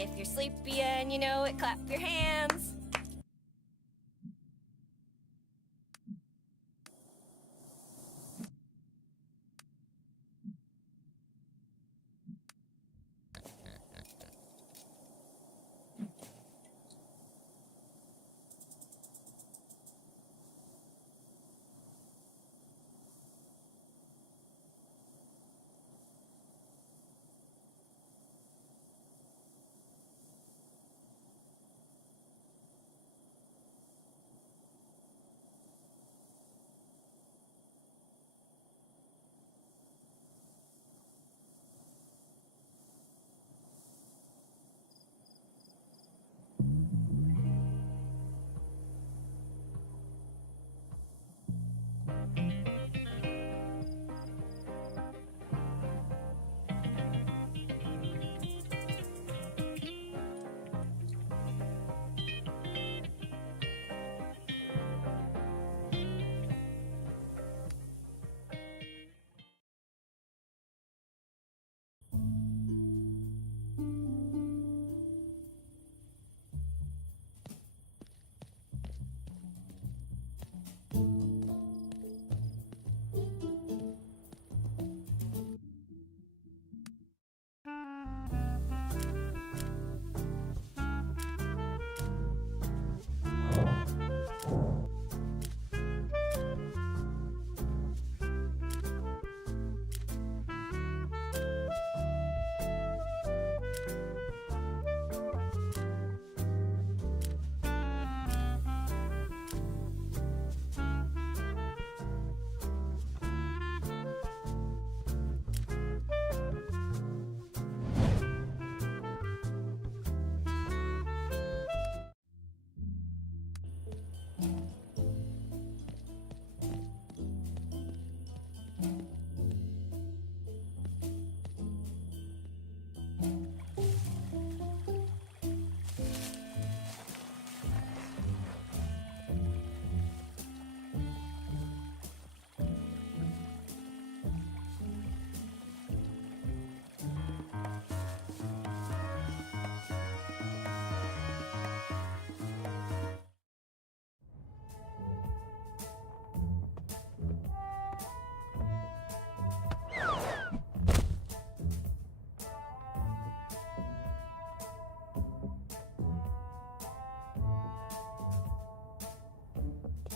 If you're sleepy and you know it, clap your hands.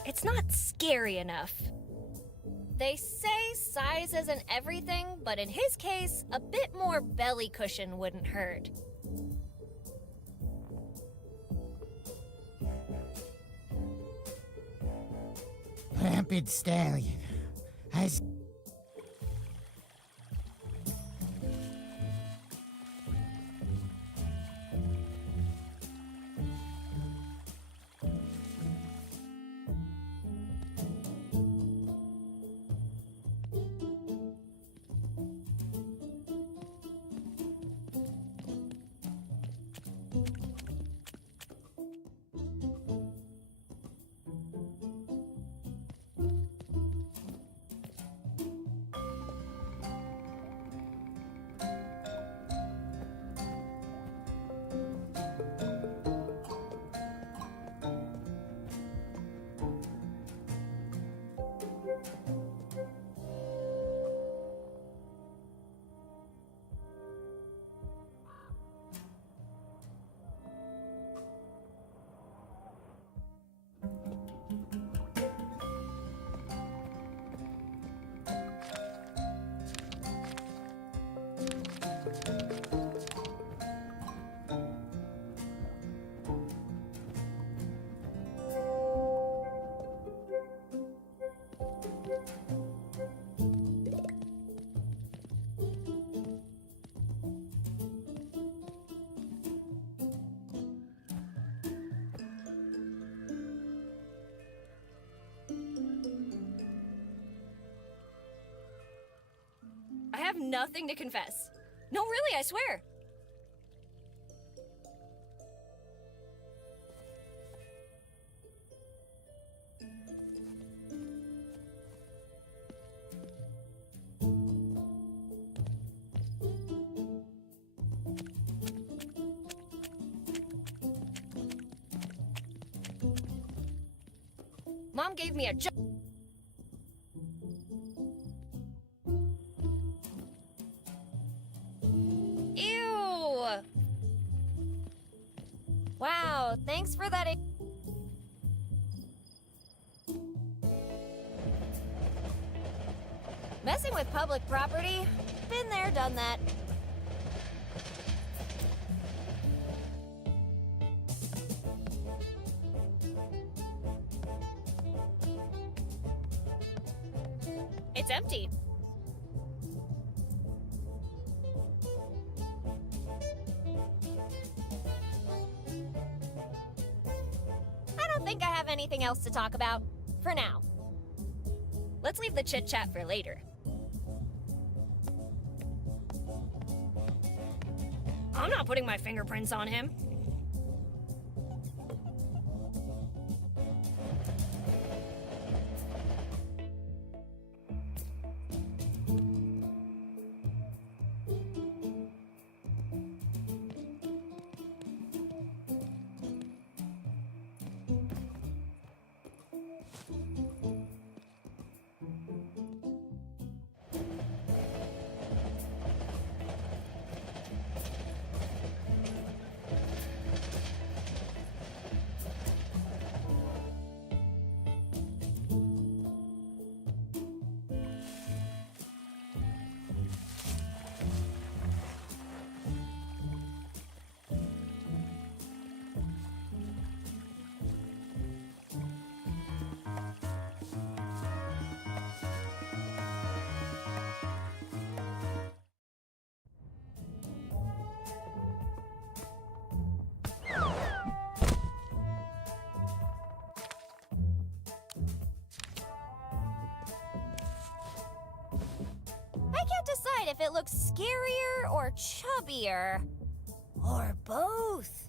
It's not scary enough. They say size isn't everything, but in his case, a bit more belly cushion wouldn't hurt. Rampant stallion. I have nothing to confess. No, really, I swear. Mom gave me a job. Ew! Wow, thanks for that. Messing with public property? Been there, done that. It's empty. I don't think I have anything else to talk about. For now. Let's leave the chit-chat for later. I'm not putting my fingerprints on him. I can't decide if it looks scarier or chubbier. Or both.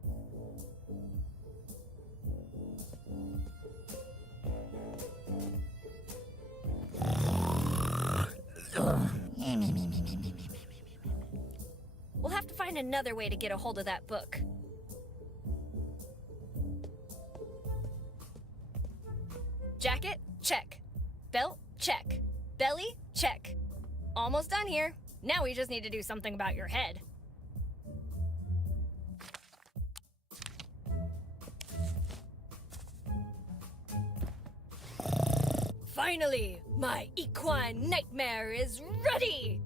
We'll have to find another way to get a hold of that book. Jacket? Check. Belt? Check. Belly? Check. Almost done here. Now we just need to do something about your head. Finally, my equine nightmare is ready!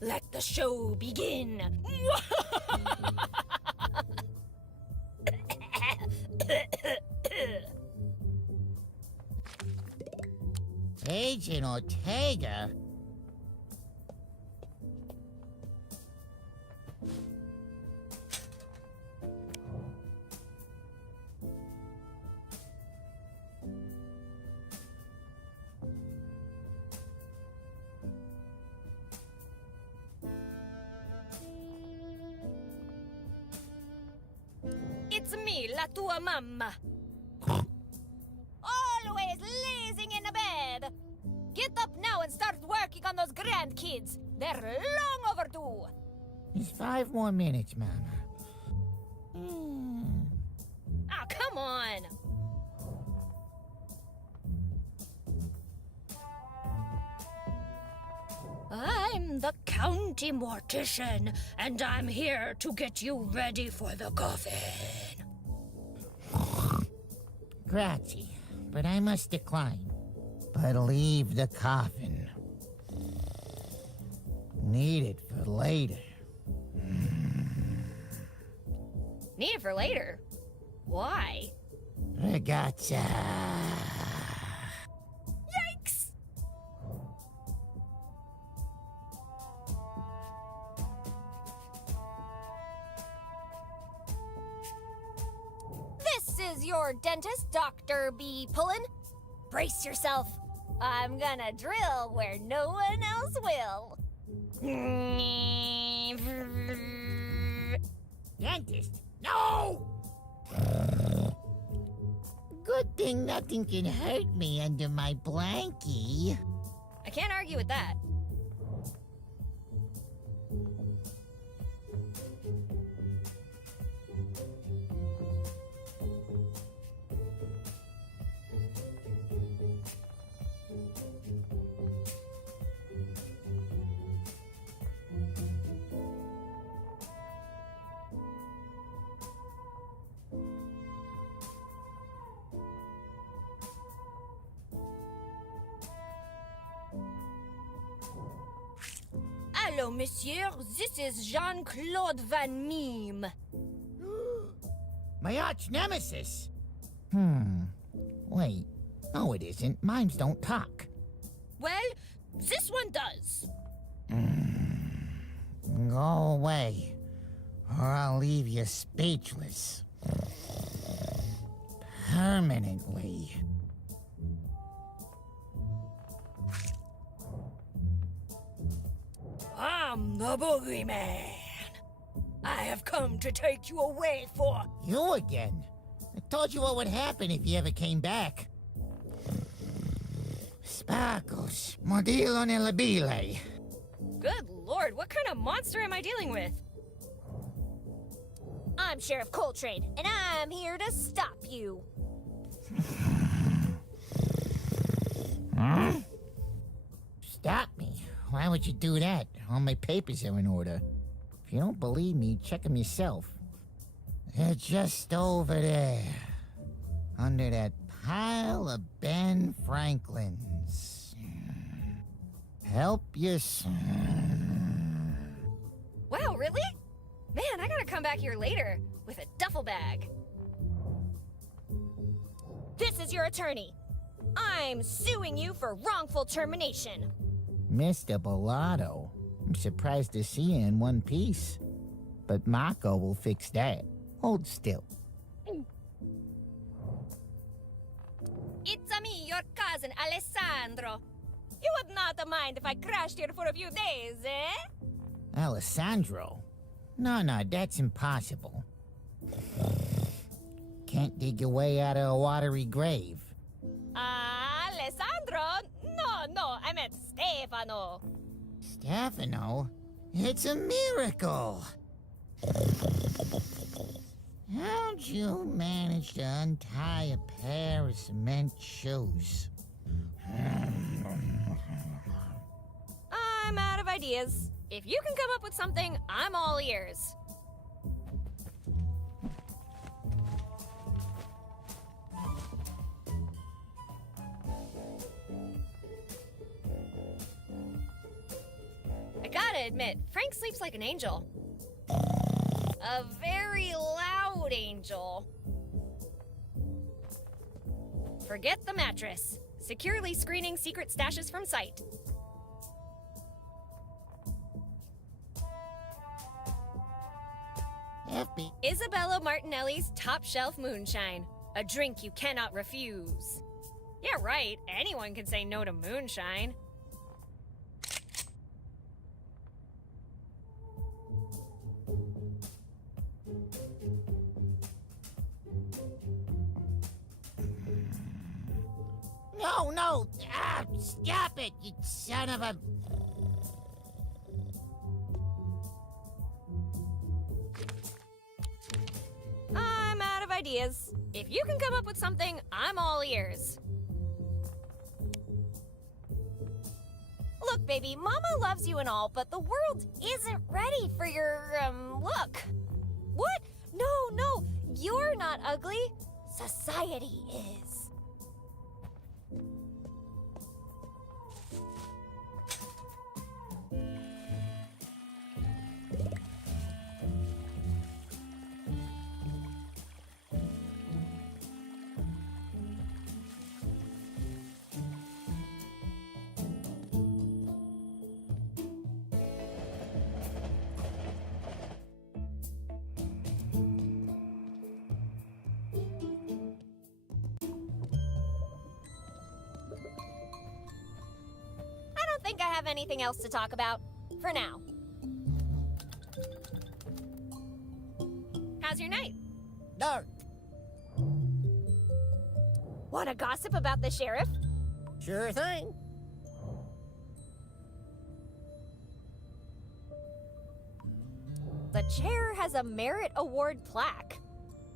Let the show begin! Agent Ortega? It's me, la tua mamma. Always lazing in the bed. Get up now and start working on those grandkids. They're long overdue. It's 5 more minutes, Mama. Oh, come on. I'm the county mortician, and I'm here to get you ready for the coffin. Grazie, but I must decline. But leave the coffin. Need it for later. Need it for later? Why? Ragazza. Yikes! This is your dentist, Dr. B. Pullen. Brace yourself. I'm gonna drill where no one else will. Dentist? No! Good thing nothing can hurt me under my blankie. I can't argue with that. Hello, monsieur. This is Jean-Claude Van Meme. My arch nemesis. Wait. No, it isn't. Mimes don't talk. Well, this one does. Go away, or I'll leave you speechless. Permanently. I'm the boogeyman. I have come to take you away for... You again? I told you what would happen if you ever came back. Sparkles, modilo nell'abile. Good lord, what kind of monster am I dealing with? I'm Sheriff Coltrane, and I'm here to stop you. Huh? Stop me? Why would you do that? All my papers are in order. If you don't believe me, check them yourself. They're just over there. Under that pile of Ben Franklin's. Help yourself. Wow, really? Man, I gotta come back here later with a duffel bag. This is your attorney. I'm suing you for wrongful termination. Mr. Bellotto, I'm surprised to see you in one piece. But Marco will fix that. Hold still. It's me, your cousin, Alessandro. You would not mind if I crashed here for a few days, eh? Alessandro? No, that's impossible. Can't dig your way out of a watery grave. Alessandro? No, I meant Stefano. Stefano? It's a miracle! How'd you manage to untie a pair of cement shoes? I'm out of ideas. If you can come up with something, I'm all ears. I gotta admit, Frank sleeps like an angel. A very loud angel. Forget the mattress. Securely screening secret stashes from sight. FB. Isabella Martinelli's top shelf moonshine. A drink you cannot refuse. Yeah, right. Anyone can say no to moonshine. No! Stop it, you son of a... I'm out of ideas. If you can come up with something, I'm all ears. Look, baby, Mama loves you and all, but the world isn't ready for your, look. What? No, you're not ugly. Society is. I think I have anything else to talk about for now. How's your night? Dark. Want to gossip about the sheriff? Sure thing. The chair has a merit award plaque.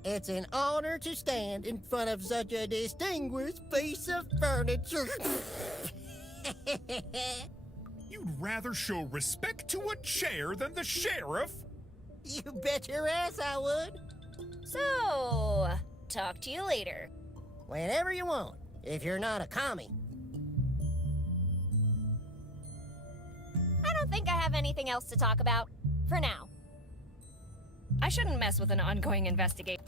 It's an honor to stand in front of such a distinguished piece of furniture. You'd rather show respect to a chair than the sheriff? You bet your ass I would. So, talk to you later. Whenever you want, if you're not a commie. I don't don't think I have anything else to talk about. For now. I shouldn't mess with an ongoing investigation.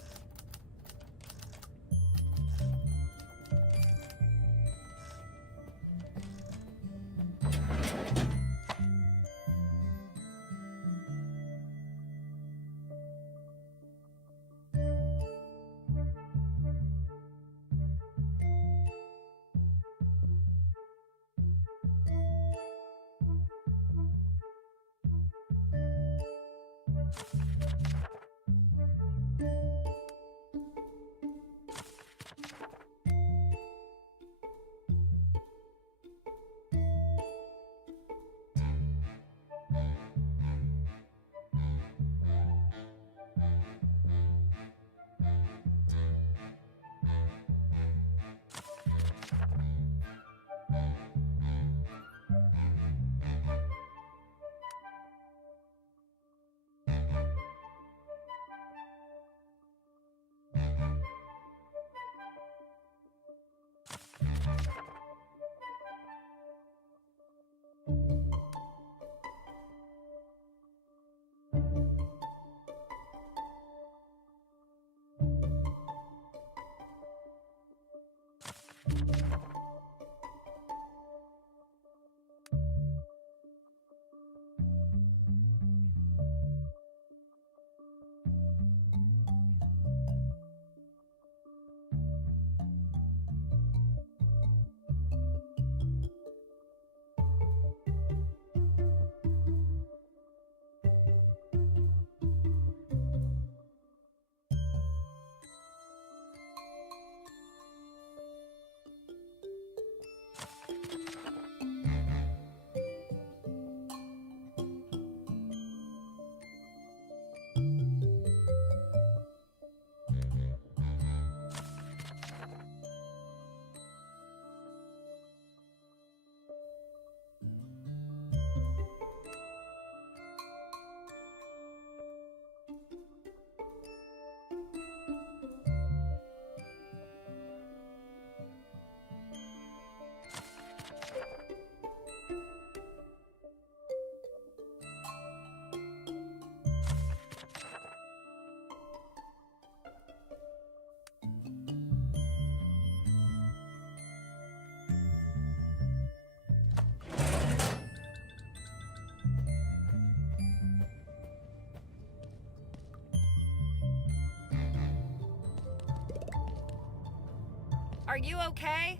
Are you okay?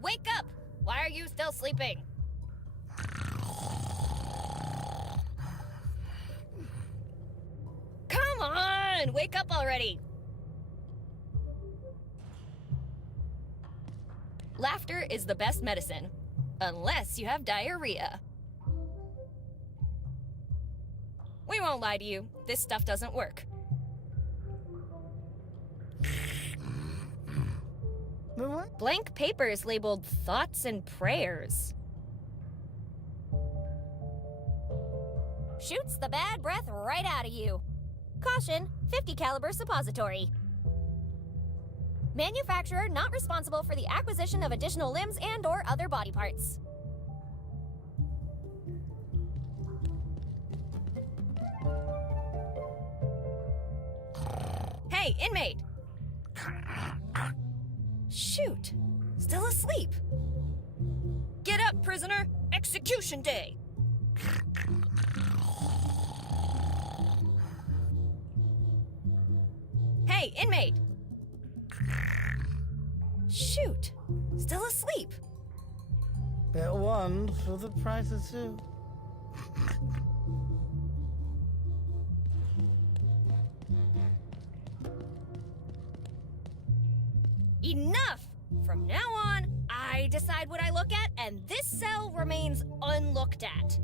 Wake up! Why are you still sleeping? Come on! Wake up already! Laughter is the best medicine. Unless you have diarrhea. We won't lie to you. This stuff doesn't work. What? Blank papers labeled thoughts and prayers. Shoots the bad breath right out of you. Caution, 50 caliber suppository. Manufacturer not responsible for the acquisition of additional limbs and or other body parts. Hey, inmate! Shoot, still asleep. Get up, prisoner! Execution day! Hey, inmate! Shoot, still asleep. That one for the price of two. Enough! From now on, I decide what I look at, and this cell remains unlooked at.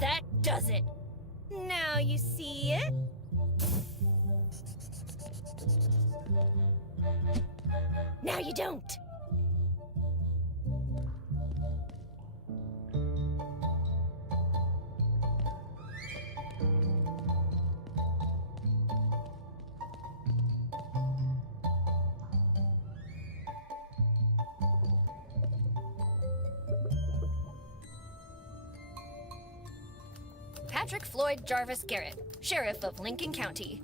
That does it. Now you see it? Now you don't. Patrick Floyd Jarvis Garrett, Sheriff of Lincoln County.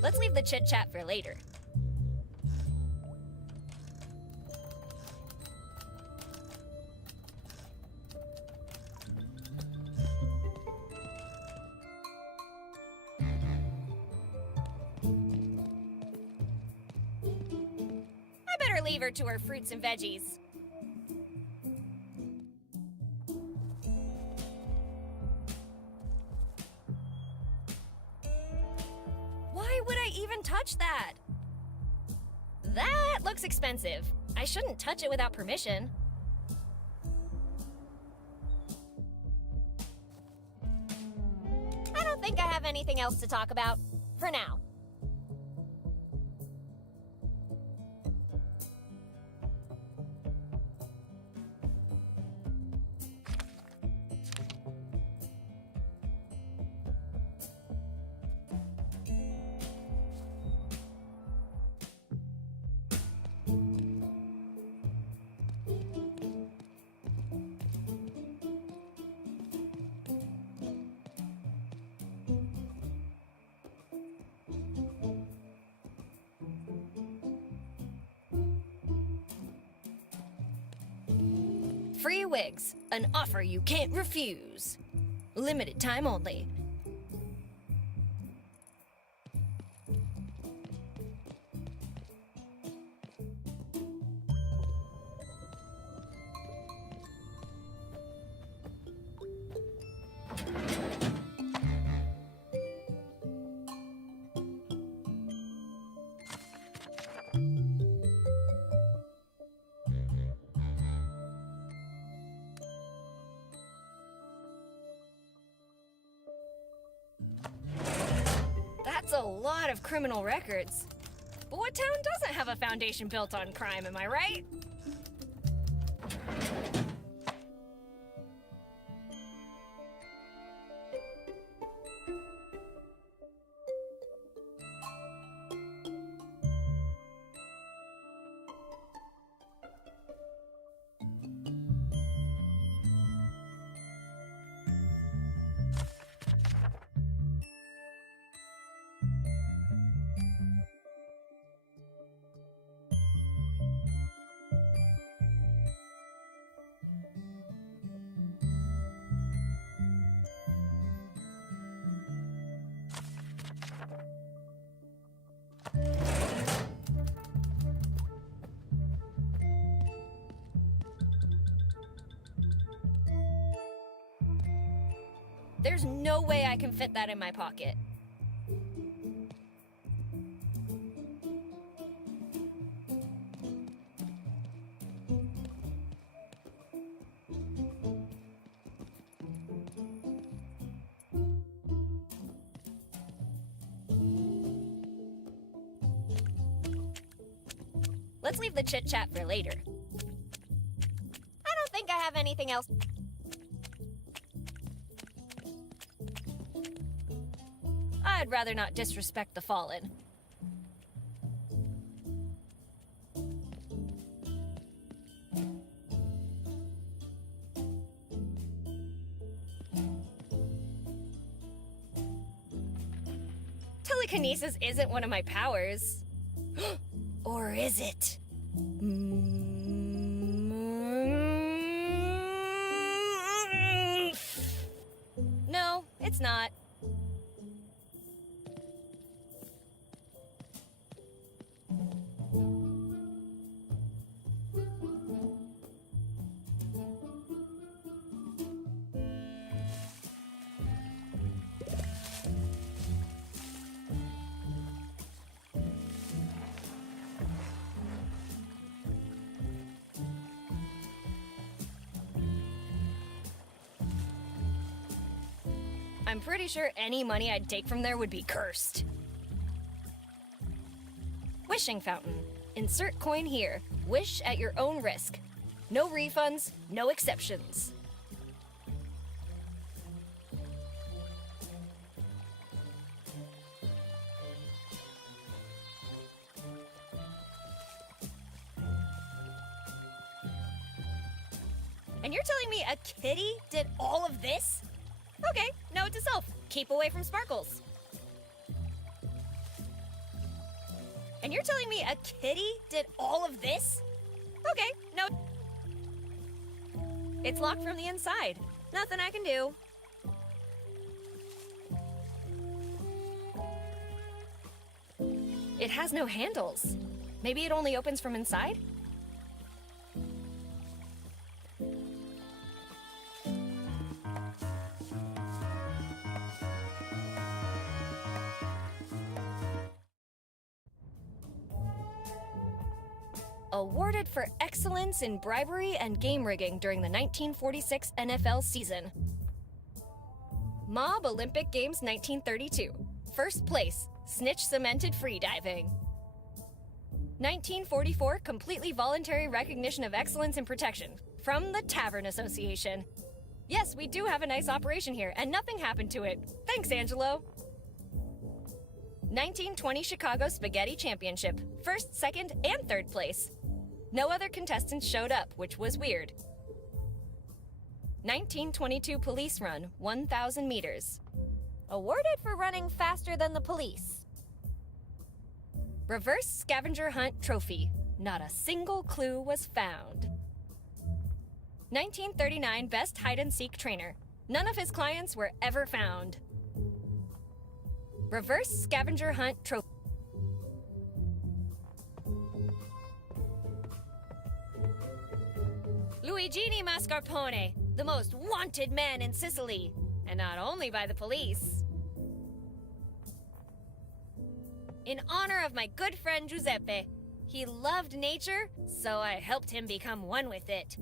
Let's leave the chit-chat for later. I better leave her to her fruits and veggies. Why would I even touch that? That looks expensive. I shouldn't touch it without permission. I don't think I have anything else to talk about. For now. Free wigs, an offer you can't refuse. Limited time only. That's a lot of criminal records. But what town doesn't have a foundation built on crime, am I right? There's no way I can fit that in my pocket. Let's leave the chit-chat for later. I don't think I have anything else. I'd rather not disrespect the fallen. Telekinesis isn't one of my powers. Or is it? No, it's not. I'm pretty sure any money I'd take from there would be cursed. Wishing fountain. Insert coin here. Wish at your own risk. No refunds, no exceptions. And you're telling me a kitty did all of this? Okay, note to self, keep away from sparkles. And you're telling me a kitty did all of this? Okay, no. It's locked from the inside. Nothing I can do. It has no handles. Maybe it only opens from inside? Awarded for excellence in bribery and game rigging during the 1946 NFL season. Mob Olympic Games 1932. First place, snitch cemented freediving. 1944 completely voluntary recognition of excellence in protection from the Tavern Association. Yes, we do have a nice operation here, and nothing happened to it. Thanks, Angelo. 1920 Chicago Spaghetti Championship. First, second, and third place. No other contestants showed up, which was weird. 1922 Police Run, 1,000 meters. Awarded for running faster than the police. Reverse scavenger hunt trophy. Not a single clue was found. 1939 Best Hide-and-Seek Trainer. None of his clients were ever found. Reverse scavenger hunt trophy. Luigini Mascarpone, the most wanted man in Sicily, and not only by the police. In honor of my good friend Giuseppe, he loved nature, so I helped him become one with it.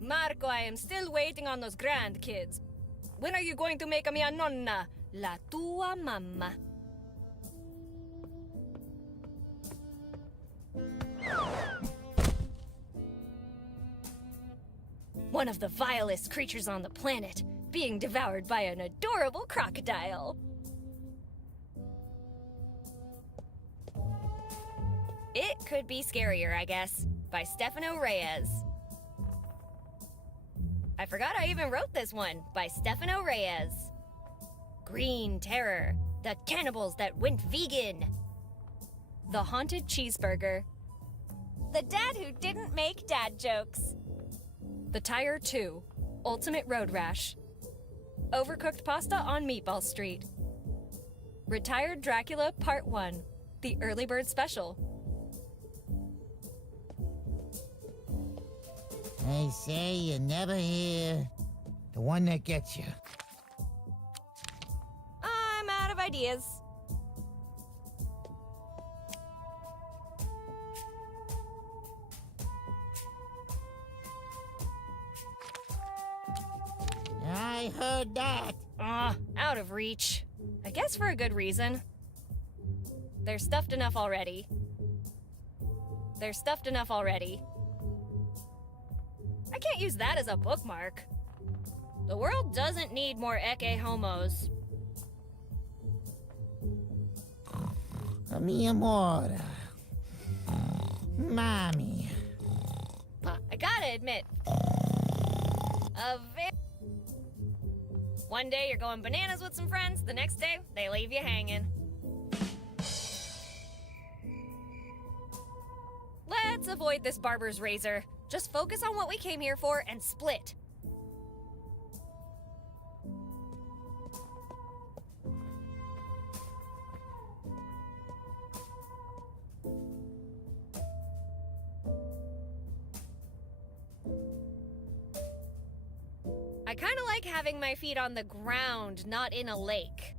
Marco, I am still waiting on those grandkids. When are you going to make a mia nonna, la tua mamma? One of the vilest creatures on the planet, being devoured by an adorable crocodile. It Could Be Scarier, I guess, by Stefano Reyes. I forgot I even wrote this one, by Stefano Reyes. Green Terror, the cannibals that went vegan. The Haunted Cheeseburger. The dad who didn't make dad jokes. The Tire 2, Ultimate Road Rash. Overcooked Pasta on Meatball Street. Retired Dracula Part 1, the Early Bird Special. They say you never hear the one that gets you. I'm out of ideas. I heard that. Out of reach. I guess for a good reason. They're stuffed enough already. They're stuffed enough already. I can't use that as a bookmark. The world doesn't need more Ecce Homos. Mi amore. Mommy. I gotta admit, one day you're going bananas with some friends, the next day they leave you hanging. Let's avoid this barber's razor. Just focus on what we came here for and split. I kind of like having my feet on the ground, not in a lake.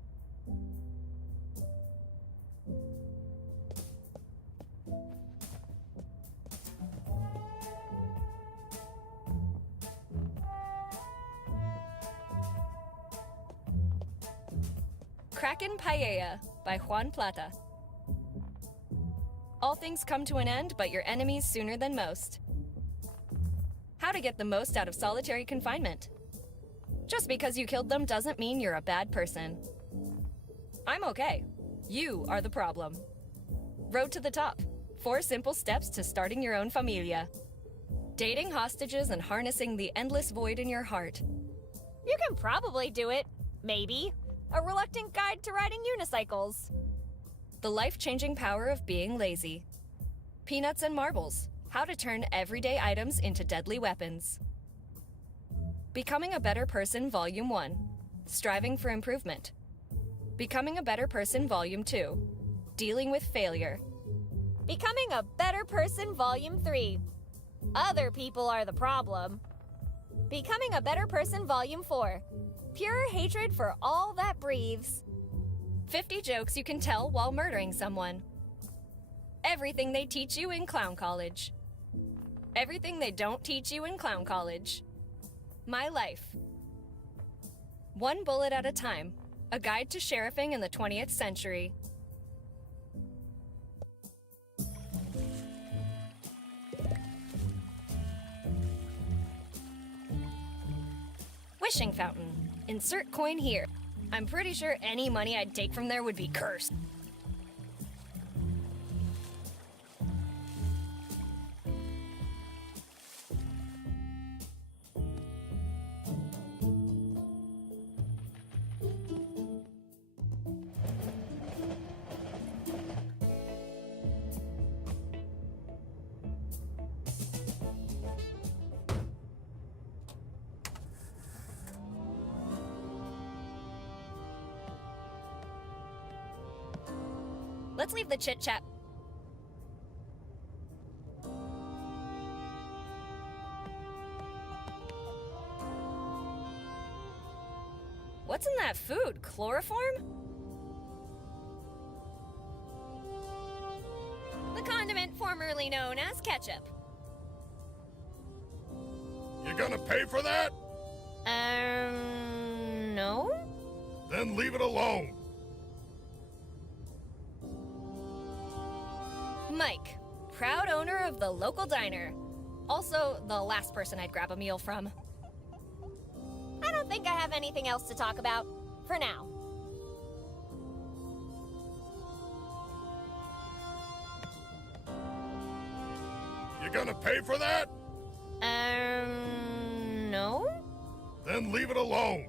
Kraken Paella by Juan Plata. All things come to an end, but your enemies sooner than most. How to get the most out of solitary confinement. Just because you killed them doesn't mean you're a bad person. I'm okay. You are the problem. Road to the top. 4 simple steps to starting your own familia. Dating hostages and harnessing the endless void in your heart. You can probably do it. Maybe. A reluctant guide to riding unicycles. The life-changing power of being lazy. Peanuts and marbles. How to turn everyday items into deadly weapons. Becoming a Better Person Volume 1. Striving for improvement. Becoming a Better Person Volume 2. Dealing with failure. Becoming a Better Person Volume 3. Other people are the problem. Becoming a Better Person Volume 4. Pure hatred for all that breathes. 50 jokes you can tell while murdering someone. Everything they teach you in clown college. Everything they don't teach you in clown college. My life. One bullet at a time. A guide to sheriffing in the 20th century. Wishing fountain. Insert coin here. I'm pretty sure any money I'd take from there would be cursed. Let's leave the chit-chat. What's in that food? Chloroform? The condiment formerly known as ketchup. You gonna pay for that? No? Then leave it alone. Mike, proud owner of the local diner. Also, the last person I'd grab a meal from. I don't think I have anything else to talk about. For now. You gonna pay for that? No? Then leave it alone.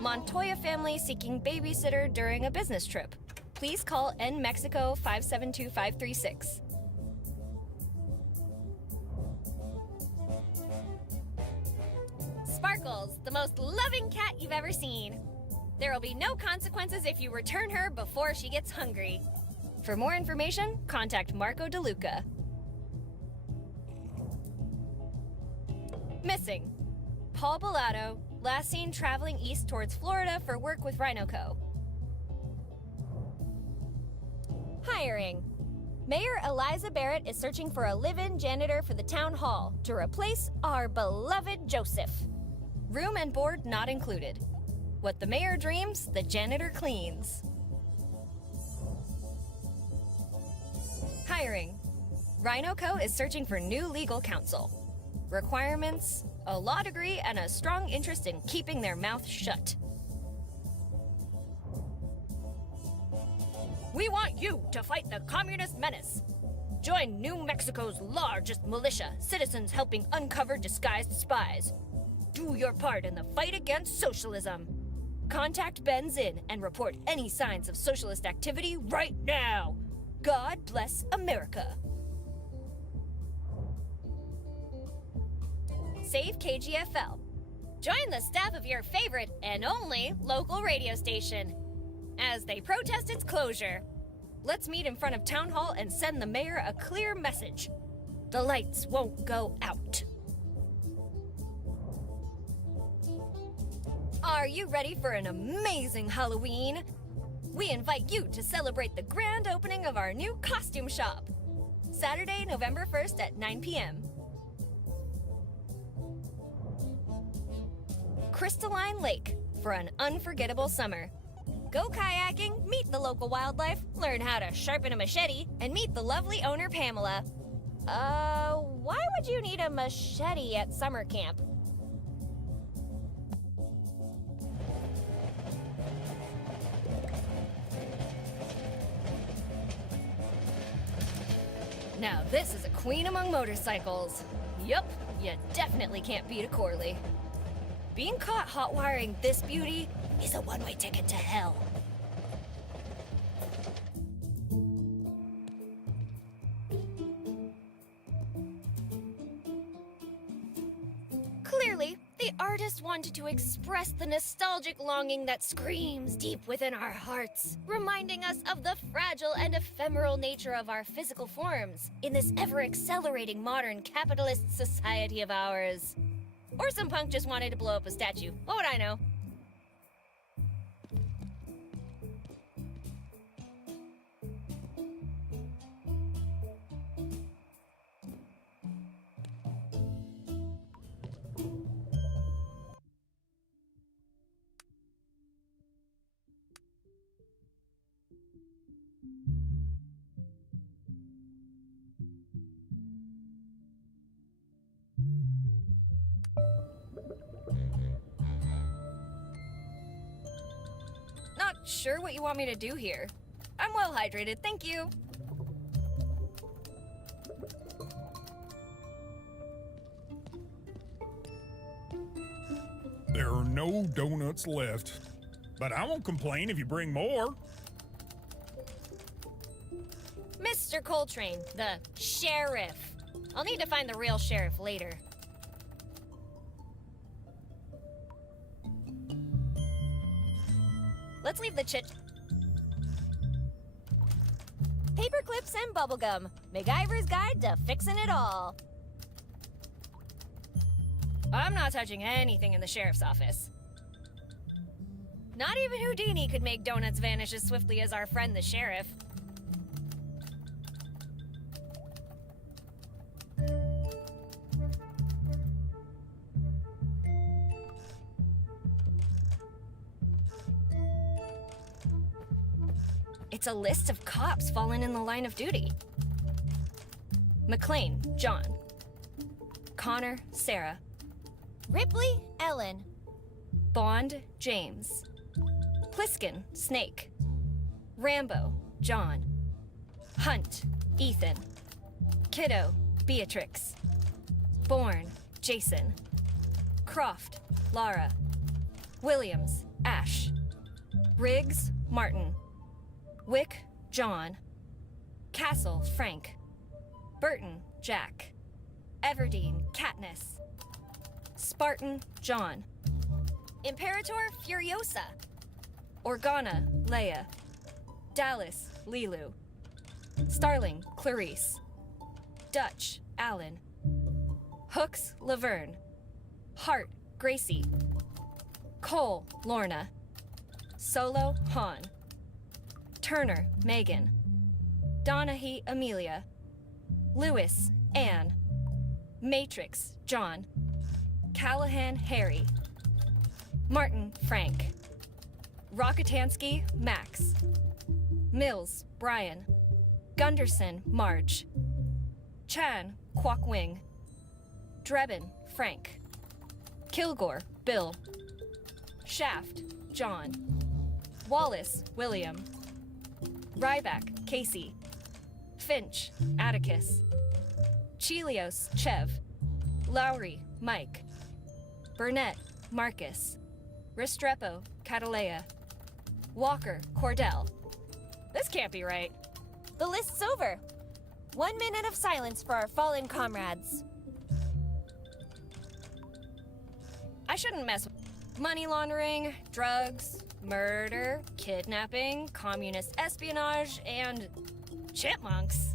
Montoya family seeking babysitter during a business trip. Please call N Mexico 572536. Sparkles, the most loving cat you've ever seen. There will be no consequences if you return her before she gets hungry. For more information, contact Marco DeLuca. Missing. Paul Bellato, last seen traveling east towards Florida for work with RhinoCo. Hiring. Mayor Eliza Barrett is searching for a live-in janitor for the town hall to replace our beloved Joseph. Room and board not included. What the mayor dreams, the janitor cleans. Hiring. RhinoCo is searching for new legal counsel. Requirements: a law degree and a strong interest in keeping their mouth shut. We want you to fight the communist menace. Join New Mexico's largest militia, citizens helping uncover disguised spies. Do your part in the fight against socialism. Contact Ben Zinn and report any signs of socialist activity right now. God bless America. Save KGFL. Join the staff of your favorite and only local radio station as they protest its closure. Let's meet in front of Town Hall and send the mayor a clear message. The lights won't go out. Are you ready for an amazing Halloween? We invite you to celebrate the grand opening of our new costume shop. Saturday, November 1st at 9 p.m. Crystalline Lake for an unforgettable summer. Go kayaking, meet the local wildlife, learn how to sharpen a machete, and meet the lovely owner Pamela. Why would you need a machete at summer camp? Now this is a queen among motorcycles. Yup, you definitely can't beat a Corley. Being caught hot-wiring this beauty is a one-way ticket to hell. Clearly, the artist wanted to express the nostalgic longing that screams deep within our hearts, reminding us of the fragile and ephemeral nature of our physical forms in this ever-accelerating modern capitalist society of ours. Or some punk just wanted to blow up a statue. What would I know? Not sure what you want me to do here. I'm well hydrated, thank you. There are no donuts left, but I won't complain if you bring more. Mr. Coltrane, the sheriff. I'll need to find the real sheriff later. Let's leave the chit. Paper clips and bubblegum. MacGyver's Guide to Fixing It All. I'm not touching anything in the sheriff's office. Not even Houdini could make donuts vanish as swiftly as our friend the sheriff. It's a list of cops fallen in the line of duty. McLean, John. Connor, Sarah. Ripley, Ellen. Bond, James. Pliskin, Snake. Rambo, John. Hunt, Ethan. Kiddo, Beatrix. Bourne, Jason. Croft, Lara. Williams, Ash. Riggs, Martin. Wick, John. Castle, Frank. Burton, Jack. Everdeen, Katniss. Spartan, John. Imperator, Furiosa. Organa, Leia. Dallas, Lilu. Starling, Clarice. Dutch, Alan. Hooks, Laverne. Hart, Gracie. Cole, Lorna. Solo, Han. Turner, Megan. Donaghy, Amelia. Lewis, Anne. Matrix, John. Callahan, Harry. Martin, Frank. Rockatansky, Max. Mills, Brian. Gunderson, Marge. Chan, Kwok Wing. Drebin, Frank. Kilgore, Bill. Shaft, John. Wallace, William. Ryback, Casey. Finch, Atticus. Chelios, Chev. Lowry, Mike. Burnett, Marcus. Restrepo, Catalea. Walker, Cordell. This can't be right. The list's over. 1 minute of silence for our fallen comrades. I shouldn't mess with money laundering, drugs, murder, kidnapping, communist espionage, and chipmunks.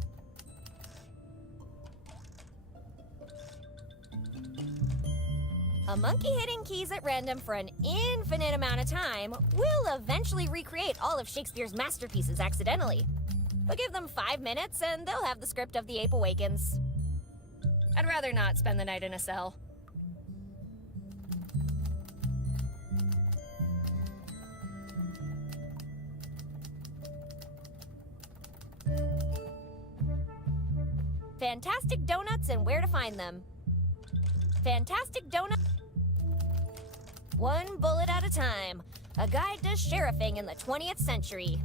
A monkey hitting keys at random for an infinite amount of time will eventually recreate all of Shakespeare's masterpieces accidentally. But give them 5 minutes and they'll have the script of The Ape Awakens. I'd rather not spend the night in a cell. Fantastic donuts and where to find them. Fantastic donut. One bullet at a time. A guide to sheriffing in the 20th century.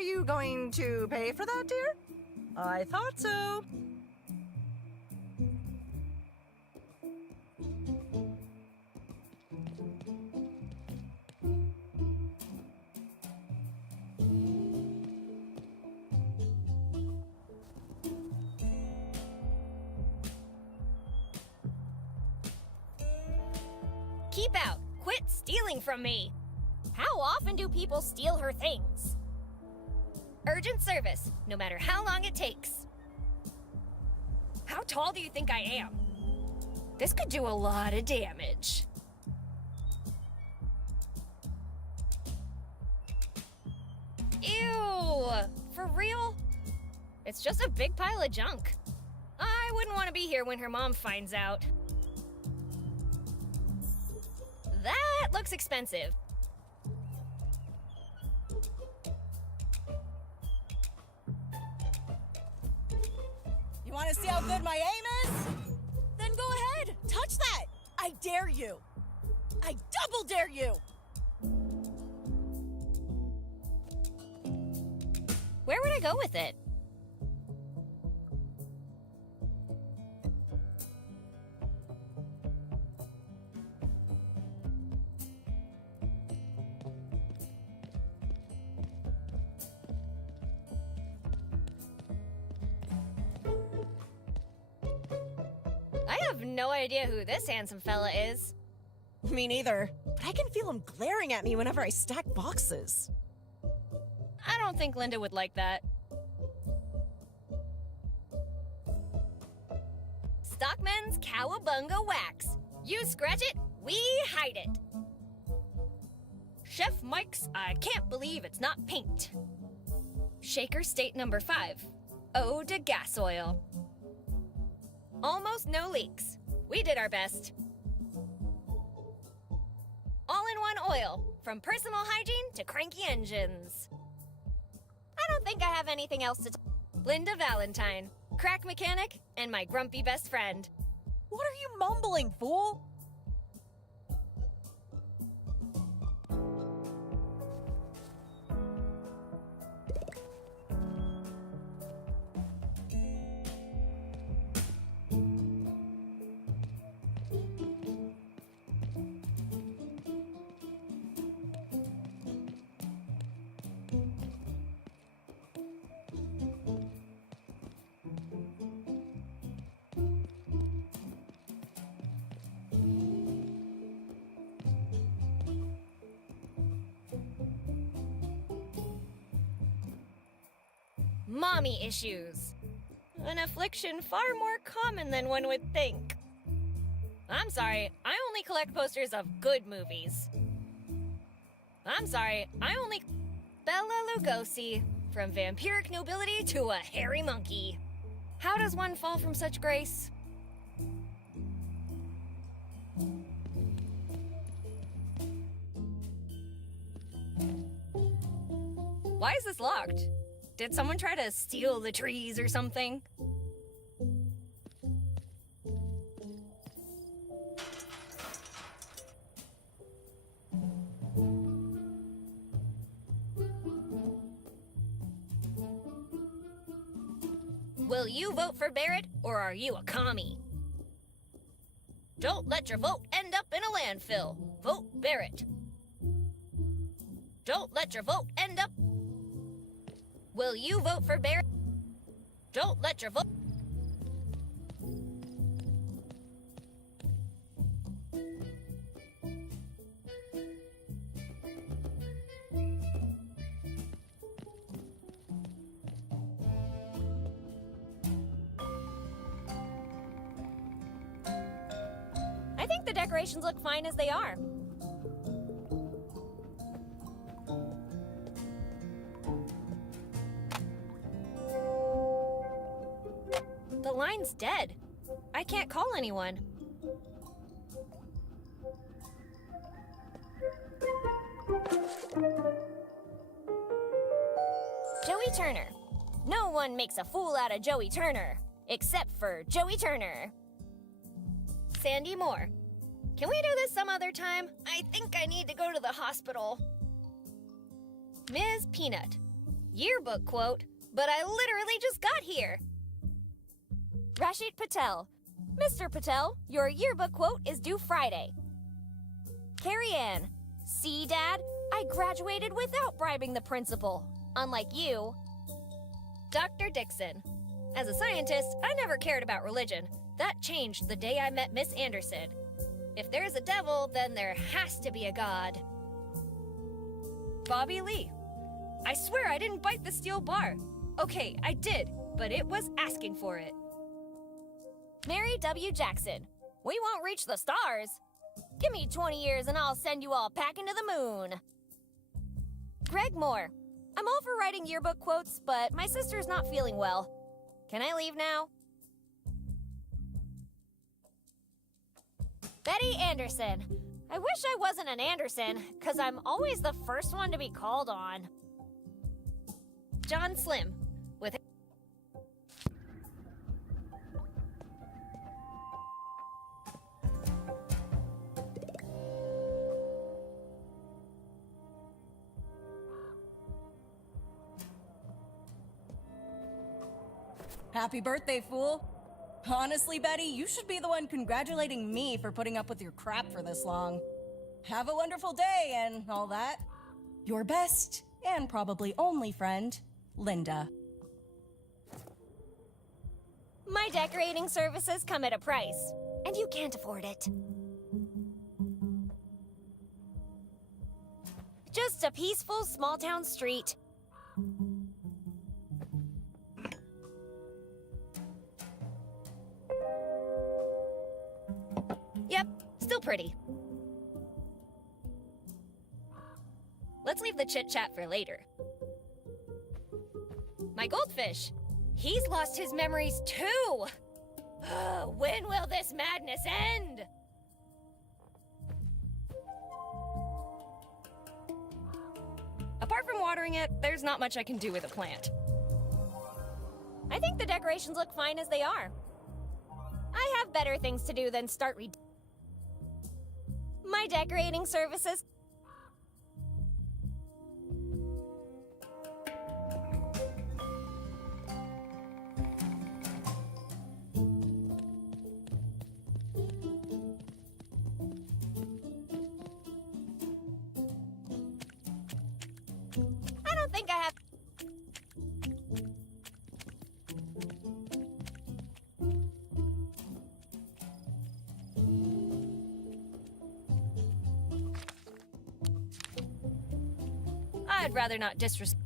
Are you going to pay for that, dear? I thought so. Keep out! Quit stealing from me! How often do people steal her things? Urgent service, no matter how long it takes. How tall do you think I am? This could do a lot of damage. Ew! For real? It's just a big pile of junk. I wouldn't want to be here when her mom finds out. That looks expensive. You want to see how good my aim is? Then go ahead, touch that! I dare you! I double dare you! Where would I go with it? I have no idea who this handsome fella is. Me neither, but I can feel him glaring at me whenever I stack boxes. I don't think Linda would like that. Stockman's Cowabunga Wax. You scratch it, we hide it. Chef Mike's I can't believe it's not paint. Shaker State number 5. Eau de gas oil. Almost no leaks. We did our best. All-in-one oil, from personal hygiene to cranky engines. I don't think I have anything else to Linda Valentine, crack mechanic, and my grumpy best friend. What are you mumbling, fool? Mommy issues. An affliction far more common than one would think. I'm sorry, I only collect posters of good movies. I'm sorry, I only... Bella Lugosi, from vampiric nobility to a hairy monkey. How does one fall from such grace? Why is this locked? Did someone try to steal the trees or something? Will you vote for Barrett, or are you a commie? Don't let your vote end up in a landfill. Vote Barrett. Don't let your vote end up... Will you vote for Barrett? Don't let your vote... I think the decorations look fine as they are. The line's dead. I can't call anyone. Joey Turner. No one makes a fool out of Joey Turner, except for Joey Turner. Sandy Moore. Can we do this some other time? I think I need to go to the hospital. Ms. Peanut. yearbook quote, but I literally just got here. Rashid Patel. Mr. Patel, your yearbook quote is due Friday. Carrie Ann. See, Dad? I graduated without bribing the principal. Unlike you. Dr. Dixon. As a scientist, I never cared about religion. That changed the day I met Miss Anderson. If there's a devil, then there has to be a god. Bobby Lee. I swear I didn't bite the steel bar. Okay, I did, but it was asking for it. Mary W. Jackson. We won't reach the stars. Give me 20 years and I'll send you all packing to the moon. Greg Moore. I'm all for writing yearbook quotes, but my sister's not feeling well. Can I leave now? Betty Anderson. I wish I wasn't an Anderson, because I'm always the first one to be called on. John Slim. With Happy birthday, fool. Honestly, Betty, you should be the one congratulating me for putting up with your crap for this long. Have a wonderful day and all that. Your best and probably only friend, Linda. My decorating services come at a price, and you can't afford it. Just a peaceful small-town street. Yep, still pretty. Let's leave the chit-chat for later. My goldfish. He's lost his memories too. When will this madness end? Apart from watering it, there's not much I can do with a plant. I think the decorations look fine as they are. I have better things to do than start my decorating services. I don't think I have. I'd rather not disrespect.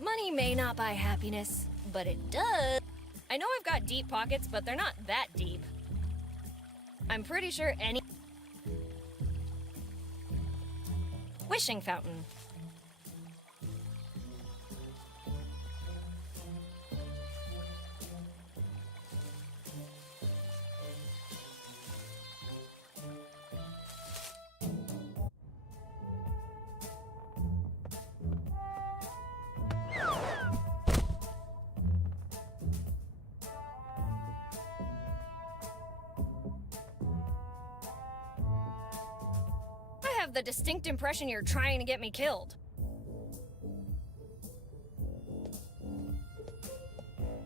Money may not buy happiness, but it does. I know I've got deep pockets, but they're not that deep. I'm pretty sure any wishing fountain. I have the distinct impression you're trying to get me killed.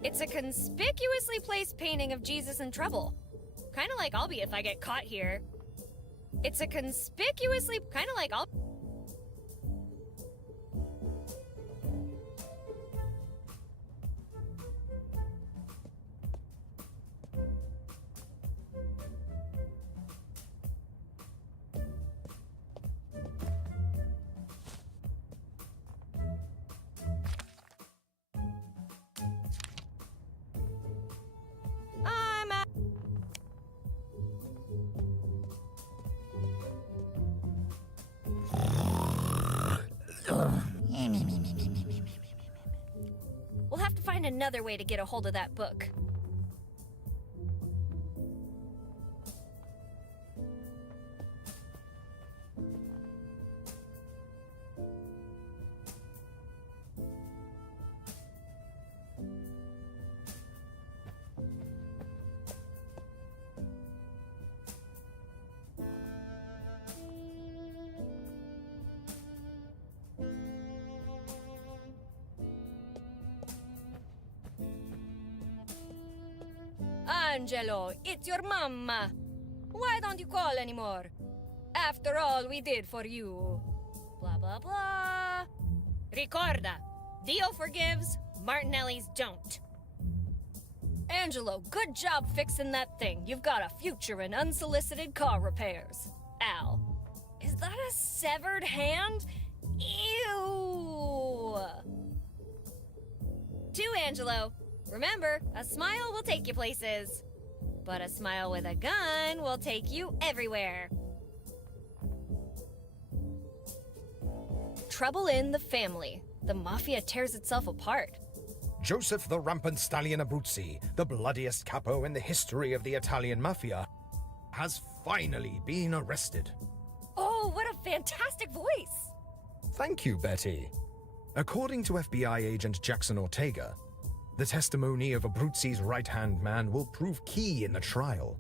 It's a conspicuously placed painting of Jesus in trouble. Kinda like I'll be if I get caught here. It's a conspicuously... kinda like I'll... We'll have to find another way to get a hold of that book. Angelo, it's your mama. Why don't you call anymore? After all we did for you. Blah, blah, blah. Ricorda, Dio forgives, Martinelli's don't. Angelo, good job fixing that thing. You've got a future in unsolicited car repairs. Al, is that a severed hand? Ew. To Angelo, remember, a smile will take you places. But a smile with a gun will take you everywhere. Trouble in the family. The mafia tears itself apart. Joseph the Rampant Stallion Abruzzi, the bloodiest capo in the history of the Italian mafia, has finally been arrested. Oh, what a fantastic voice! Thank you, Betty. According to FBI agent Jackson Ortega, the testimony of Abruzzi's right-hand man will prove key in the trial.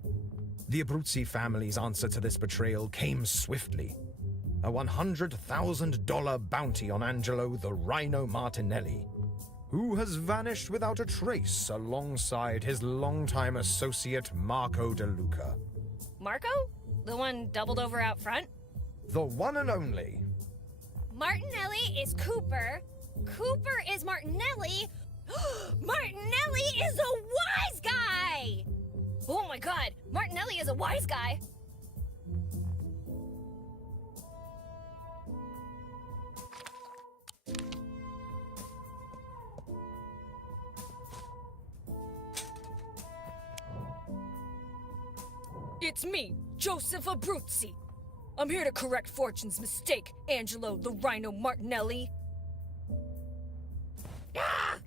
The Abruzzi family's answer to this betrayal came swiftly. A $100,000 bounty on Angelo the Rhino Martinelli, who has vanished without a trace alongside his longtime associate Marco De Luca. Marco? The one doubled over out front? The one and only. Martinelli is Cooper. Cooper is Martinelli. Martinelli is a wise guy! Oh my god, Martinelli is a wise guy! It's me, Joseph Abruzzi. I'm here to correct Fortune's mistake, Angelo the Rhino Martinelli. Ah!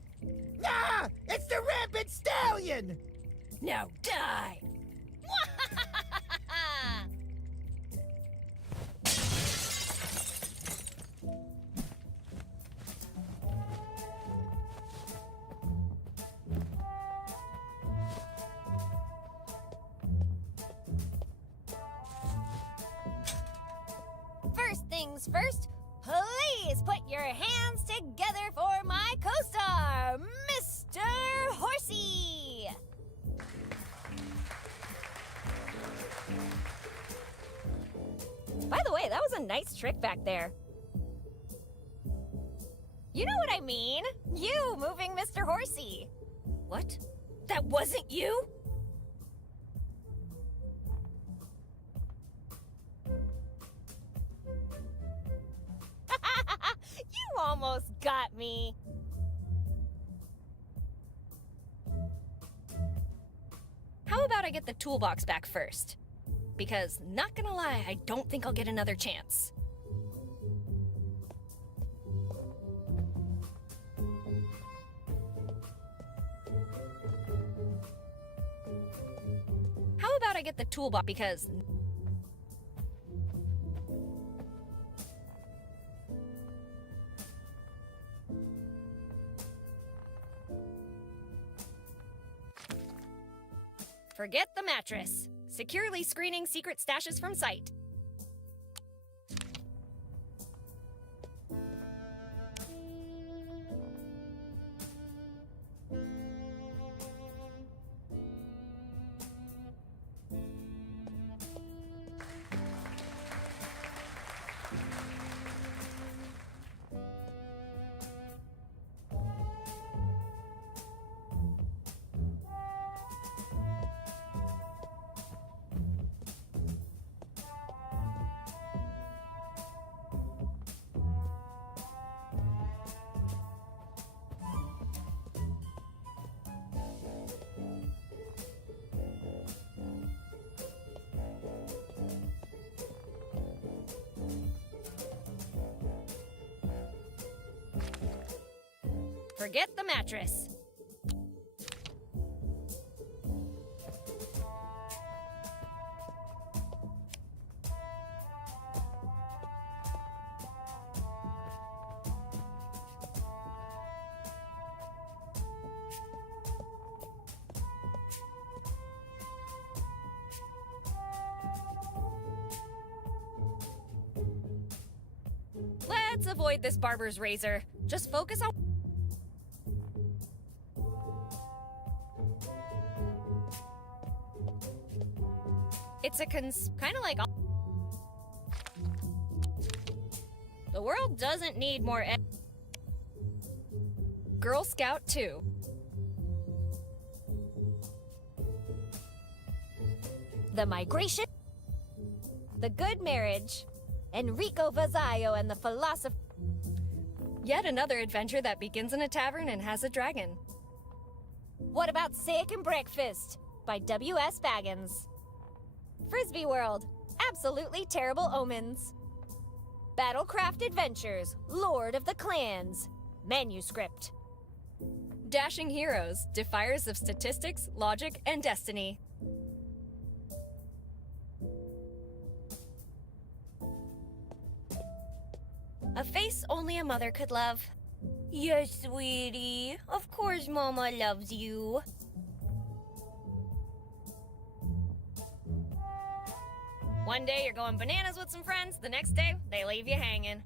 Ah! It's the Rampant Stallion! Now die! First things first, please put your hands together for my co-star, Mr. Horsey! By the way, that was a nice trick back there. You know what I mean? You moving Mr. Horsey. What? That wasn't you? You almost got me. How about I get the toolbox back first? Because, not gonna lie, I don't think I'll get another chance. How about I get the toolbox because... Forget the mattress. Securely screening secret stashes from sight. Forget the mattress. Let's avoid this barber's razor. Just focus on... It's a kind of like... The world doesn't need more... Girl Scout 2. The Migration, The Good Marriage, Enrico Vazayo and the Philosopher. Yet another adventure that begins in a tavern and has a dragon. What About Steak and Breakfast by W.S. Baggins. Frisbee World, Absolutely Terrible Omens. Battlecraft Adventures, Lord of the Clans. Manuscript. Dashing Heroes, Defiers of Statistics, Logic, and Destiny. A face only a mother could love. Yes, sweetie. Of course Mama loves you. One day you're going bananas with some friends, the next day they leave you hanging.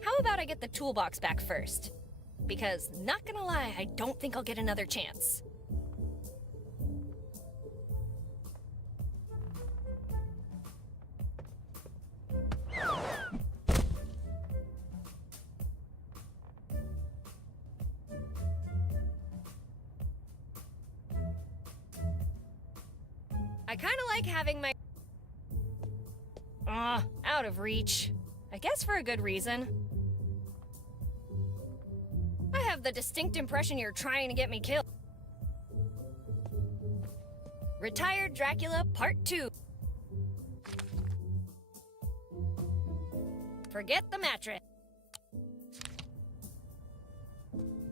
How about I get the toolbox back first? Because, not gonna lie, I don't think I'll get another chance. I kinda like having my... out of reach. I guess for a good reason. I have the distinct impression you're trying to get me killed. Retired Dracula Part 2. Forget the mattress.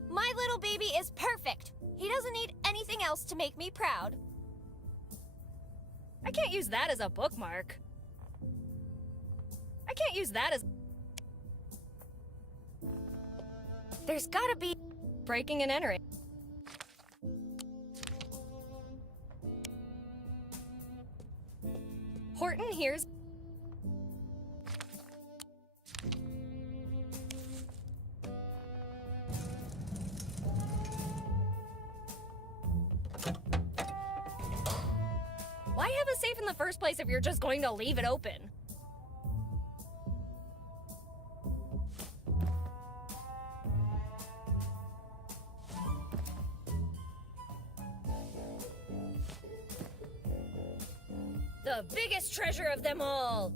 My little baby is perfect. He doesn't need anything else to make me proud. I can't use that as a bookmark. I can't use that as... There's gotta be... Breaking and entering. Horton hears... Why have a safe in the first place if you're just going to leave it open? The biggest treasure of them all!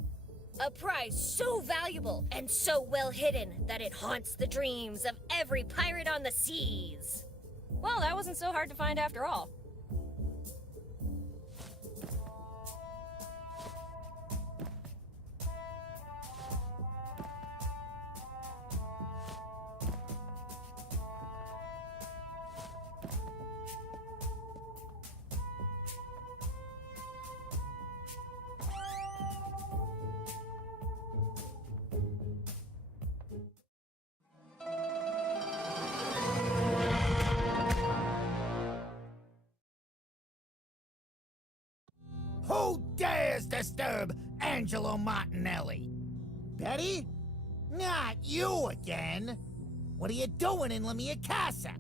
A prize so valuable and so well hidden that it haunts the dreams of every pirate on the seas. Well, that wasn't so hard to find after all. Who dares disturb Angelo Martinelli? Betty? Not you again! What are you doing in La Mia Casa?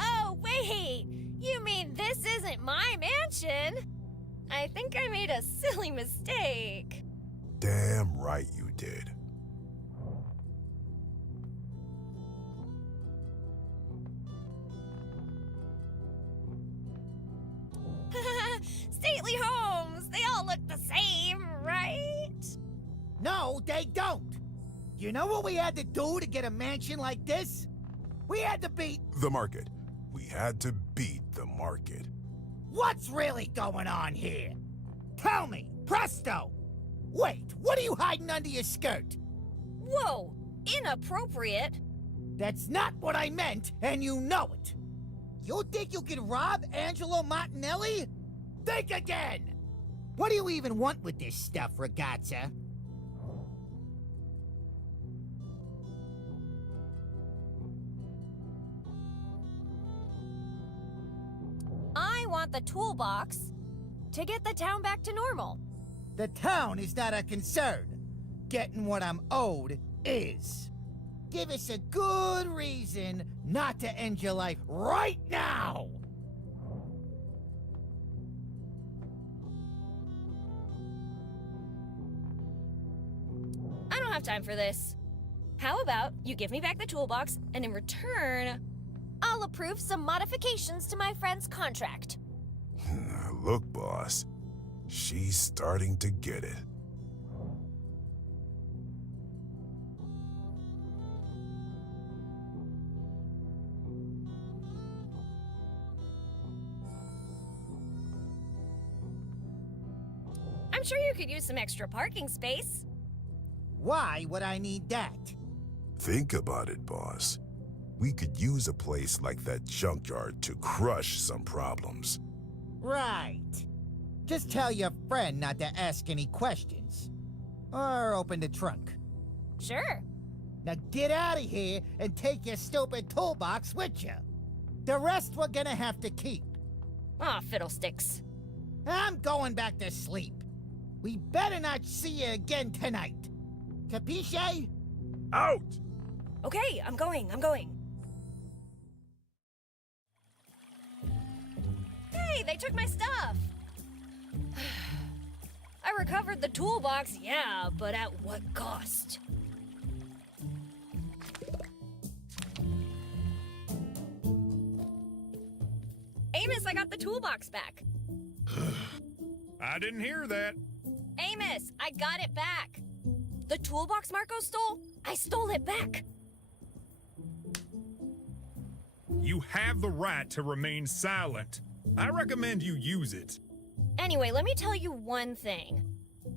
Oh, wait! You mean this isn't my mansion? I think I made a silly mistake. Damn right you did. No, they don't. You know what we had to do to get a mansion like this? We had to beat... The market. We had to beat the market. What's really going on here? Tell me, presto! Wait, what are you hiding under your skirt? Whoa, inappropriate. That's not what I meant, and you know it. You think you can rob Angelo Martinelli? Think again! What do you even want with this stuff, ragazza? I want the toolbox to get the town back to normal. The town is not a concern. Getting what I'm owed is. Give us a good reason not to end your life right now! I don't have time for this. How about you give me back the toolbox, and in return... I'll approve some modifications to my friend's contract. Look, boss. She's starting to get it. I'm sure you could use some extra parking space. Why would I need that? Think about it, boss. We could use a place like that junkyard to crush some problems. Right. Just tell your friend not to ask any questions. Or open the trunk. Sure. Now get out of here and take your stupid toolbox with you. The rest we're gonna have to keep. Aw, fiddlesticks. I'm going back to sleep. We better not see you again tonight. Capisce? Out! Okay, I'm going. Hey, they took my stuff! I recovered the toolbox, yeah, but at what cost? Amos, I got the toolbox back. I didn't hear that. Amos, I got it back. The toolbox Marco stole? I stole it back. You have the right to remain silent. I recommend you use it. Anyway, let me tell you one thing.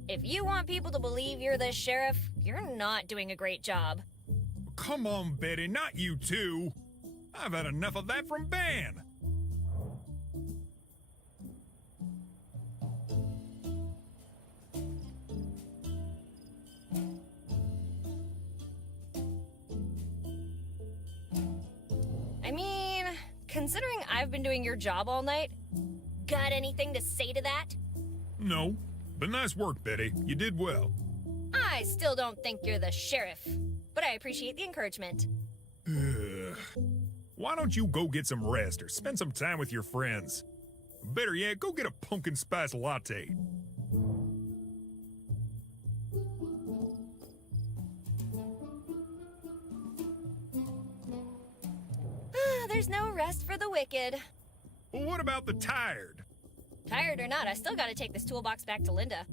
If you want people to believe you're the sheriff, you're not doing a great job. Come on, Betty, not you too. I've had enough of that from Ben. I mean, considering I've been doing your job all night, got anything to say to that? No, but nice work, Betty. You did well. I still don't think you're the sheriff, but I appreciate the encouragement. Why don't you go get some rest or spend some time with your friends? Better yet, go get a pumpkin spice latte. There's no rest for the wicked. Well, what about the tired? Tired or not, I still gotta take this toolbox back to Linda.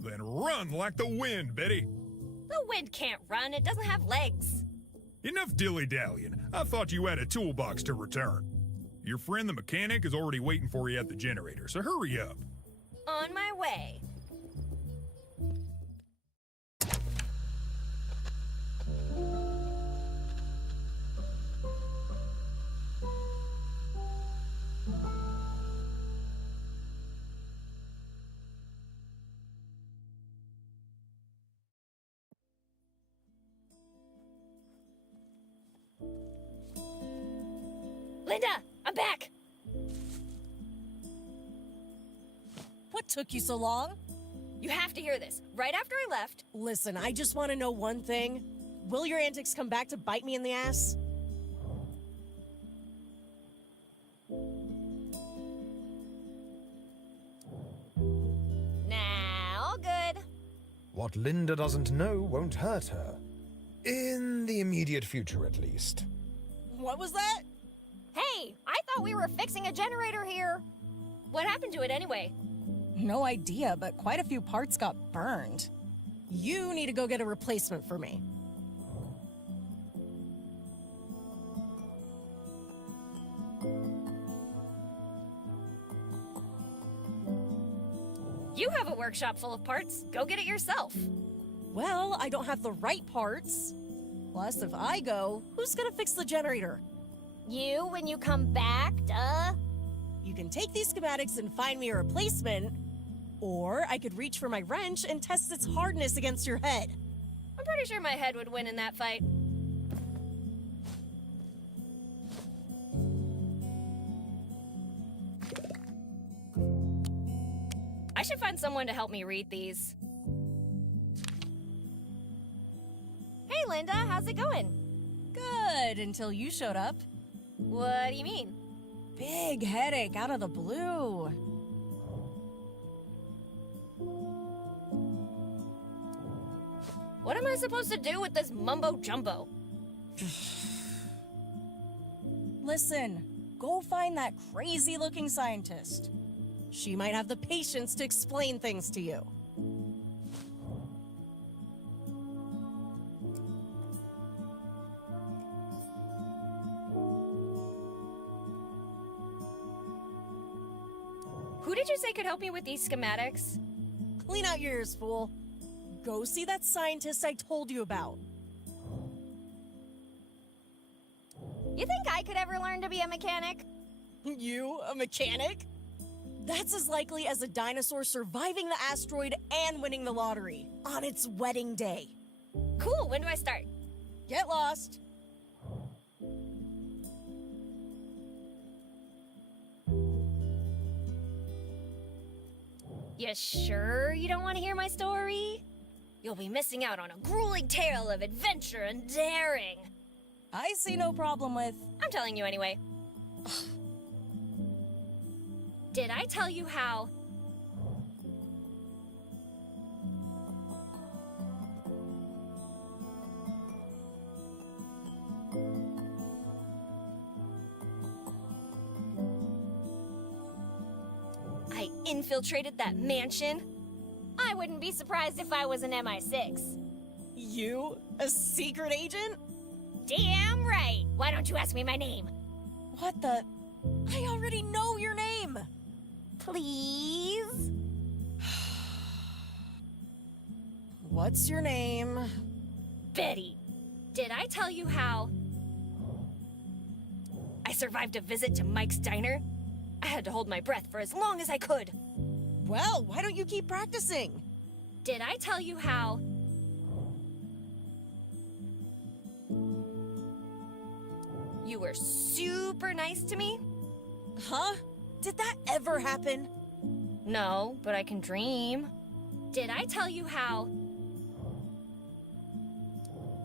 Then run like the wind, Betty. The wind can't run, it doesn't have legs. Enough dilly-dallying. I thought you had a toolbox to return. Your friend the mechanic is already waiting for you at the generator, so hurry up. On my way. Linda, I'm back! What took you so long? You have to hear this. Right after I left, Listen, I just want to know one thing. Will your antics come back to bite me in the ass? Nah, all good. What Linda doesn't know won't hurt her. In the immediate future, at least. What was that? Hey, I thought we were fixing a generator here. what happened to it anyway? No idea, but quite a few parts got burned. You need to go get a replacement for me. You have a workshop full of parts. Go get it yourself. Well, I don't have the right parts. Plus, if I go, who's gonna fix the generator? You, when you come back, duh. You can take these schematics and find me a replacement, or I could reach for my wrench and test its hardness against your head. I'm pretty sure my head would win in that fight. I should find someone to help me read these. Hey, Linda, how's it going? Good, until you showed up. What do you mean? Big headache out of the blue. What am I supposed to do with this mumbo jumbo? Listen, go find that crazy looking scientist. She might have the patience to explain things to you. Who did you say could help me with these schematics? Clean out your ears, fool. Go see that scientist I told you about. You think I could ever learn to be a mechanic? You, a mechanic? That's as likely as a dinosaur surviving the asteroid and winning the lottery on its wedding day. Cool, when do I start? Get lost. You sure you don't want to hear my story? You'll be missing out on a grueling tale of adventure and daring. I see no problem with... I'm telling you anyway. Did I tell you how... I infiltrated that mansion? I wouldn't be surprised if I was an MI6. You, a secret agent? Damn right! Why don't you ask me my name? What the... I already know your name! Please? What's your name? Betty, did I tell you how... I survived a visit to Mike's diner? I had to hold my breath for as long as I could. Well, why don't you keep practicing? Did I tell you how... You were super nice to me? Huh? Did that ever happen? No, but I can dream. Did I tell you how...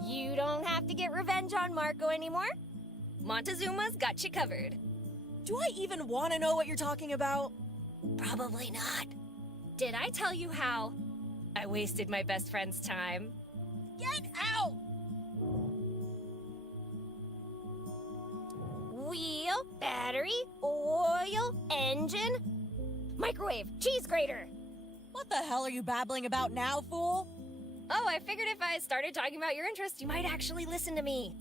You don't have to get revenge on Marco anymore? Montezuma's got you covered. Do I even want to know what you're talking about? Probably not. Did I tell you how... I wasted my best friend's time? Get out! Wheel, battery, oil, engine, microwave, cheese grater. What the hell are you babbling about now, fool? Oh, I figured if I started talking about your interest, you might actually listen to me.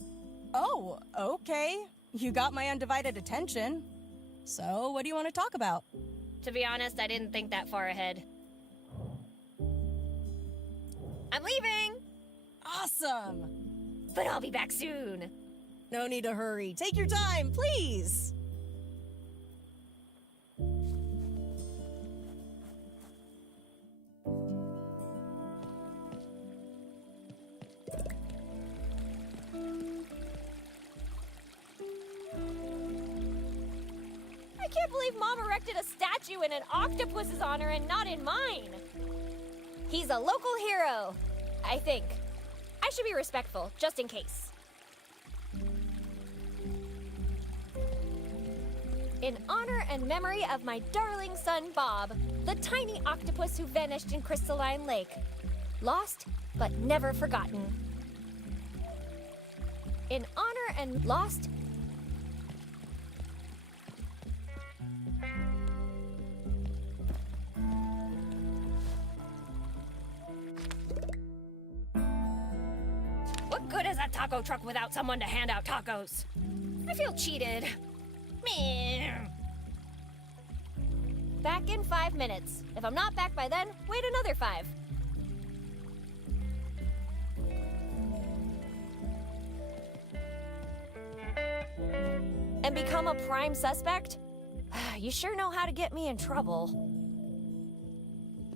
Oh, okay. You got my undivided attention. So, what do you want to talk about? To be honest, I didn't think that far ahead. I'm leaving! Awesome! But I'll be back soon. No need to hurry. Take your time, please! I can't believe Mom erected a statue in an octopus's honor and not in mine. He's a local hero, I think. I should be respectful, just in case. In honor and memory of my darling son, Bob, the tiny octopus who vanished in Crystalline Lake. Lost, but never forgotten. In honor and lost... taco truck without someone to hand out tacos. I feel cheated. Meh. Back in 5 minutes. If I'm not back by then, wait another 5. And become a prime suspect? You sure know how to get me in trouble.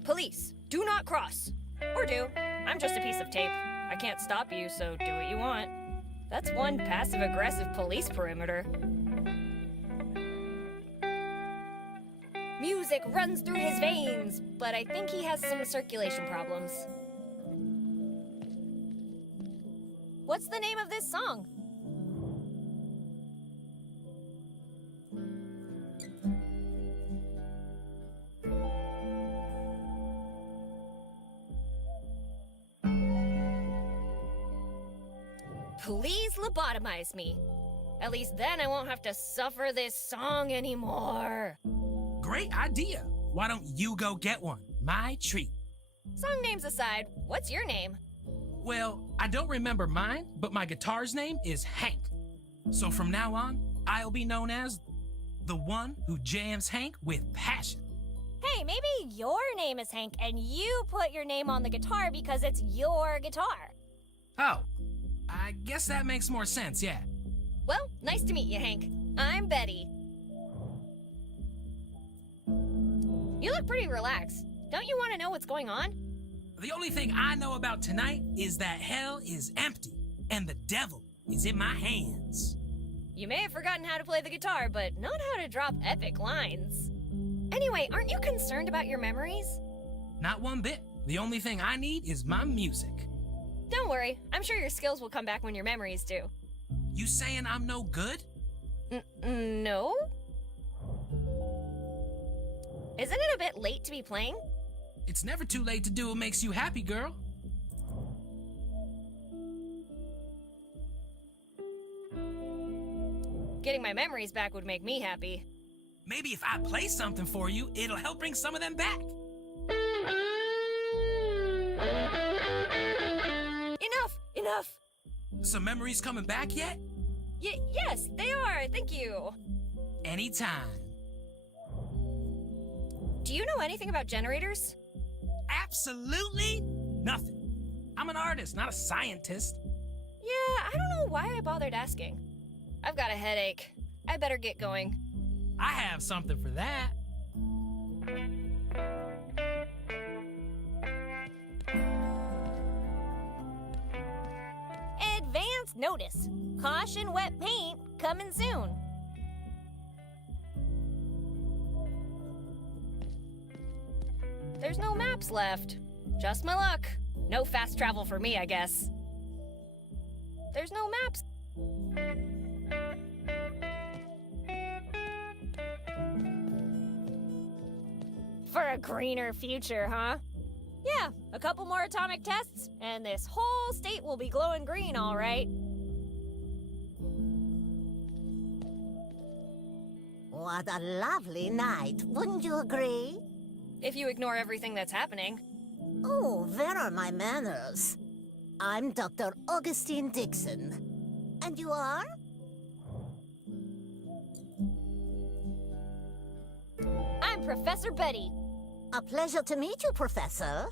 Police, do not cross. Or do. I'm just a piece of tape. I can't stop you, so do what you want. That's one passive-aggressive police perimeter. Music runs through his veins, but I think he has some circulation problems. What's the name of this song? Please lobotomize me. At least then I won't have to suffer this song anymore. Great idea. Why don't you go get one? My treat. Song names aside, what's your name? Well, I don't remember mine, but my guitar's name is Hank. So from now on, I'll be known as the one who jams Hank with passion. Hey, maybe your name is Hank and you put your name on the guitar because it's your guitar. Oh, I guess that makes more sense, yeah. Well, nice to meet you, Hank. I'm Betty. You look pretty relaxed. Don't you want to know what's going on? The only thing I know about tonight is that hell is empty and the devil is in my hands. You may have forgotten how to play the guitar, but not how to drop epic lines. Anyway, aren't you concerned about your memories? Not one bit. The only thing I need is my music. Don't worry. I'm sure your skills will come back when your memories do. You saying I'm no good? No? Isn't it a bit late to be playing? It's never too late to do what makes you happy, girl. Getting my memories back would make me happy. Maybe if I play something for you, it'll help bring some of them back. Enough! Some memories coming back yet? Yes, they are, thank you. Anytime. Do you know anything about generators? Absolutely nothing. I'm an artist, not a scientist. Yeah, I don't know why I bothered asking. I've got a headache. I better get going. I have something for that. Advance notice. Caution wet paint coming soon. There's no maps left. Just my luck. No fast travel for me, I guess. There's no maps. For a greener future, huh? Yeah, a couple more atomic tests, and this whole state will be glowing green, all right. What a lovely night, wouldn't you agree? If you ignore everything that's happening. Oh, where are my manners? I'm Dr. Augustine Dixon. And you are? I'm Professor Betty. A pleasure to meet you, Professor.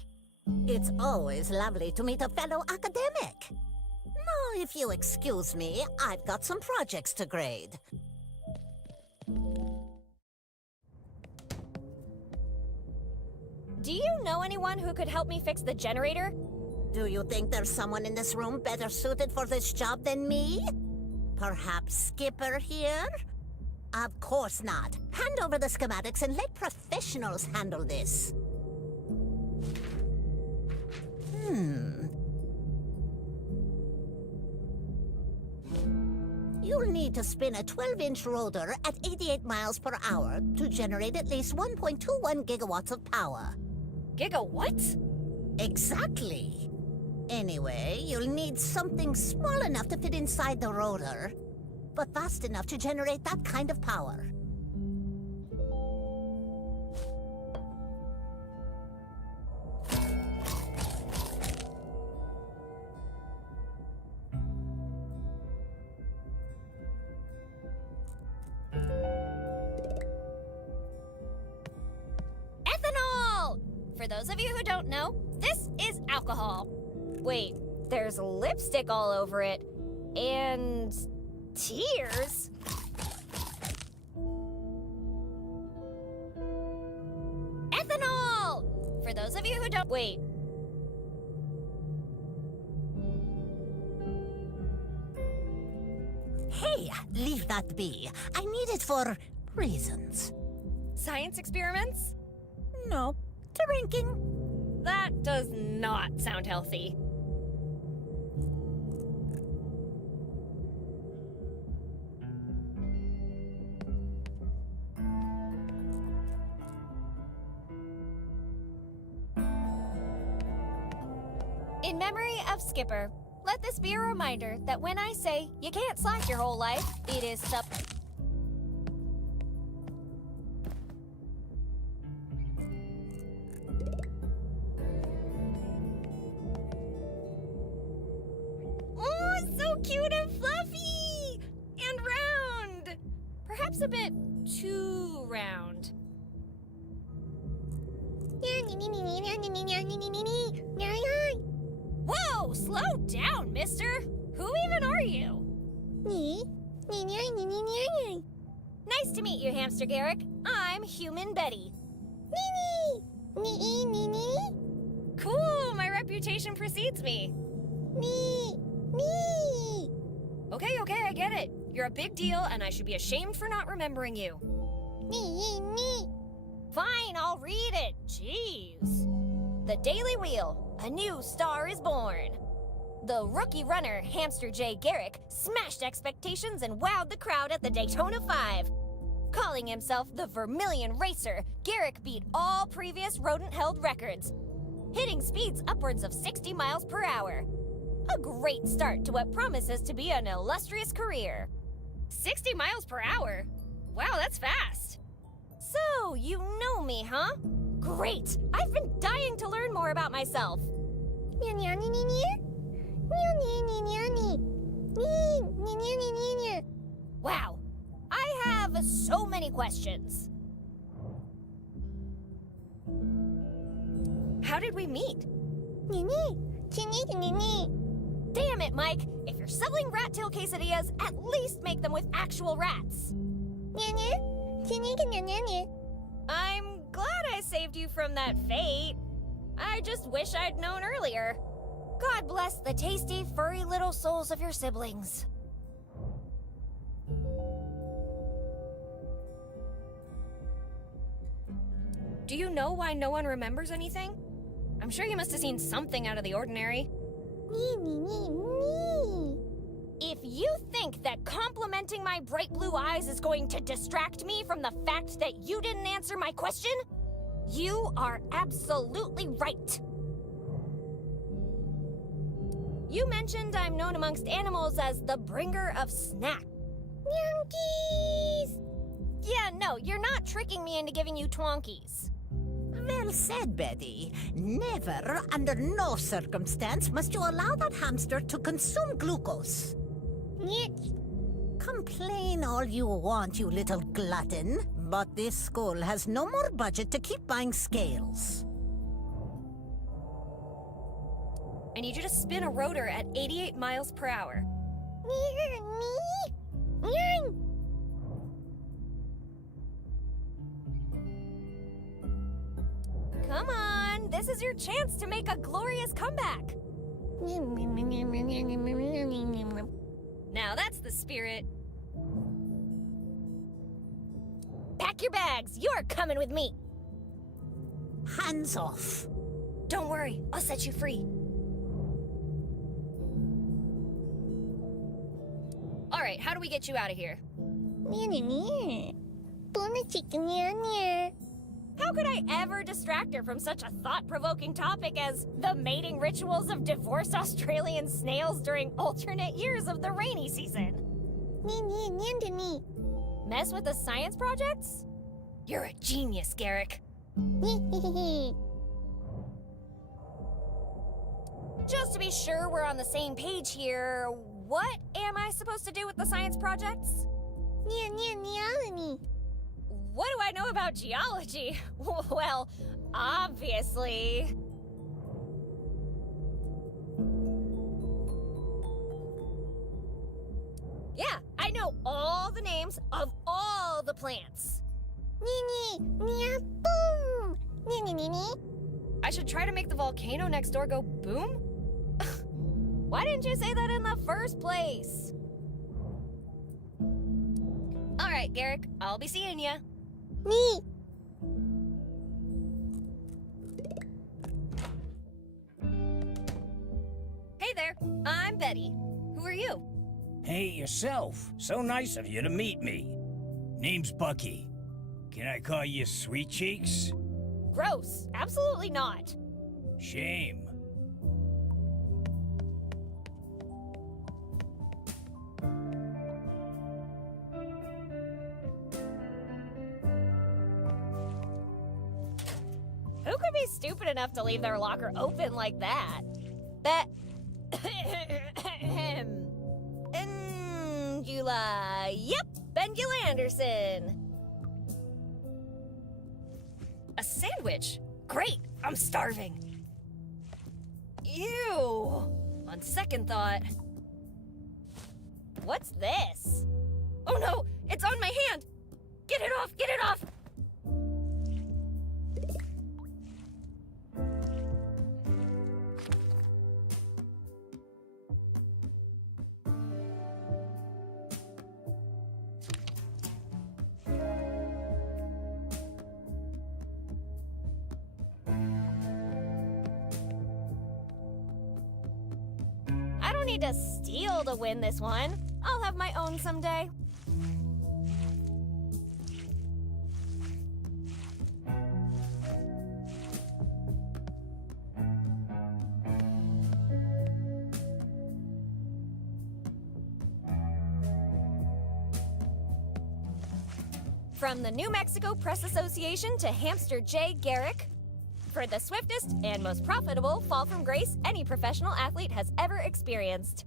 It's always lovely to meet a fellow academic. Now, if you excuse me, I've got some projects to grade. Do you know anyone who could help me fix the generator? Do you think there's someone in this room better suited for this job than me? Perhaps Skipper here? Of course not. Hand over the schematics and let professionals handle this. You'll need to spin a 12-inch rotor at 88 miles per hour to generate at least 1.21 gigawatts of power. Gigawatts? Exactly. Anyway, you'll need something small enough to fit inside the rotor, but fast enough to generate that kind of power. For those of you who don't know, this is alcohol. Wait, there's lipstick all over it. And tears? Ethanol! For those of you who don't... Wait. Hey, leave that be. I need it for reasons. Science experiments? No, drinking. That does not sound healthy. In memory of Skipper, let this be a reminder that when I say you can't slack your whole life, it is Oh, so cute and fluffy! And round! Perhaps a bit too round. Whoa, slow down, mister! Who even are you? Nice to meet you, Hamster Garrick. I'm Human Betty. Cool, my reputation precedes me. Okay, I get it. You're a big deal, and I should be ashamed for not remembering you. Fine, I'll read it. Jeez. The Daily Wheel. A new star is born. The rookie runner, Hamster J. Garrick, smashed expectations and wowed the crowd at the Daytona 5. Calling himself the Vermilion Racer, Garrick beat all previous rodent-held records, hitting speeds upwards of 60 miles per hour. A great start to what promises to be an illustrious career. 60 miles per hour? Wow, that's fast. So, you know me, huh? Great! I've been dying to learn more about myself. Wow, I have so many questions. How did we meet? Damn it, Mike! If you're selling rat tail quesadillas, at least make them with actual rats. I'm glad I saved you from that fate. I just wish I'd known earlier. God bless the tasty, furry little souls of your siblings. Do you know why no one remembers anything? I'm sure you must have seen something out of the ordinary. If you think that complimenting my bright blue eyes is going to distract me from the fact that you didn't answer my question, you are absolutely right. You mentioned I'm known amongst animals as the bringer of snack. Twonkies! Yeah, no, you're not tricking me into giving you twonkies. Well said, Betty. Never, under no circumstance, must you allow that hamster to consume glucose. Complain all you want, you little glutton, but this school has no more budget to keep buying scales. I need you to spin a rotor at 88 miles per hour. Come on, this is your chance to make a glorious comeback. Now that's the spirit. Pack your bags, you're coming with me. Hands off. Don't worry, I'll set you free. All right, how do we get you out of here? How could I ever distract her from such a thought-provoking topic as the mating rituals of divorced Australian snails during alternate years of the rainy season? Mess with the science projects? You're a genius, Garrick. Just to be sure we're on the same page here, what am I supposed to do with the science projects? What do I know about geology? Well, Obviously. Yeah, I know all the names of all the plants. Boom! I should try to make the volcano next door go boom? Why didn't you say that in the first place? All right, Garrick, I'll be seeing ya. Nee. Hey there, I'm Betty. Who are you? Hey, yourself. So nice of you to meet me. Name's Bucky. Can I call you Sweet Cheeks? Gross. Absolutely not. Shame. Who could be stupid enough to leave their locker open like that? Angela. Yep, Bengula Anderson. A sandwich? Great, I'm starving. Ew. On second thought. What's this? Oh no, it's on my hand! Get it off, get it off! I don't need to steal to win this one. I'll have my own someday. From the New Mexico Press Association to Hamster J. Garrick, for the swiftest and most profitable fall from grace any professional athlete has ever experienced.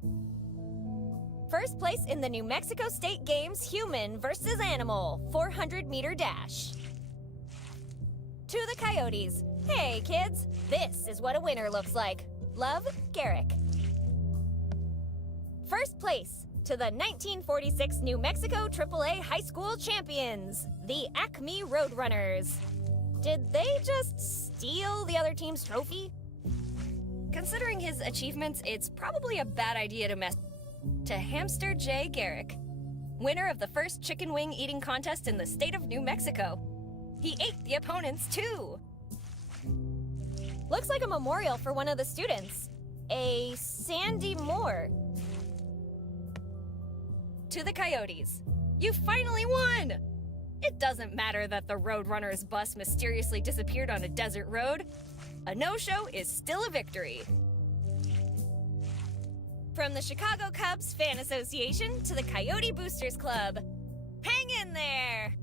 First place in the New Mexico State Games Human versus Animal 400-meter dash. To the Coyotes, hey kids, this is what a winner looks like. Love, Garrick. First place to the 1946 New Mexico AAA High School Champions, the Acme Roadrunners. Did they just steal the other team's trophy? Considering his achievements, it's probably a bad idea to mess. To Hamster J. Garrick, winner of the first chicken wing eating contest in the state of New Mexico. He ate the opponents too. Looks like a memorial for one of the students. A Sandy Moore. To the Coyotes, you finally won! It doesn't matter that the Roadrunners bus mysteriously disappeared on a desert road. A no-show is still a victory. From the Chicago Cubs Fan Association to the Coyote Boosters Club, hang in there!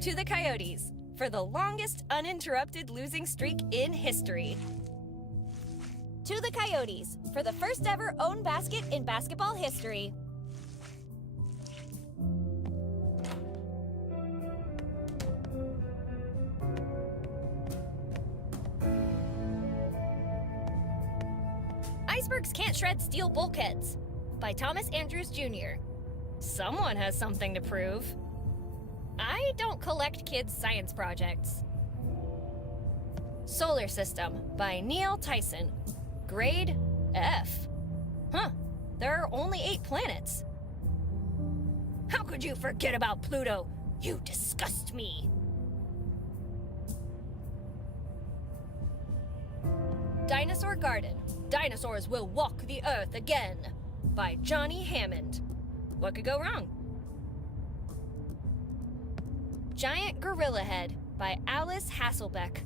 To the Coyotes, for the longest uninterrupted losing streak in history. To the Coyotes, for the first ever own basket in basketball history. Icebergs Can't Shred Steel Bulkheads by Thomas Andrews Jr. Someone has something to prove. I don't collect kids' science projects. Solar System by Neil Tyson. Grade F. Huh, there are only 8 planets. How could you forget about Pluto? You disgust me. Dinosaur Garden. Dinosaurs Will Walk the Earth Again by Johnny Hammond. What could go wrong? Giant Gorilla Head by Alice Hasselbeck.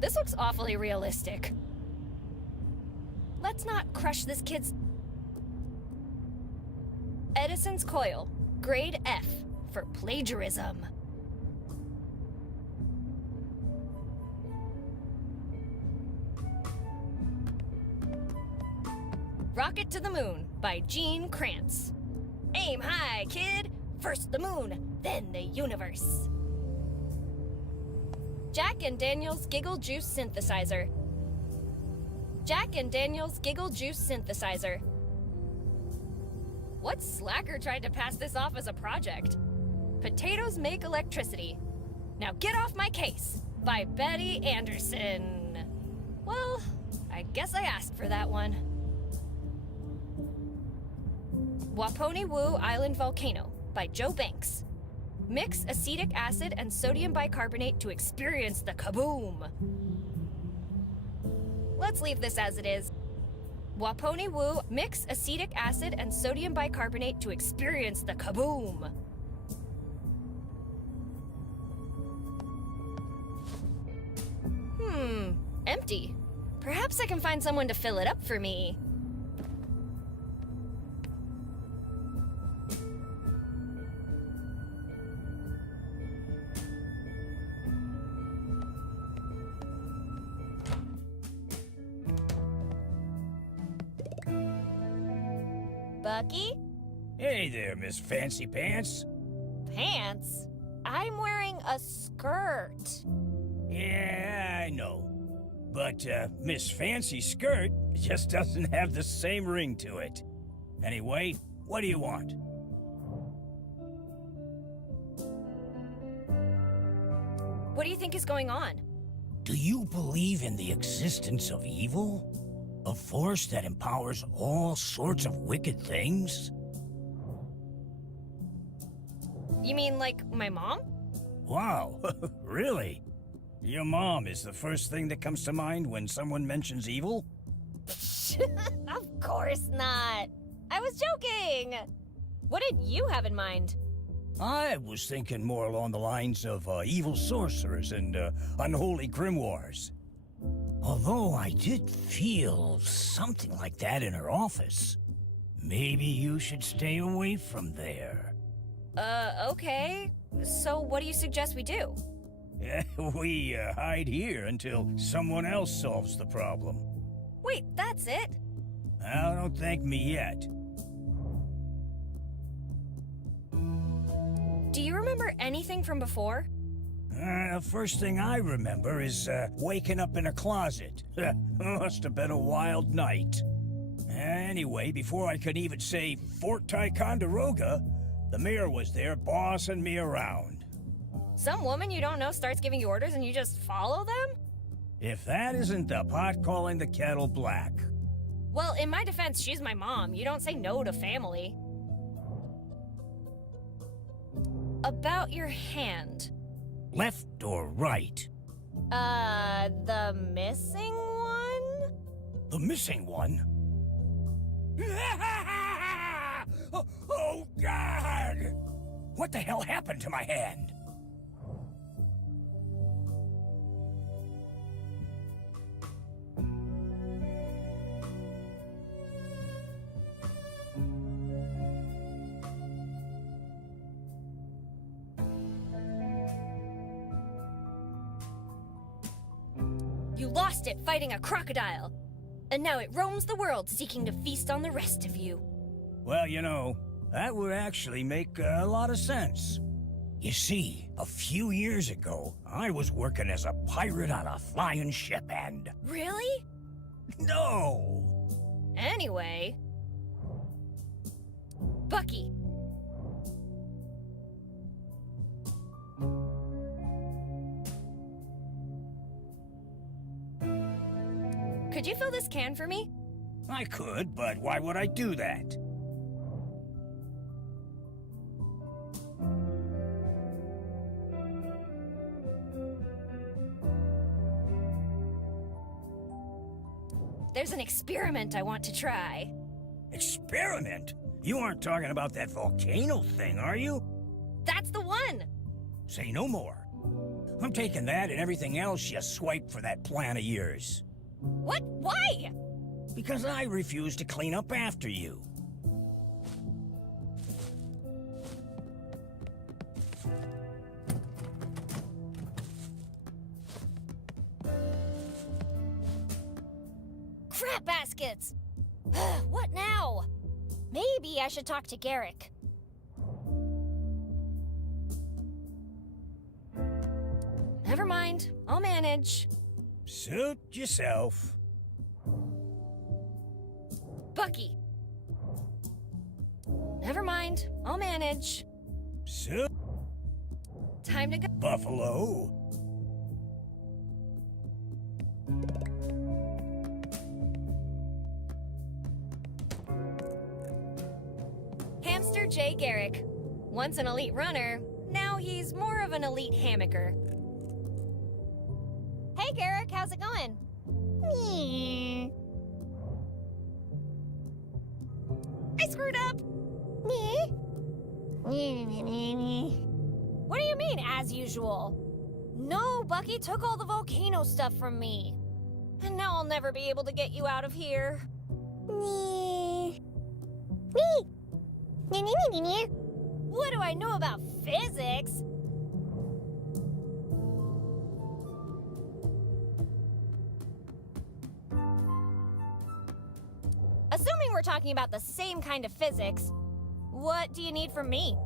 This looks awfully realistic. Let's not crush this kid's... Edison's Coil, Grade F for plagiarism. Rocket to the Moon by Gene Kranz. Aim high, kid! First the moon, then the universe. Jack and Daniel's Giggle Juice Synthesizer. Jack and Daniel's Giggle Juice Synthesizer. What slacker tried to pass this off as a project? Potatoes Make Electricity. Now Get Off My Case by Betty Anderson. Well, I guess I asked for that one. Waponi Woo Island Volcano by Joe Banks. Mix acetic acid and sodium bicarbonate to experience the kaboom. Let's leave this as it is. Waponi Woo, mix acetic acid and sodium bicarbonate to experience the kaboom. Empty. Perhaps I can find someone to fill it up for me. Bucky? Hey there, Miss Fancy Pants. Pants? I'm wearing a skirt. Yeah, I know. But Miss Fancy Skirt just doesn't have the same ring to it. Anyway, what do you want? What do you think is going on? Do you believe in the existence of evil? A force that empowers all sorts of wicked things? You mean like my mom? Wow, really? Your mom is the first thing that comes to mind when someone mentions evil? Of course not. I was joking. What did you have in mind? I was thinking more along the lines of evil sorcerers and unholy grimoires. Although I did feel something like that in her office. Maybe you should stay away from there. Okay. So what do you suggest we do? We hide here until someone else solves the problem. Wait, that's it? Well, don't thank me yet. Do you remember anything from before? The first thing I remember is waking up in a closet. Must have been a wild night. Anyway, before I could even say Fort Ticonderoga, the mayor was there bossing me around. Some woman you don't know starts giving you orders and you just follow them? If that isn't the pot calling the kettle black. Well, in my defense, she's my mom. You don't say no to family. About your hand. Left or right? The missing one? The missing one? Oh, God! What the hell happened to my hand? You lost it fighting a crocodile. And now it roams the world seeking to feast on the rest of you. Well, you know, that would actually make a lot of sense. You see, a few years ago, I was working as a pirate on a flying ship and... Really? No! Anyway... Bucky. Could you fill this can for me? I could, but why would I do that? There's an experiment I want to try. Experiment? You aren't talking about that volcano thing, are you? That's the one! Say no more. I'm taking that and everything else you swiped for that plan of yours. What? Why? Because I refuse to clean up after you. Crap baskets! What now? Maybe I should talk to Garrick. Never mind. mind. I'll manage. Suit yourself. Bucky. Never mind. I'll manage. Suit Time to go. Buffalo. Hamster Jay Garrick. Once an elite runner, now he's more of an elite hammocker. Hey, Garrick, how's it going? I screwed up! What do you mean, as usual? No, Bucky took all the volcano stuff from me. And now I'll never be able to get you out of here. What do I know about physics? Assuming we're talking about the same kind of physics, what do you need from me?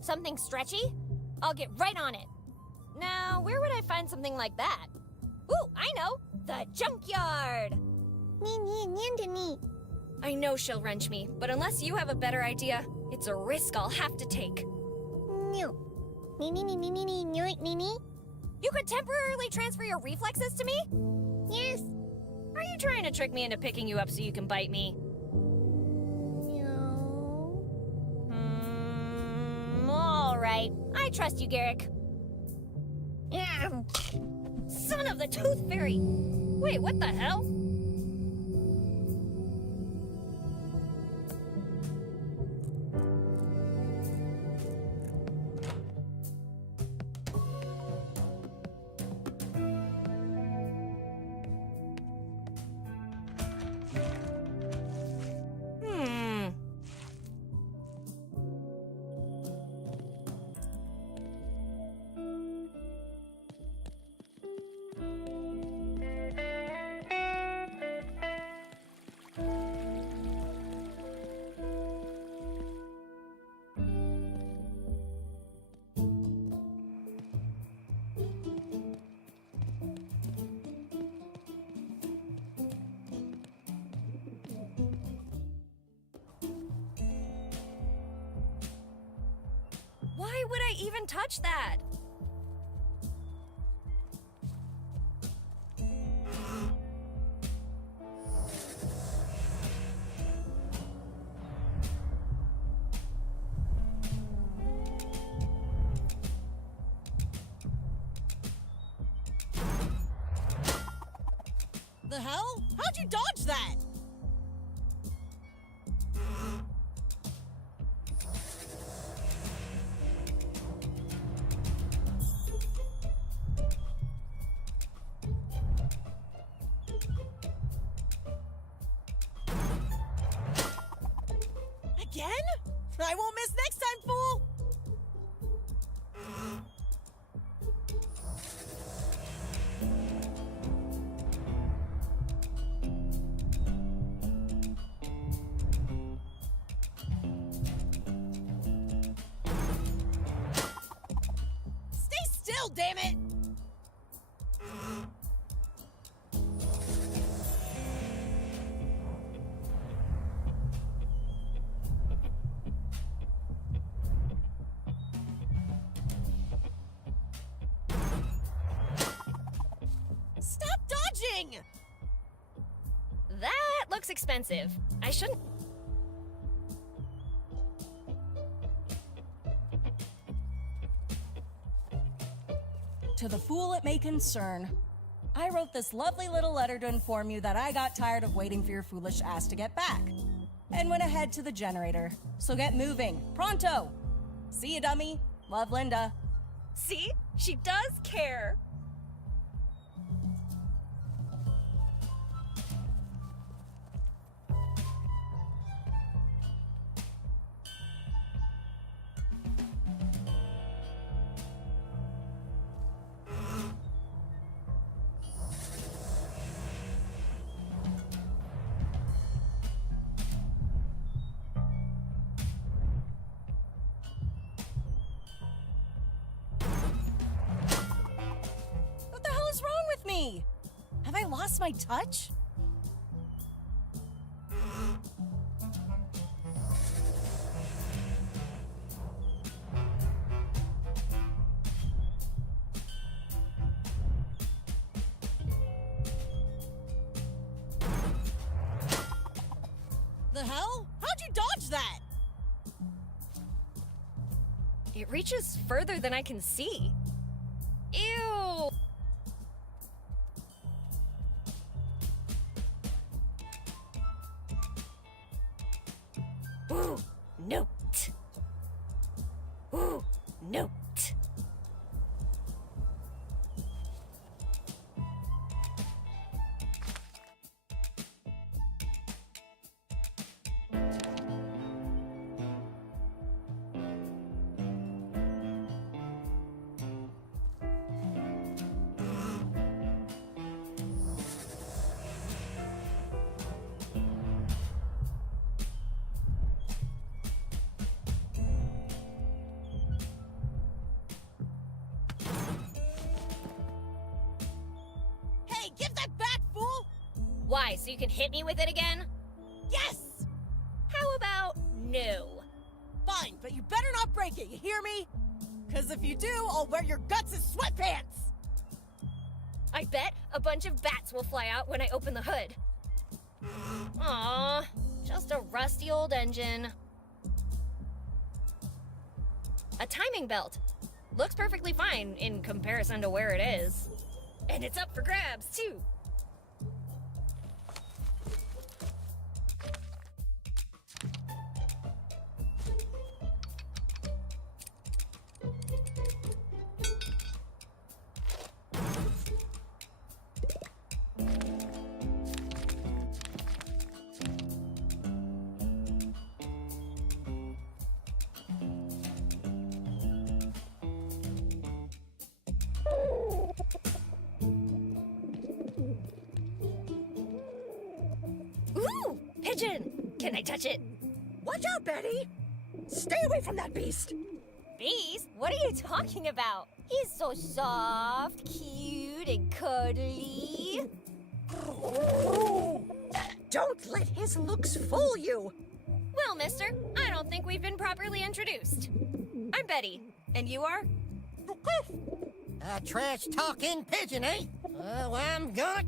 Something stretchy? I'll get right on it. Now, where would I find something like that? Ooh, I know! The junkyard! I know she'll wrench me, but unless you have a better idea, it's a risk I'll have to take. You could temporarily transfer your reflexes to me? Yes. Are you trying to trick me into picking you up so you can bite me? All right. I trust you, Garrick. Son of the Tooth Fairy! Wait, what the hell? Why would I even touch that? The hell? How'd you dodge that? Again? I won't miss next time, fool! Stay still, damn it! Stop dodging! That looks expensive. I shouldn't. To the fool it may concern, I wrote this lovely little letter to inform you that I got tired of waiting for your foolish ass to get back, and went ahead to the generator. So get moving, pronto! See you, dummy. Love, Linda. See? She does care. me! Have I lost my touch? The hell? How'd you dodge that? It reaches further than I can see. Ew! Ooh, note. Ooh, note. Hey, give that back, fool! Why, so you can hit me with it again? Yes! How about no? Fine, but you better not break it, you hear me? Because if you do, I'll wear your guts as sweatpants! I bet a bunch of bats will fly out when I open the hood. Aww, just a rusty old engine. A timing belt. Looks perfectly fine in comparison to where it is. And it's up for grabs, too. Ooh! Pigeon! Can I touch it? Watch out, Betty! Stay away from that beast! Beast? What are you talking about? He's so soft, cute, and cuddly. Don't let his looks fool you! Well, mister, I don't think we've been properly introduced. I'm Betty. And you are? A trash-talking pigeon, eh? Oh, I'm gonna...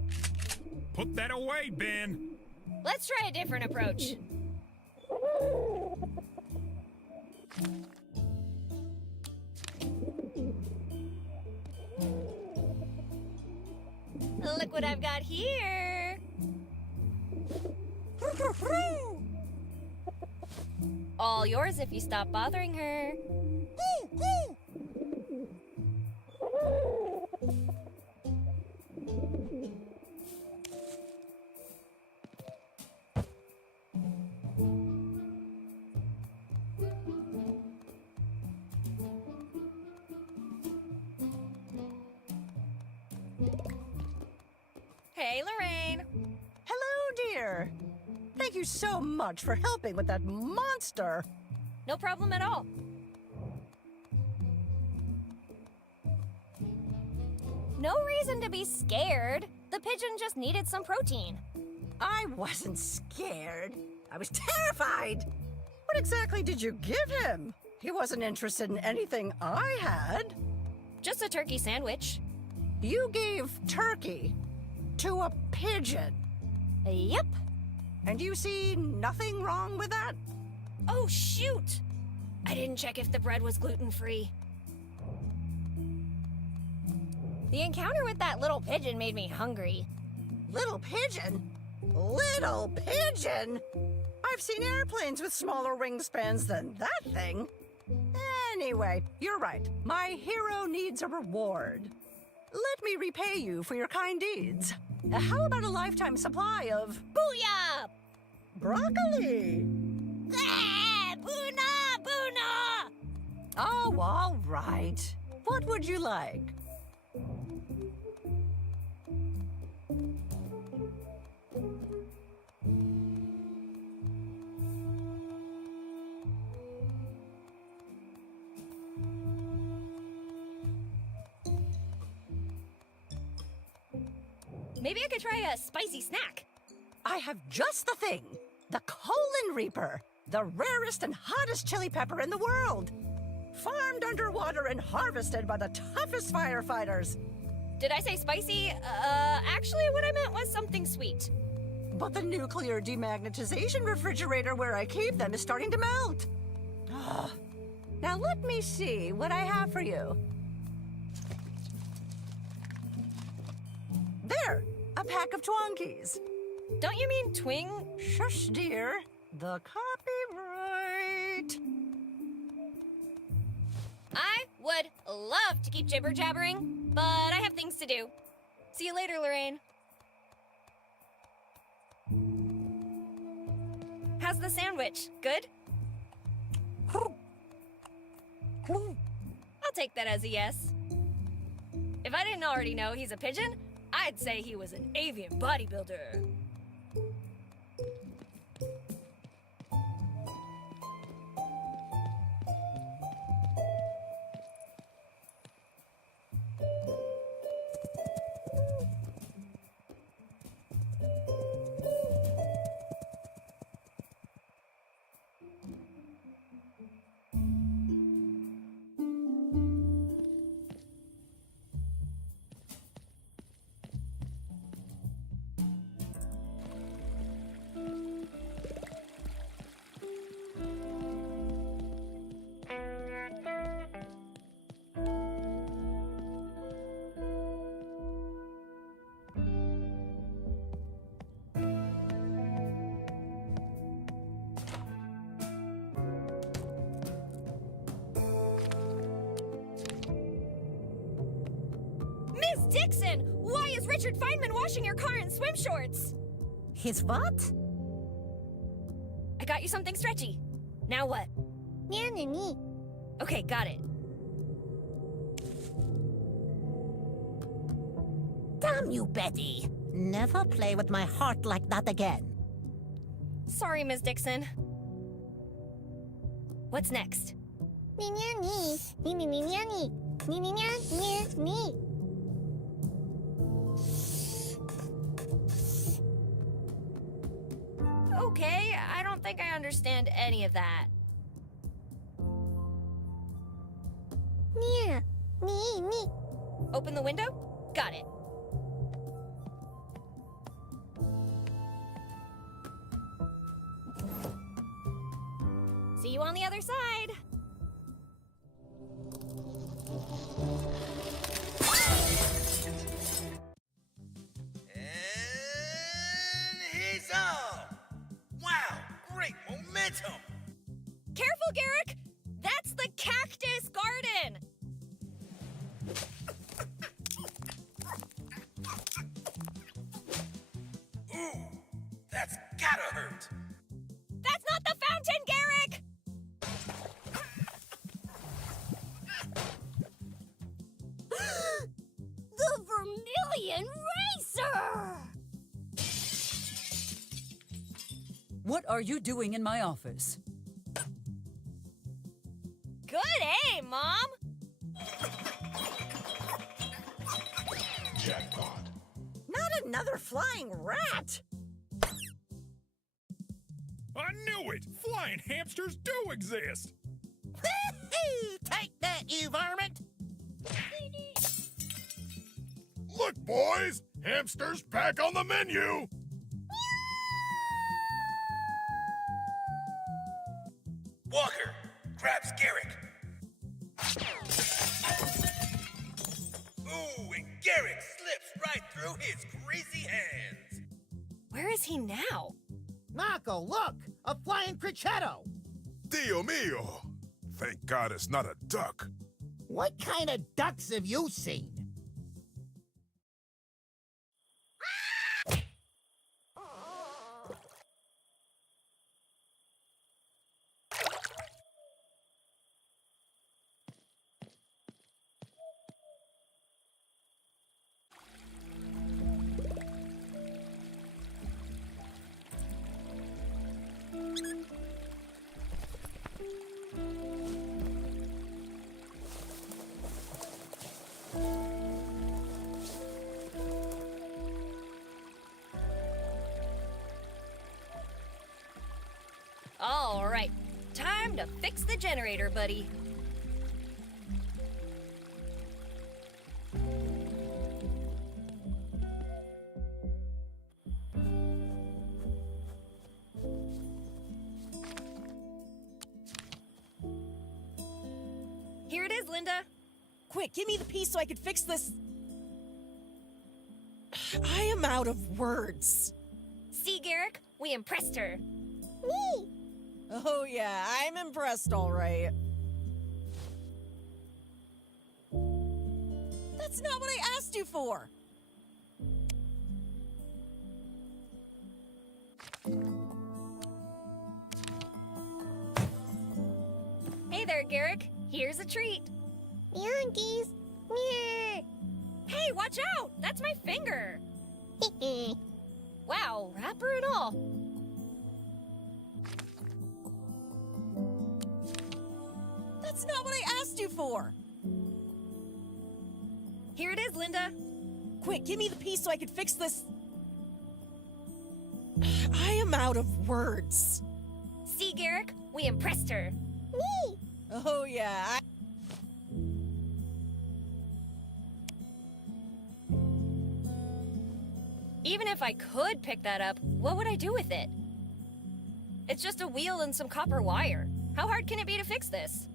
Put that away, Ben. Let's try a different approach. Look what I've got here. All yours if you stop bothering her. Hey, Lorraine. Hello, dear. Thank you so much for helping with that monster. No problem at all. No reason to be scared. The pigeon just needed some protein. I wasn't scared. I was terrified. What exactly did you give him? He wasn't interested in anything I had. Just a turkey sandwich. You gave turkey to a pigeon. Yep. And you see nothing wrong with that? Oh, shoot! I didn't check if the bread was gluten-free. The encounter with that little pigeon made me hungry. Little pigeon? Little pigeon? I've seen airplanes with smaller wingspans than that thing. Anyway, you're right. My hero needs a reward. Let me repay you for your kind deeds. How about a lifetime supply of Booyah! broccoli? Ah, Boona! Boona! Oh, all right. What would you like? Maybe I could try a spicy snack. I have just the thing. The Colon Reaper. The rarest and hottest chili pepper in the world. Farmed underwater and harvested by the toughest firefighters. Did I say spicy? Actually, what I meant was something sweet. But the nuclear demagnetization refrigerator where I keep them is starting to melt. Now let me see what I have for you. There, a pack of Twonkies. Don't you mean twing? Shush, dear. The copyright. I would love to keep jibber jabbering, but I have things to do. See you later, Lorraine. How's the sandwich? Good? I'll take that as a yes. If I didn't already know he's a pigeon, I'd say he was an avian bodybuilder. Miss Dixon, why is Richard Feynman washing your car in swim shorts? His what? I got you something stretchy. Now what? Okay, got it. Damn you, Betty. Never play with my heart like that again. Sorry, Miss Dixon. What's next? Okay, I don't think I understand any of that. Open the window? Got it. See you on the other side. And he's off! Wow, great momentum! Careful, Garrick! That's the cactus garden! Ooh, that's gotta hurt! That's not the fountain, Garrick! The Vermilion Racer! What are you doing in my office? Good aim, Mom! Jackpot. Not another flying rat! I knew it! Flying hamsters do exist! Take that, you varmint! Look, boys! Hamsters back on the menu! Walker grabs Garrick. Ooh, and Garrick slips right through his greasy hands. Where is he now? Marco, look! A flying crichetto! Dio mio! Thank God it's not a duck. What kind of ducks have you seen? Time to fix the generator, buddy. Here it is, Linda. Quick, give me the piece so I can fix this. I am out of words. See, Garrick? We impressed her. Woo! Oh, yeah, I'm impressed, all right. That's not what I asked you for. Hey there, Garrick. Here's a treat. Yankees. Meow. Hey, watch out! That's my finger. Wow, wrapper and all. That's not what I asked you for. Here it is, Linda. Quick, give me the piece so I can fix this. I am out of words. See, Garrick? We impressed her. Oh, yeah. Even if I could pick that up, what would I do with it? It's just a wheel and some copper wire. How hard can it be to fix this?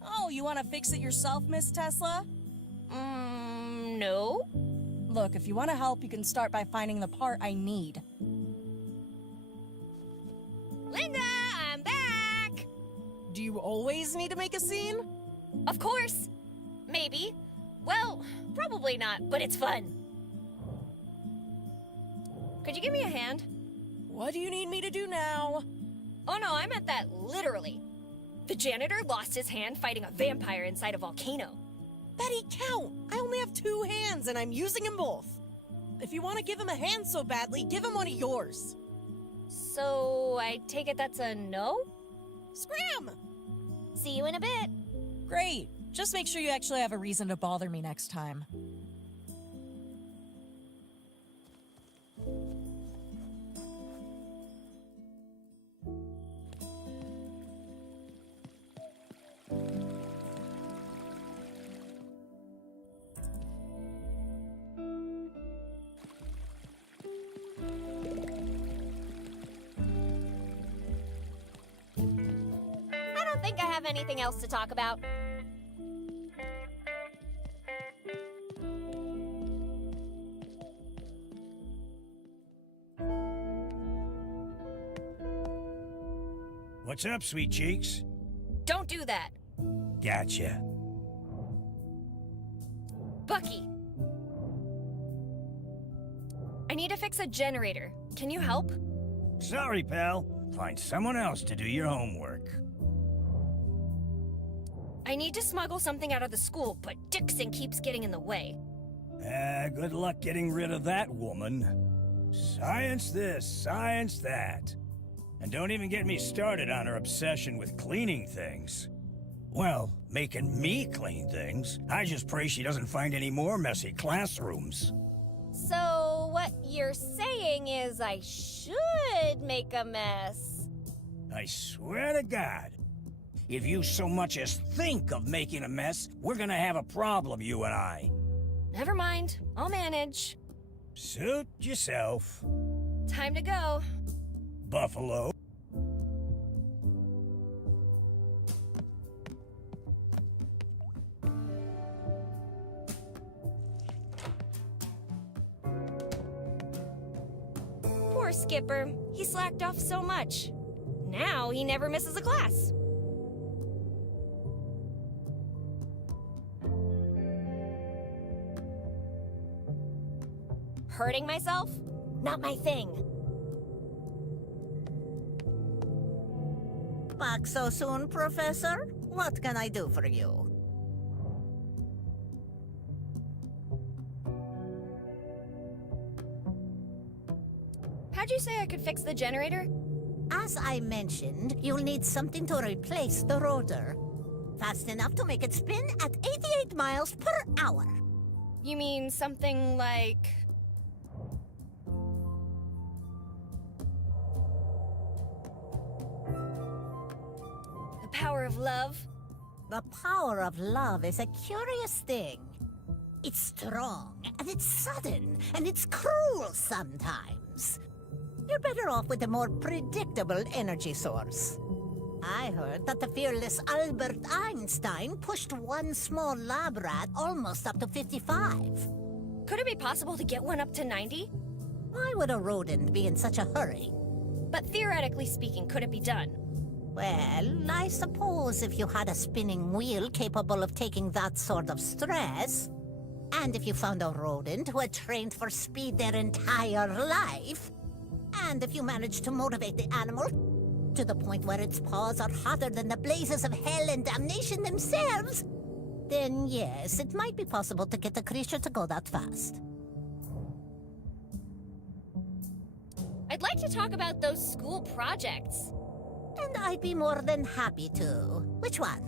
Oh, you want to fix it yourself, Miss Tesla? No. Look, if you want to help, you can start by finding the part I need. Linda, I'm back! Do you always need to make a scene? Of course. Maybe. Well, probably not, but it's fun. Could you give me a hand? What do you need me to do now? Oh no, I meant that literally. The janitor lost his hand fighting a vampire inside a volcano. Betty, count! I only have 2 hands and I'm using them both. If you want to give him a hand so badly, give him one of yours. So, I take it that's a no? Scram! See you in a bit. Great. Just make sure you actually have a reason to bother me next time. I don't think I have anything else to talk about. What's up, sweet cheeks? Don't do that. Gotcha. Bucky. I need to fix a generator. Can you help? Sorry, pal. Find someone else to do your homework. I need to smuggle something out of the school, but Dixon keeps getting in the way. Good luck getting rid of that woman. Science this, science that. And don't even get me started on her obsession with cleaning things. Well, making me clean things. I just pray she doesn't find any more messy classrooms. So, what you're saying is I should make a mess. I swear to God, if you so much as think of making a mess, we're gonna have a problem, you and I. Never mind. I'll manage. Suit yourself. Time to go. Buffalo. Poor Skipper. He slacked off so much. Now he never misses a class. Hurting myself? Not my thing. Back so soon, Professor? What can I do for you? How'd you say I could fix the generator? As I mentioned, you'll need something to replace the rotor. Fast enough to make it spin at 88 miles per hour. You mean something like... The power of love? The power of love is a curious thing. It's strong, and it's sudden, and it's cruel sometimes. You're better off with a more predictable energy source. I heard that the fearless Albert Einstein pushed one small lab rat almost up to 55. Could it be possible to get one up to 90? Why would a rodent be in such a hurry? But theoretically speaking, could it be done? Well, I suppose if you had a spinning wheel capable of taking that sort of stress, and if you found a rodent who had trained for speed their entire life, and if you managed to motivate the animal to the point where its paws are hotter than the blazes of hell and damnation themselves, then yes, it might be possible to get a creature to go that fast. I'd like to talk about those school projects. And I'd be more than happy to. Which one?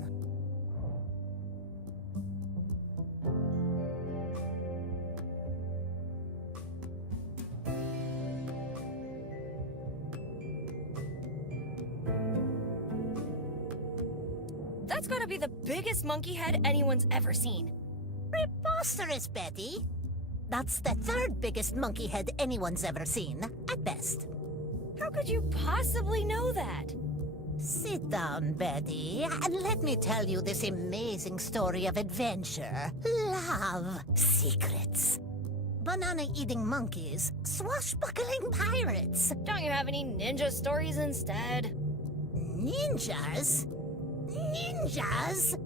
That's gotta be the biggest monkey head anyone's ever seen. Preposterous, Betty. That's the third biggest monkey head anyone's ever seen, at best. How could you possibly know that? Sit down, Betty, and let me tell you this amazing story of adventure, love, secrets, banana-eating monkeys, swashbuckling pirates. Don't you have any ninja stories instead? Ninjas? Ninjas?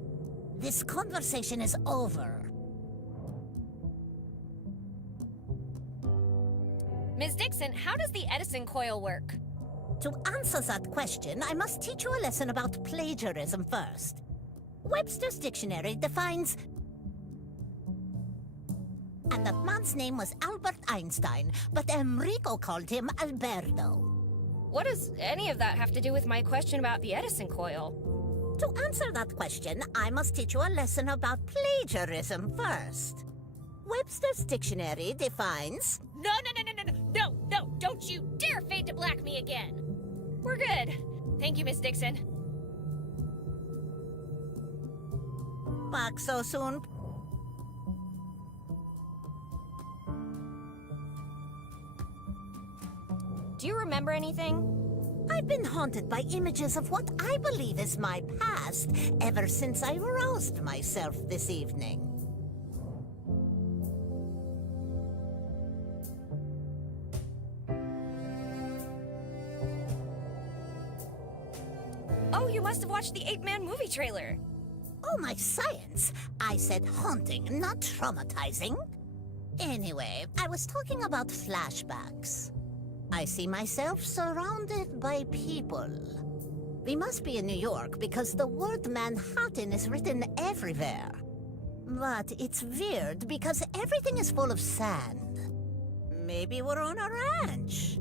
This conversation is over. Ms. Dixon, how does the Edison coil work? To answer that question, I must teach you a lesson about plagiarism first. Webster's dictionary defines... And that man's name was Albert Einstein, but Enrico called him Alberto. What does any of that have to do with my question about the Edison coil? To answer that question, I must teach you a lesson about plagiarism first. Webster's dictionary defines... No, don't you dare fade to black me again! We're good. Thank you, Miss Dixon. Back so soon? Do you remember anything? I've been haunted by images of what I believe is my past ever since I roused myself this evening. Oh, you must have watched the 8-Man movie trailer. Oh, my science! I said haunting, not traumatizing. Anyway, I was talking about flashbacks. I see myself surrounded by people. We must be in New York because the word Manhattan is written everywhere. But it's weird because everything is full of sand. Maybe we're on a ranch.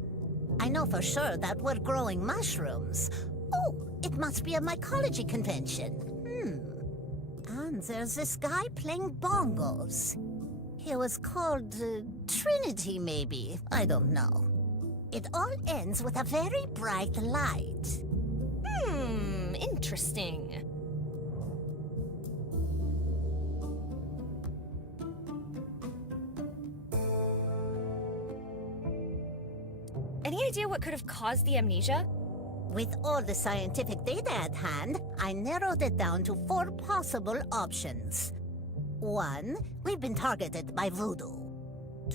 I know for sure that we're growing mushrooms. Oh, it must be a mycology convention. And there's this guy playing bongos. He was called Trinity, maybe. I don't know. It all ends with a very bright light. Interesting. Any idea what could have caused the amnesia? With all the scientific data at hand, I narrowed it down to 4 possible options. 1, we've been targeted by voodoo.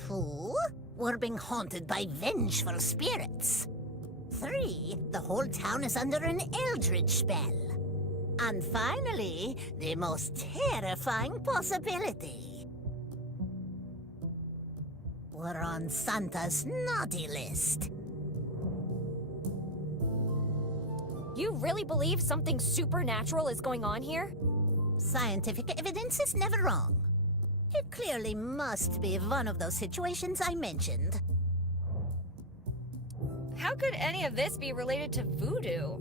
2, we're being haunted by vengeful spirits. 3, the whole town is under an eldritch spell. And finally, the most terrifying possibility. We're on Santa's naughty list. You really believe something supernatural is going on here? Scientific evidence is never wrong. It clearly must be one of those situations I mentioned. How could any of this be related to voodoo?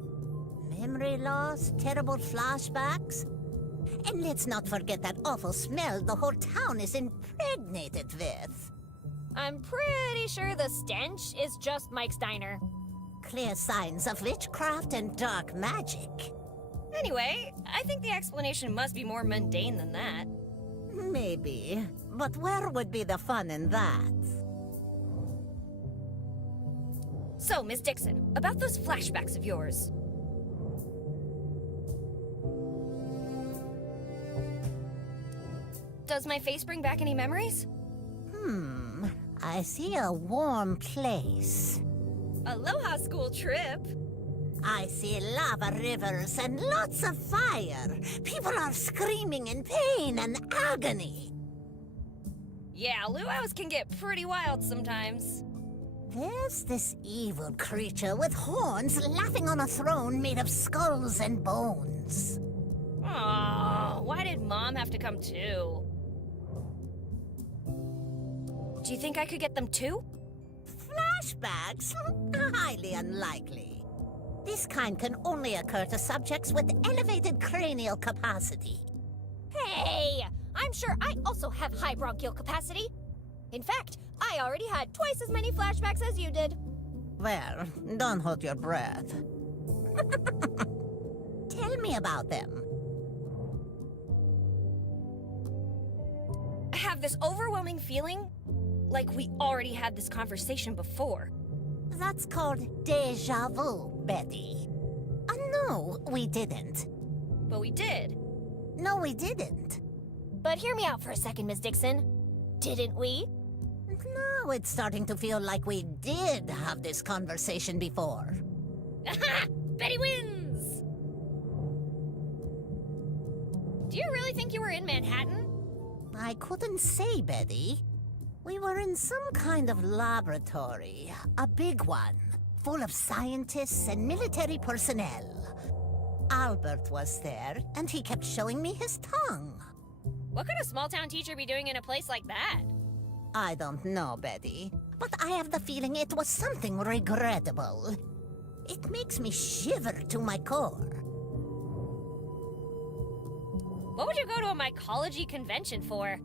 Memory loss, terrible flashbacks. And let's not forget that awful smell the whole town is impregnated with. I'm pretty sure the stench is just Mike's Diner. Clear signs of witchcraft and dark magic. Anyway, I think the explanation must be more mundane than that. Maybe. But where would be the fun in that? So, Miss Dixon, about those flashbacks of yours. Does my face bring back any memories? I see a warm place. Aloha school trip. I see lava rivers and lots of fire. People are screaming in pain and agony. Yeah, luau's can get pretty wild sometimes. There's this evil creature with horns laughing on a throne made of skulls and bones. Aww, why did Mom have to come too? Do you think I could get them too? Flashbacks? Highly unlikely. This kind can only occur to subjects with elevated cranial capacity. Hey! I'm sure I also have high bronchial capacity. In fact, I already had twice as many flashbacks as you did. Well, don't hold your breath. Tell me about them. I have this overwhelming feeling like we already had this conversation before. That's called deja vu, Betty. No, we didn't. But we did. No, we didn't. But hear me out for a second, Miss Dixon. Didn't we? Now it's starting to feel like we did have this conversation before. Aha! Betty wins! Do you really think you were in Manhattan? I couldn't say, Betty. We were in some kind of laboratory, a big one, full of scientists and military personnel. Albert was there, and he kept showing me his tongue. What could a small-town teacher be doing in a place like that? I don't know, Betty, but I have the feeling it was something regrettable. It makes me shiver to my core. What would you go to a mycology convention for?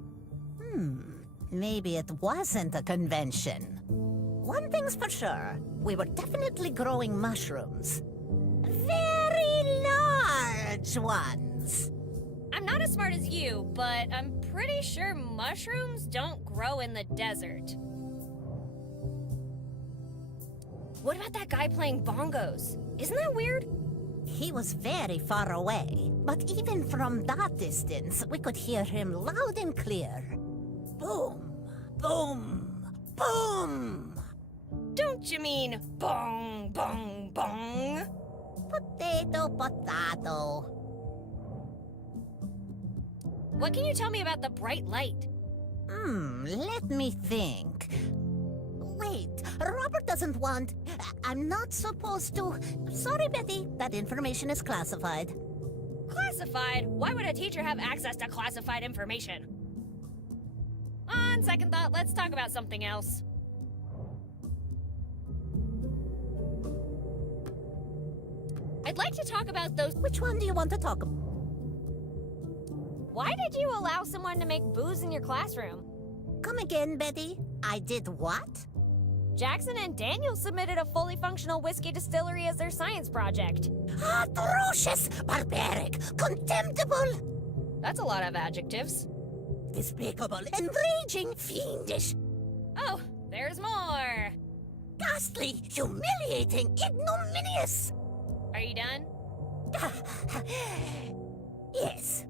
Maybe it wasn't a convention. One thing's for sure, we were definitely growing mushrooms. Very large ones. I'm not as smart as you, but I'm pretty sure mushrooms don't grow in the desert. What about that guy playing bongos? Isn't that weird? He was very far away, but even from that distance, we could hear him loud and clear. Boom, boom, boom! Don't you mean bong, bong, bong? Potato, potato. What can you tell me about the bright light? Let me think. Wait, Robert doesn't want... I'm not supposed to... Sorry, Betty, that information is classified. Classified? Why would a teacher have access to classified information? On second thought, let's talk about something else. I'd like to talk about those... Which one do you want to talk about? Why did you allow someone to make booze in your classroom? Come again, Betty? I did what? Jackson and Daniel submitted a fully functional whiskey distillery as their science project. Atrocious, barbaric, contemptible. That's a lot of adjectives. Despicable, enraging, fiendish. Oh, there's more. Ghastly, humiliating, ignominious. Are you done? Yes.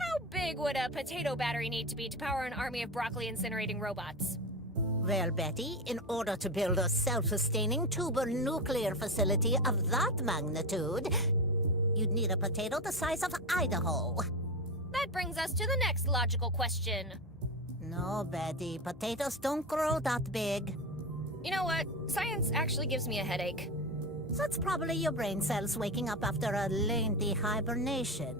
How big would a potato battery need to be to power an army of broccoli incinerating robots? Well, Betty, in order to build a self-sustaining tuber nuclear facility of that magnitude, you'd need a potato the size of Idaho. That brings us to the next logical question. No, Betty, potatoes don't grow that big. You know what? Science actually gives me a headache. That's probably your brain cells waking up after a lengthy hibernation.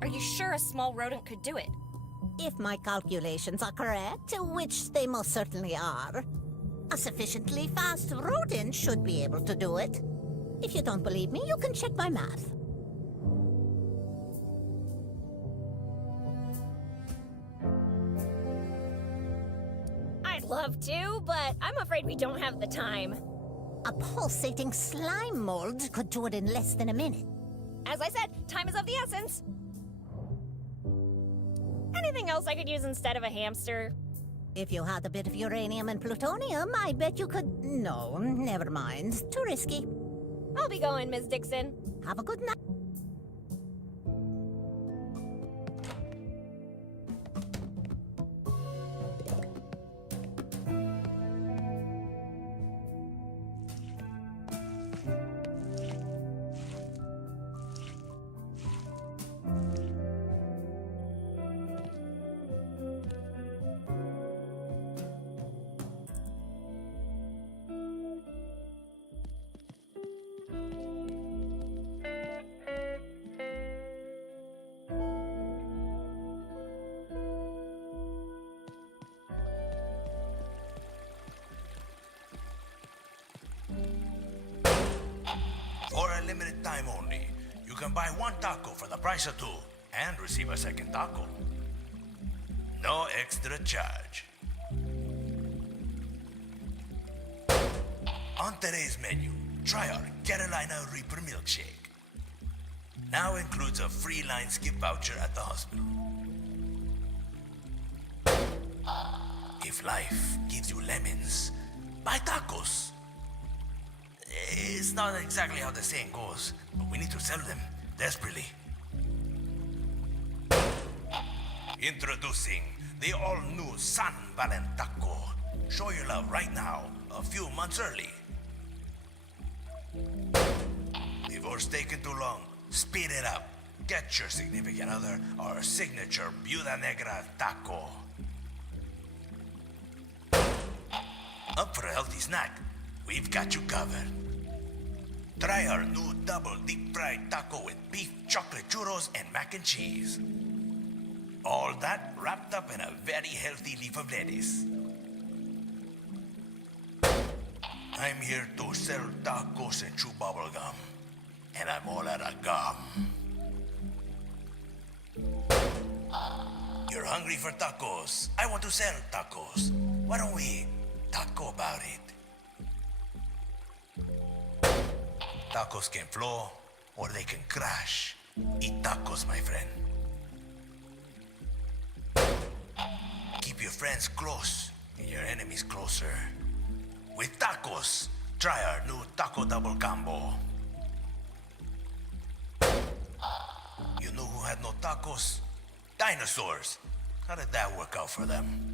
Are you sure a small rodent could do it? If my calculations are correct, which they most certainly are, a sufficiently fast rodent should be able to do it. If you don't believe me, you can check my math. I'd love to, but I'm afraid we don't have the time. A pulsating slime mold could do it in less than a minute. As I said, time is of the essence. Anything else I could use instead of a hamster? If you had a bit of uranium and plutonium, I bet you could... No, never mind. Too risky. I'll be going, Ms. Dixon. Have a good night. For a limited time only, you can buy one taco for the price of two and receive a second taco. No extra charge. On today's menu, try our Carolina Reaper milkshake. Now includes a free line skip voucher at the hospital. If life gives you lemons, buy tacos. It's not exactly how the saying goes, but we need to sell them desperately. Introducing the all-new San Valen Taco. Show your love right now, a few months early. Divorce taking too long? Speed it up. Get your significant other our signature Viuda Negra Taco. Up for a healthy snack? We've got you covered. Try our new double deep fried taco with beef, chocolate churros, and mac and cheese. All that wrapped up in a very healthy leaf of lettuce. I'm here to sell tacos and chew bubble gum. And I'm all out of gum. You're hungry for tacos. I want to sell tacos. Why don't we taco about it? Tacos can flow, or they can crash. Eat tacos, my friend. Keep your friends close and your enemies closer. With tacos, try our new Taco Double Combo. You know who had no tacos? Dinosaurs. How did that work out for them?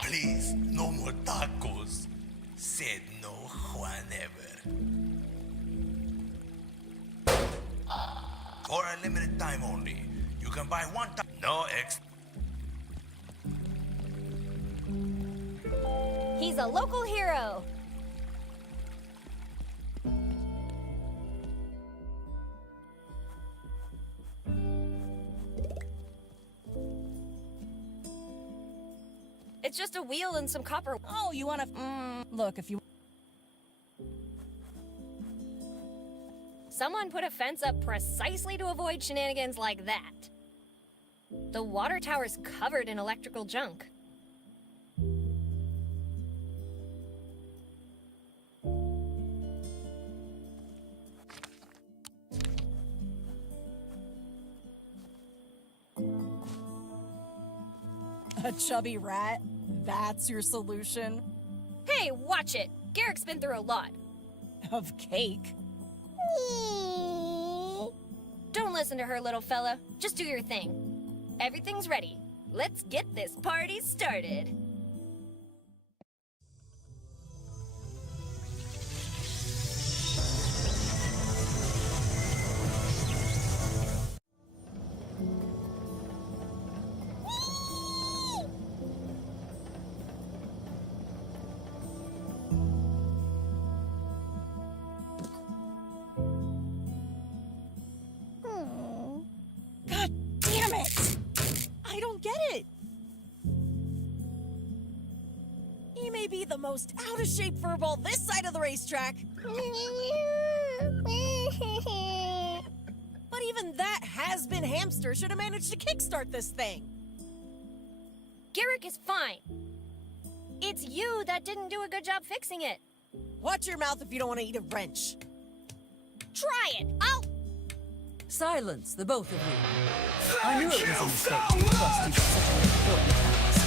Please, no more tacos. Said no Juan ever. For a limited time only, you can buy one taco. No extra. He's a local hero. It's just a wheel and some copper. Oh, you wanna... Look, if you... Someone put a fence up precisely to avoid shenanigans like that. The water tower's covered in electrical junk. A chubby rat? That's your solution? Hey, watch it! Garrick's been through a lot. Of cake? Don't listen to her, little fella. Just do your thing. Everything's ready. Let's get this party started. God damn it! I don't get it! He may be the most out-of-shape furball this side of the racetrack. But even Even that has-been hamster should have managed to kickstart this thing. Garrick is fine. It's you that didn't do a good job fixing it. Watch your mouth if you don't want to eat a wrench. Try it. Silence, the both of you. I knew it was a mistake to trust you for such an important task.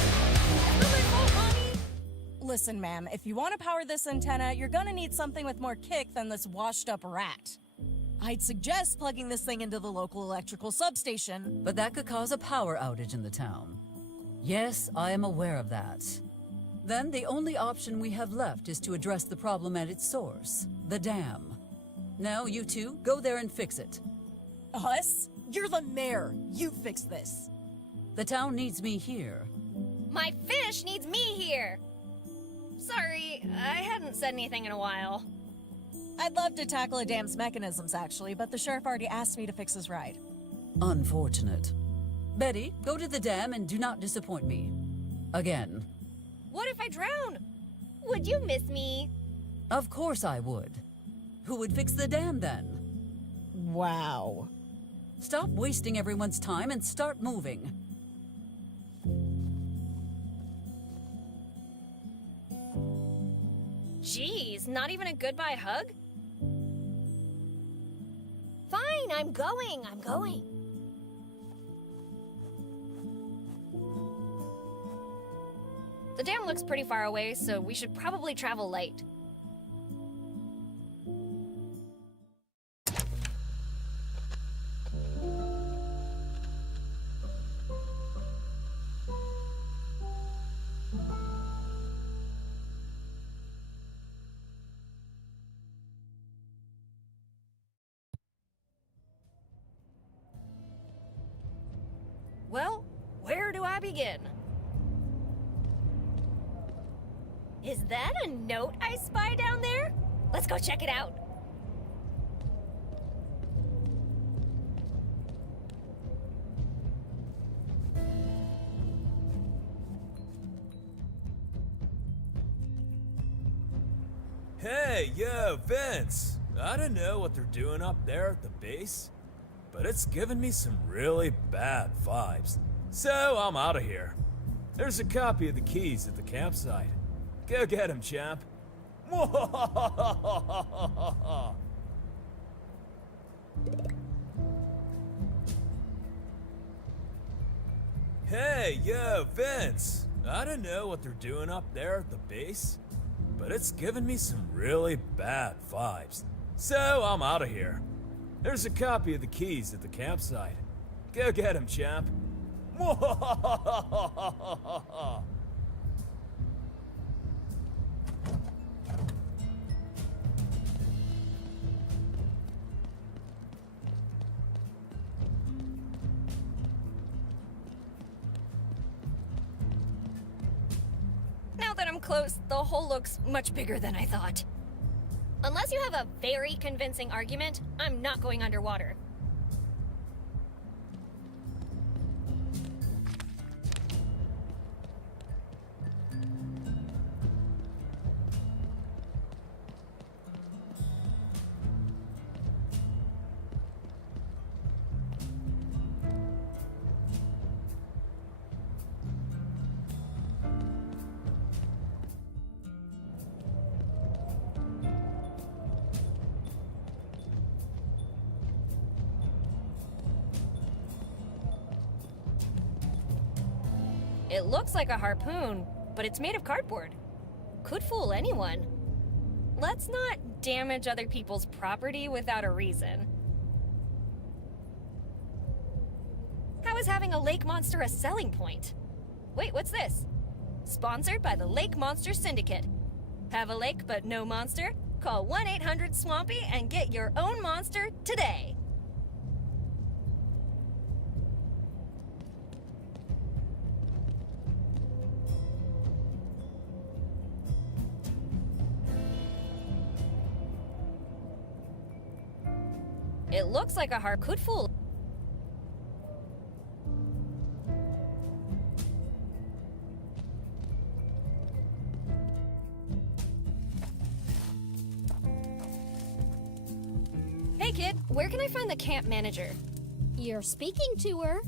Listen, ma'am, if you want to power this antenna, you're gonna need something with more kick than this washed-up rat. I'd suggest plugging this thing into the local electrical substation. But that could cause a power outage in the town. Yes, I am aware of that. Then the only option we have left is to address the problem at its source, the dam. Now you two, go there and fix it. Us? You're the mayor. You fix this. The town needs me here. My fish needs me here. Sorry, I hadn't said anything in a while. I'd love to tackle a dam's mechanisms, actually, but the sheriff already asked me to fix his ride. Unfortunate. Betty, go to the dam and do not disappoint me. Again. What if I drown? Would you miss me? Of course I would. Who would fix the dam then? Wow. Stop wasting everyone's time and start moving. Jeez, not even a goodbye hug? Fine, I'm going. The dam looks pretty far away, so we should probably travel light. Well, where do I begin? Is that a note I spy down there? Let's go check it out. Hey, yo, Vince! I don't know what they're doing up there at the base, but it's giving me some really bad vibes. So I'm out of here. There's a copy of the keys at the campsite. Go get him, champ. Hey, yo, Vince! I don't know what they're doing up there at the base, but it's giving me some really bad vibes. So I'm out of here. There's a copy of the keys at the campsite. Go get him, champ. Now that I'm close, the hole looks much bigger than I thought. Unless you have a very convincing argument, I'm not going underwater. It looks like a harpoon, but it's made of cardboard. Could fool anyone. Let's not damage other people's property without a reason. How is having a lake monster a selling point? Wait, what's this? Sponsored by the Lake Monster Syndicate. Have a lake but no monster? Call 1-800-SWAMPY and get your own monster today. It looks like a harp could fool. Hey kid, where can I find the camp manager? You're speaking to her.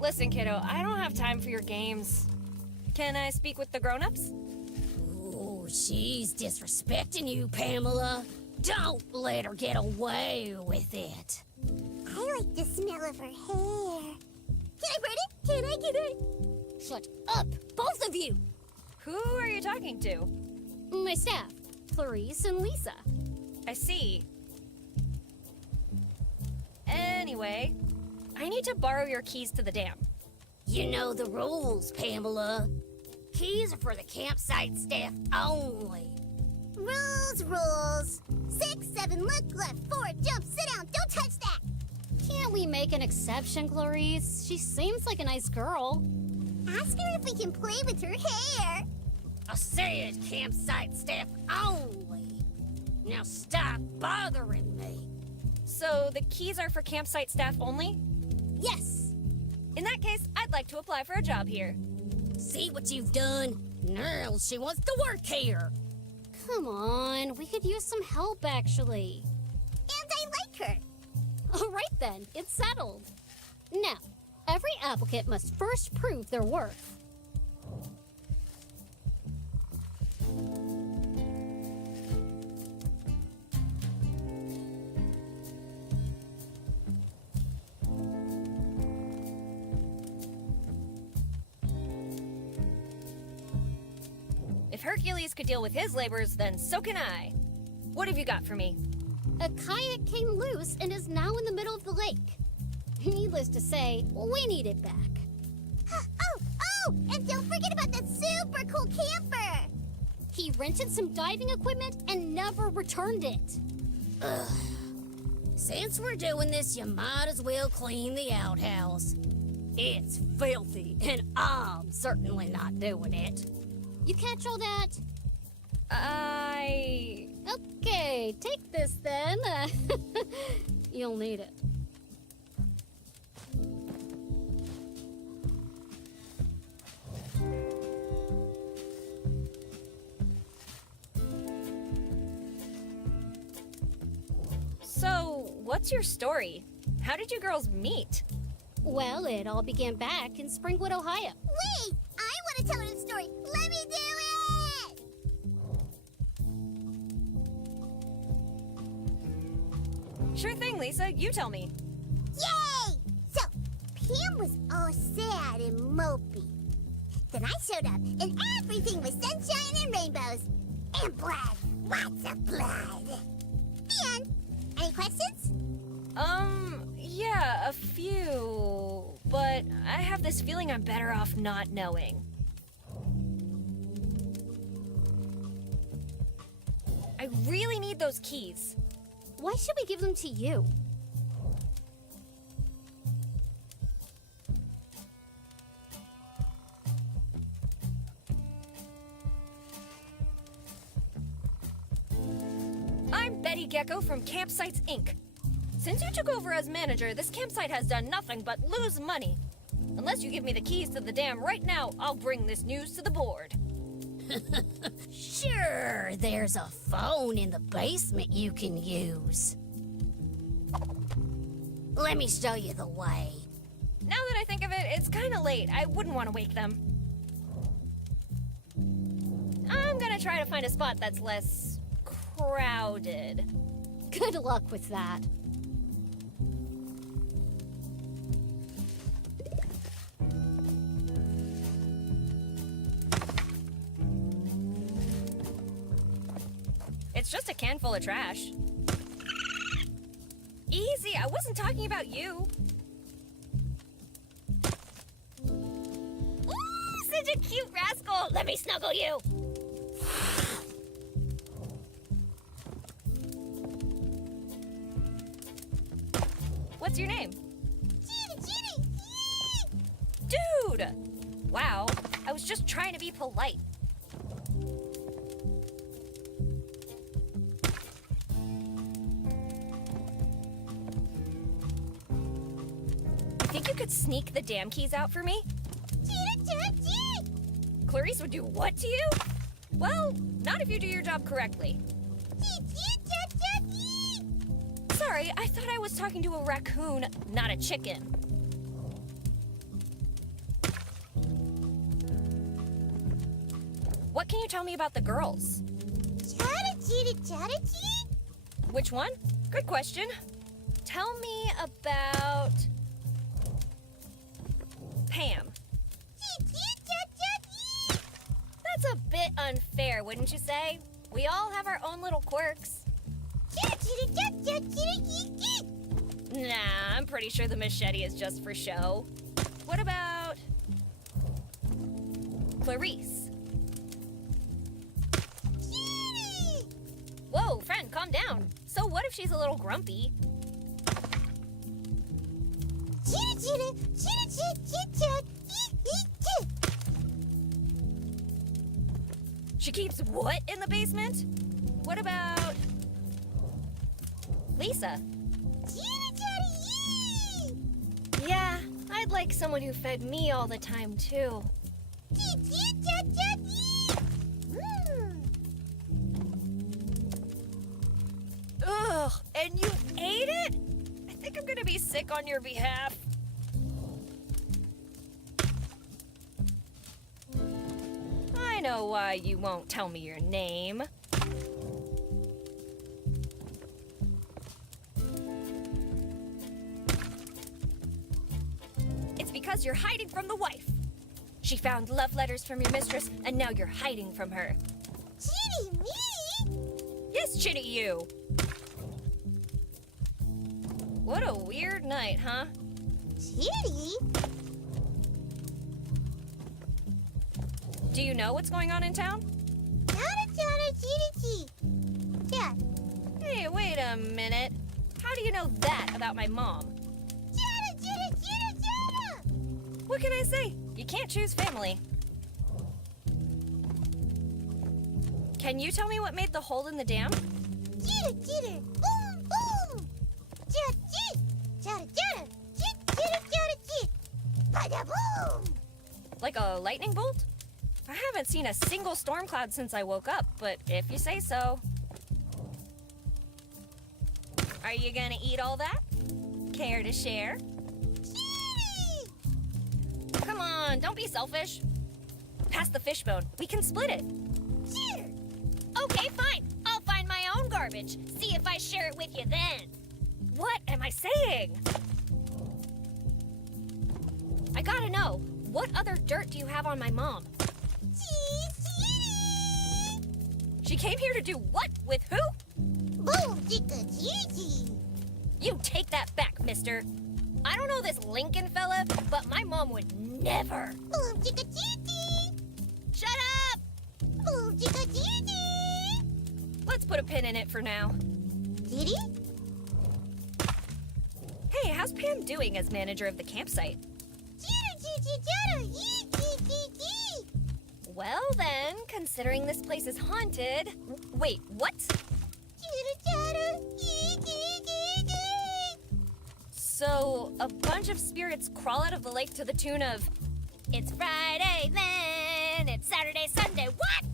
Listen, kiddo, I don't have time for your games. Can I speak with the grown-ups? Oh, she's disrespecting you, Pamela. Don't let her get away with it. I like the smell of her hair. Can I burn it? Can I? Shut up, both of you! Who are you talking to? My staff, Clarice and Lisa. I see. Anyway, I need to borrow your keys to the dam. You know the rules, Pamela. Keys are for the campsite staff only. Rules. 6, 7, look left, 4, jump, sit down, don't touch that. Can't we make an exception, Clarice? She seems like a nice girl. Ask her if we can play with her hair. I said campsite staff only. Now stop bothering me. So the keys are for campsite staff only? Yes. In that case, I'd like to apply for a job here. See what you've done? Now she wants to work here. Come on, we could use some help, actually. And I like her. All right then, it's settled. Now, every applicant must first prove their worth. If Hercules could deal with his labors, then so can I. What have you got for me? A kayak came loose and is now in the middle of the lake. Needless to say, we need it back. Oh, and don't forget about that super cool camper. He rented some diving equipment and never returned it. Ugh. Since we're doing this, you might as well clean the outhouse. It's filthy, and I'm certainly not doing it. You catch all that? Okay, take this then. You'll need it. So, what's your story? How did you girls meet? Well, it all began back in Springwood, Ohio. Wait, I want to tell her the story. Let me do it! Sure thing, Lisa. You tell me. Yay! So, Pam was all sad and mopey. Then I showed up, and everything was sunshine and rainbows. And blood. Lots of blood. The end. Any questions? Yeah, a few. But I have this feeling I'm better off not knowing. I really need those keys. Why should we give them to you? I'm Betty Gecko from Campsites, Inc. Since you took over as manager, this campsite has done nothing but lose money. Unless you give me the keys to the dam right now, I'll bring this news to the board. Sure, there's a phone in the basement you can use. Let me show you the way. Now that I think of it, it's kind of late. I wouldn't want to wake them. I'm gonna try to find a spot that's less crowded. Good luck with that. It's just a can full of trash. Easy, I wasn't talking about you. Ooh, such a cute rascal. Let me snuggle you. What's your name? Judy! Dude! Wow, I was just trying to be polite. Think you could sneak the dam keys out for me? Clarice would do what to you? Well, not if you do your job correctly. Sorry, I thought I was talking to a raccoon, not a chicken. What can you tell me about the girls? Which one? Good question. Tell me about Pam. That's a bit unfair, wouldn't you say? We all have our own little quirks. Nah, I'm pretty sure the machete is just for show. What about Clarice? Whoa, friend, calm down. So what if she's a little grumpy? She keeps what in the basement? What about Lisa? Yeah, I'd like someone who fed me all the time, too. Ugh, and you ate it? I think I'm gonna be sick on your behalf. I know why you won't tell me your name. It's because you're hiding from the wife. She found love letters from your mistress, and now you're hiding from her. Chitty me? Yes, Chitty you. What a weird night, huh? Chitty? Do you know what's going on in town? Hey, wait a minute. How do you know that about my mom? What can I say? You can't choose family. Can you tell me what made the hole in the dam? Like a lightning bolt? I haven't seen a single storm cloud since I woke up, but if you say so. Are you gonna eat all that? Care to share? Come on, don't be selfish. Pass the fishbone. We can split it. Okay, fine. I'll find my own garbage. See if I share it with you then. What am I saying? I gotta know, what other dirt do you have on my mom? She came here to do what with who? You take that back, mister. I don't know this Lincoln fella, but my mom would never. Shut up! Let's put a pin in it for now. Hey, how's Pam doing as manager of the campsite? Well then, considering this place is haunted... Wait, what? So, a bunch of spirits crawl out of the lake to the tune of... It's Friday then, it's Saturday, Sunday, what?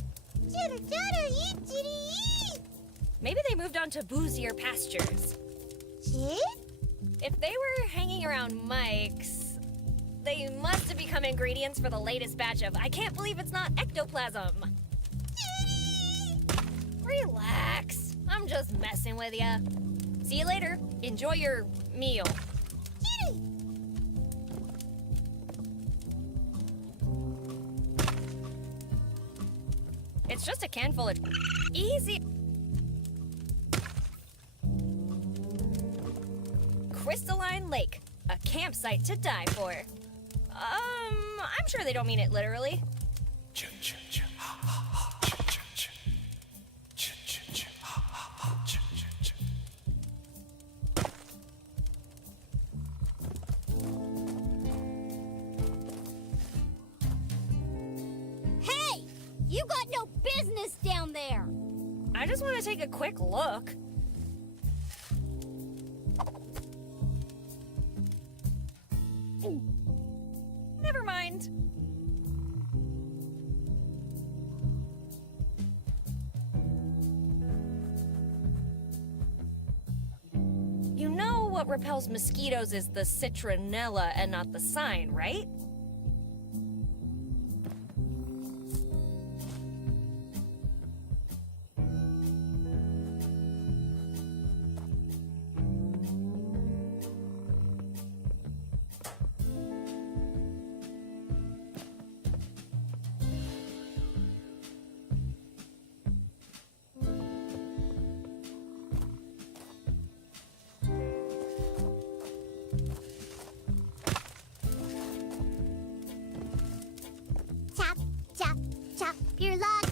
Maybe they moved on to boozier pastures. If they were hanging around Mike's... They must have become ingredients for the latest batch of I can't believe it's not ectoplasm. Relax. I'm just messing with ya. See you later. Enjoy your meal. It's just a can full of easy. Crystalline Lake, a campsite to die for. I'm sure they don't mean it literally. Hey! You got no business down there! I just want to take a quick look. Never mind. You know what repels mosquitoes is the citronella and not the sign, right? Chop, chop, chop your log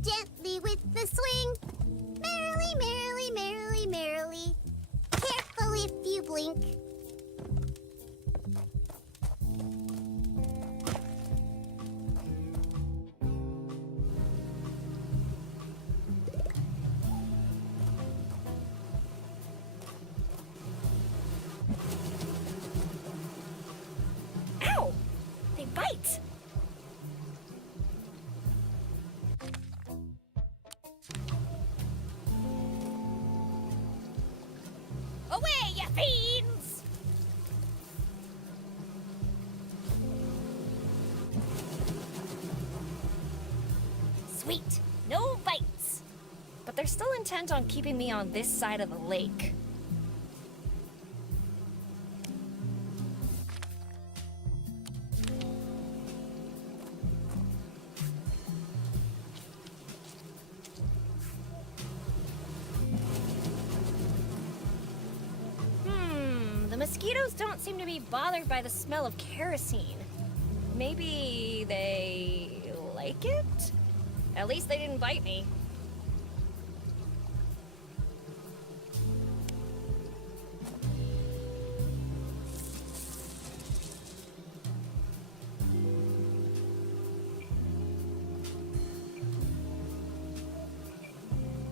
gently with the swing. Merrily, merrily, merrily, merrily. Careful if you blink. Ow! They bite! Away, you fiends! Sweet, no bites. But they're still intent on keeping me on this side of the lake. The mosquitoes don't seem to be bothered by the smell of kerosene. Maybe they like it? At least they didn't bite me.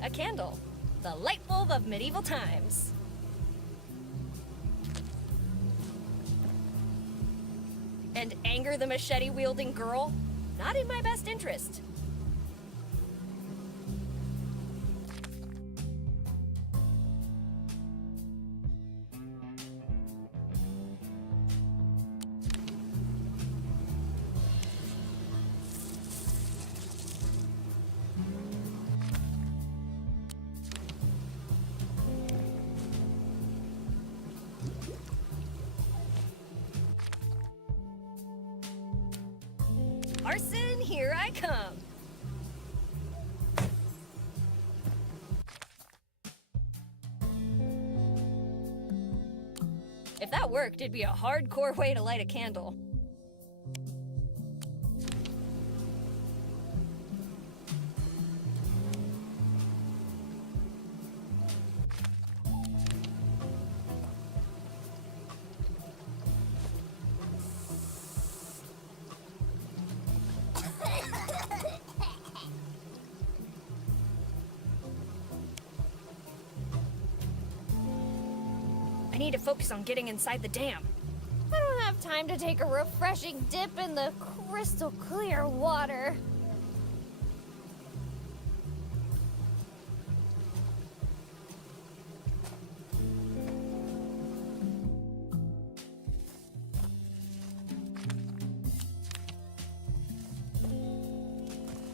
A candle. The light bulb of medieval times. And anger the machete-wielding girl? Not in my best interest. Arson, here I come. If that worked, it'd be a hardcore way to light a candle. I need to focus on getting inside the dam. I don't have time to take a refreshing dip in the crystal clear water.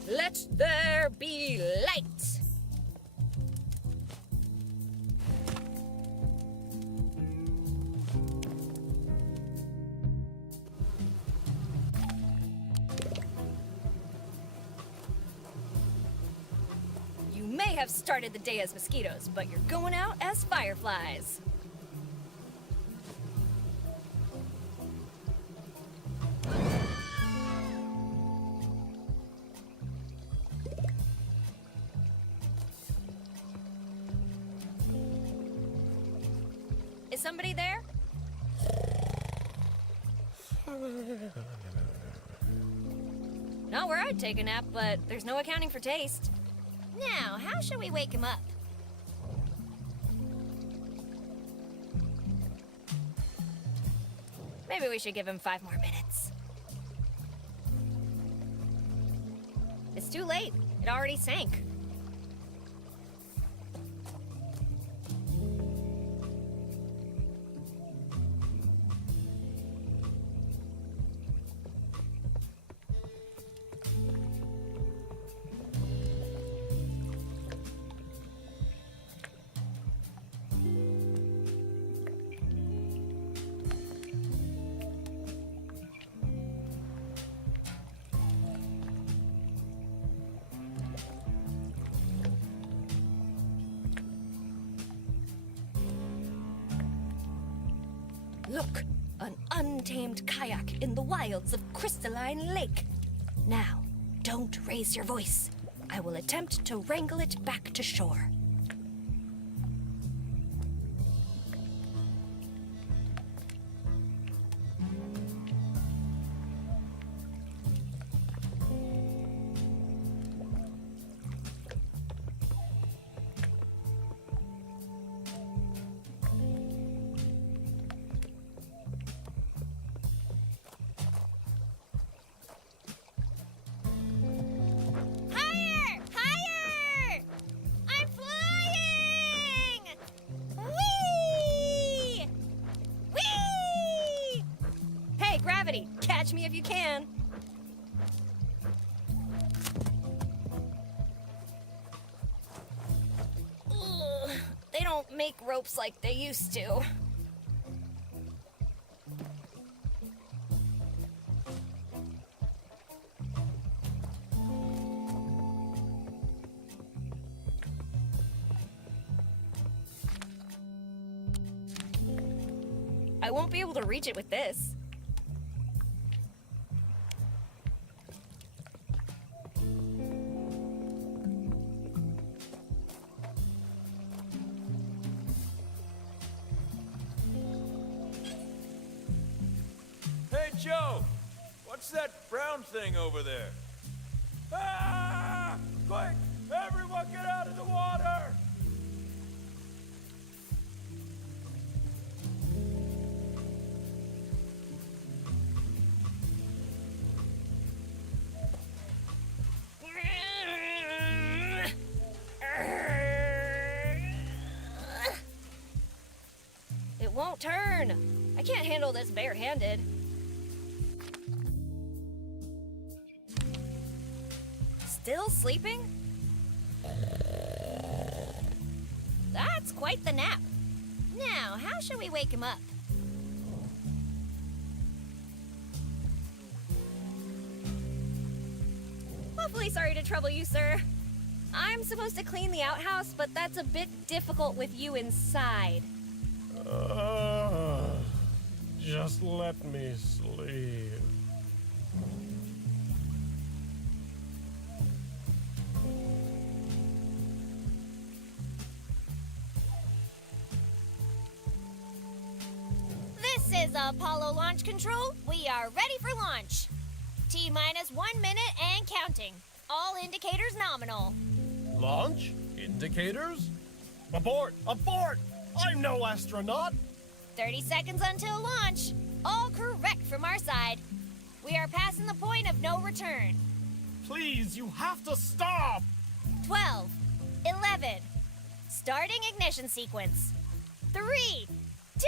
Let there be light! You may have started the day as mosquitoes, but you're going out as fireflies. Is somebody there? Not where I'd take a nap, but there's no accounting for taste. Now, how shall we wake him up? Maybe we should give him 5 more minutes. It's too late. It already sank. Look, an untamed kayak in the wilds of Crystalline Lake. Now, don't raise your voice. I will attempt to wrangle it back to shore. Higher! Higher! I'm flying! Whee! Whee! Hey, Gravity, catch me if you can. Ugh, they don't make ropes like they used to. I won't be able to reach it with this. Hey, Joe! What's that brown thing over there? Ah! Quick! Everyone get out of the water! It won't turn. I can't handle this barehanded. Still sleeping? That's quite the nap. Now, how should we wake him up? Awfully sorry to trouble you, sir. I'm supposed to clean the outhouse, but that's a bit difficult with you inside. Just let me sleep. This is Apollo Launch Control. We are ready for launch. T-minus 1 minute and counting. All indicators nominal. Launch? Indicators? Abort! Abort! I'm no astronaut! 30 seconds until launch. All correct from our side. We are passing the point of no return. Please, you have to stop! 12, 11. Starting ignition sequence. 3, 2,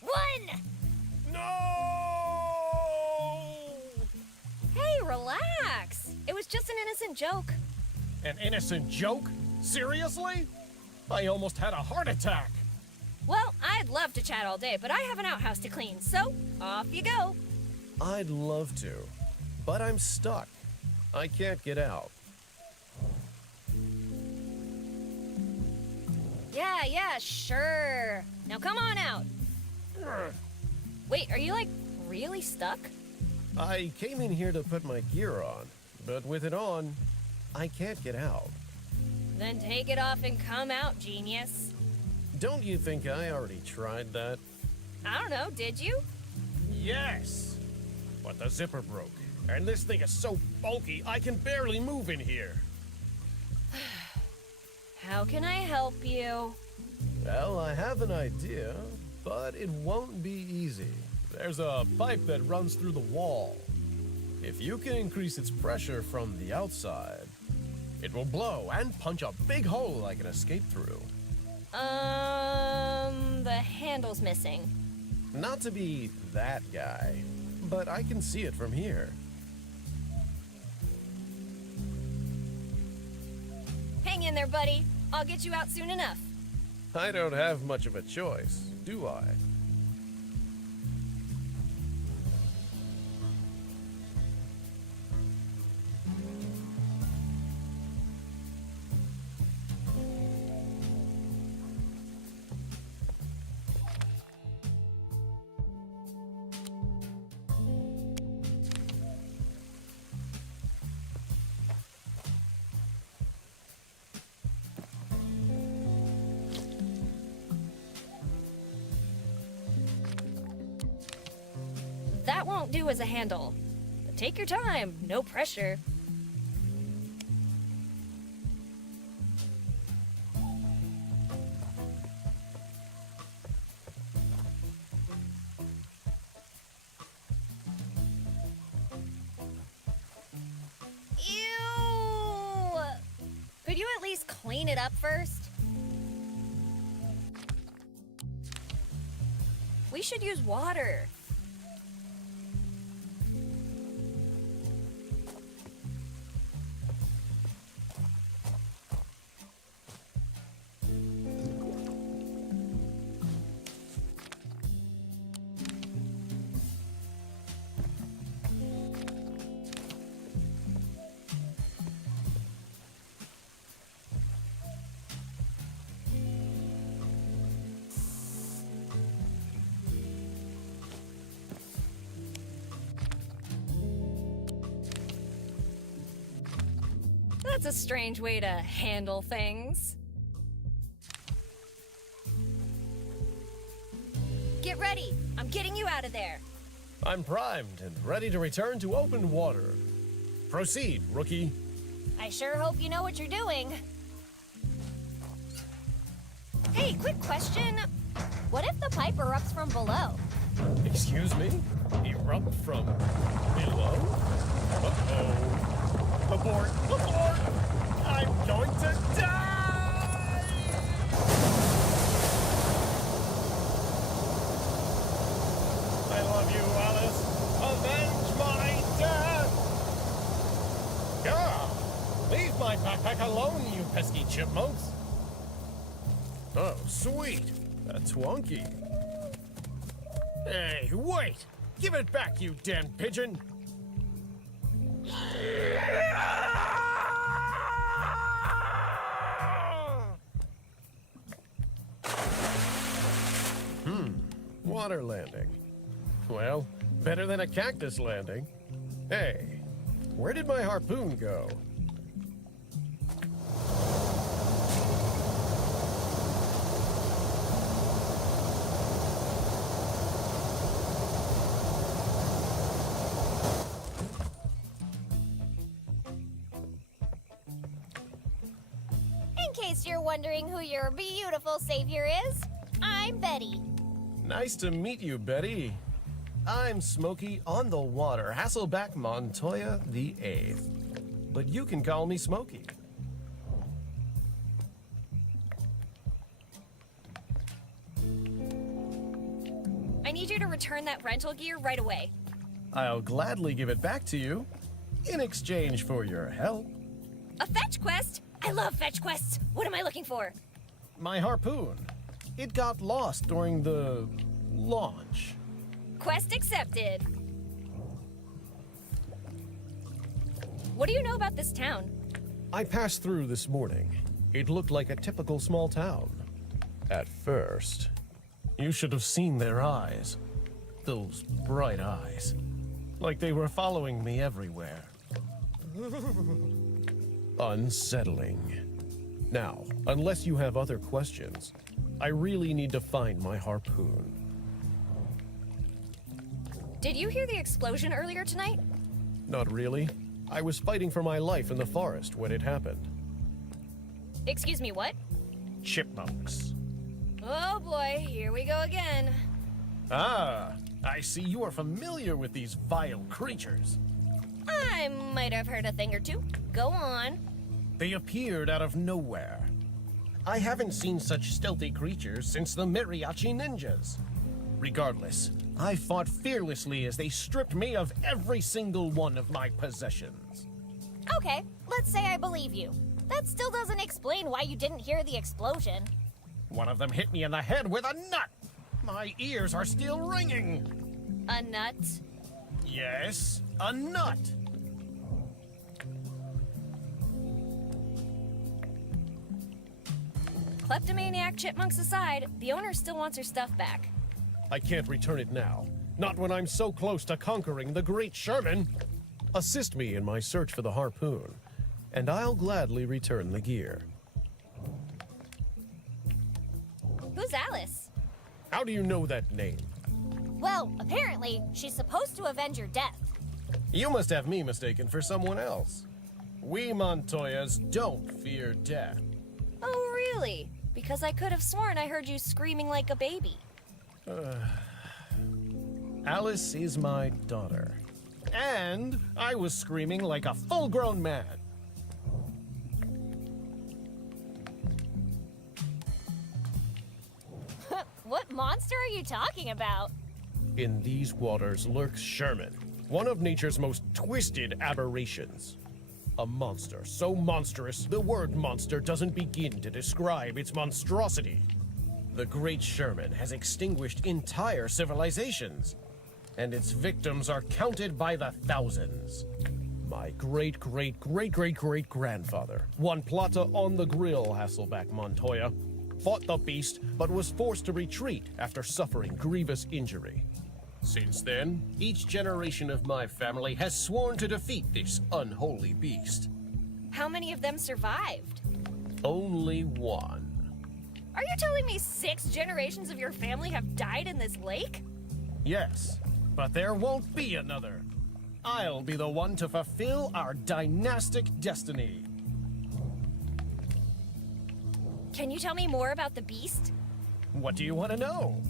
1. No! Hey, relax. It was just an innocent joke. An innocent joke? Seriously? I almost had a heart attack. Well, I'd love to chat all day, but I have an outhouse to clean, so off you go. I'd love to, but I'm stuck. I can't get out. Yeah, sure. Now come on out. Wait, are you, like, really stuck? I came in here to put my gear on, but with it on, I can't get out. Then take it off and come out, genius. Don't you think I already tried that? I don't know, did you? Yes! But the zipper broke, and this thing is so bulky I can barely move in here. How can I help you? Well, I have an idea, but it won't be easy. There's a pipe that runs through the wall. If you can increase its pressure from the outside, it will blow and punch a big hole I can escape through. The handle's missing. Not to be that guy, but I can see it from here. Hang in there, buddy. I'll get you out soon enough. I don't have much of a choice, do I? That won't do as a handle. But take your time, no pressure. Ew! Could you at least clean it up first? We should use water. That's a strange way to handle things. Get ready. I'm getting you out of there. I'm primed and ready to return to open water. Proceed, rookie. I sure hope you know what you're doing. Hey, quick question. What if the pipe erupts from below? Excuse me? Erupt from below? Uh-oh. Abort! Abort! I'm going to die! I love you, Alice. Avenge my death! Gah! Leave my backpack alone, you pesky chipmunks! Oh, sweet. That's wonky. Hey, wait! Give it back, you damn pigeon! Water landing. Well, better than a cactus landing. Hey, where did my harpoon go? In case you're wondering who your beautiful savior is, I'm Betty. Nice to meet you, Betty. I'm Smokey on the Water, Hasselback Montoya the 8th. But you can call me Smokey. I need you to return that rental gear right away. I'll gladly give it back to you in exchange for your help. A fetch quest? I love fetch quests. What am I looking for? My harpoon. It got lost during the launch. Quest accepted. What do you know about this town? I passed through this morning. It looked like a typical small town. At first. You should have seen their eyes. Those bright eyes. Like they were following me everywhere. Unsettling. Now, unless you have other questions, I really need to find my harpoon. Did you hear the explosion earlier tonight? Not really. I was fighting for my life in the forest when it happened. Excuse me, what? Chipmunks. Oh boy, here we go again. Ah, I see you are familiar with these vile creatures. I might have heard a thing or two. Go on. They appeared out of nowhere. I haven't seen such stealthy creatures since the Mariachi Ninjas. Regardless, I fought fearlessly as they stripped me of every single one of my possessions. Okay, let's say I believe you. That still doesn't explain why you didn't hear the explosion. One of them hit me in the head with a nut. My ears are still ringing. A nut? Yes, a nut. Kleptomaniac chipmunks aside, the owner still wants her stuff back. I can't return it now. Not when I'm so close to conquering the Great Sherman. Assist me in my search for the harpoon, and I'll gladly return the gear. Who's Alice? How do you know that name? Well, apparently, she's supposed to avenge your death. You must have me mistaken for someone else. We Montoyas don't fear death. Oh, really? Because I could have sworn I heard you screaming like a baby. Alice is my daughter. And I was screaming like a full-grown man. What monster are you talking about? In these waters lurks Sherman, one of nature's most twisted aberrations. A monster so monstrous, the word monster doesn't begin to describe its monstrosity. The Great Sherman has extinguished entire civilizations, and its victims are counted by the thousands. My great-great-great-great-great-grandfather, Juan Plata on the Grill Hasselback Montoya, fought the beast but was forced to retreat after suffering grievous injury. Since then, each generation of my family has sworn to defeat this unholy beast. How many of them survived? Only one. Are you telling me 6 generations of your family have died in this lake? Yes, but there won't be another. I'll be the one to fulfill our dynastic destiny. Can you tell me more about the beast? What do you want to know?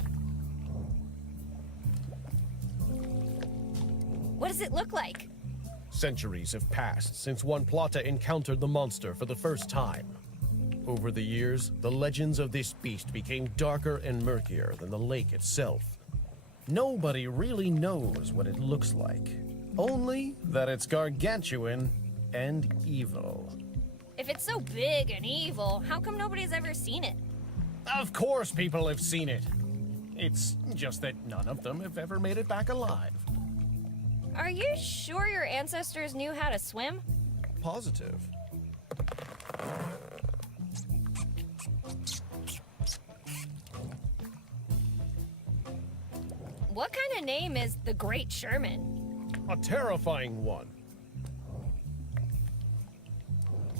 What does it look like? Centuries have passed since Juan Plata encountered the monster for the first time. Over the years, the legends of this beast became darker and murkier than the lake itself. Nobody really knows what it looks like, only that it's gargantuan and evil. If it's so big and evil, how come nobody's ever seen it? Of course people have seen it. It's just that none of them have ever made it back alive. Are you sure your ancestors knew how to swim? Positive. What kind of name is the Great Sherman? A terrifying one.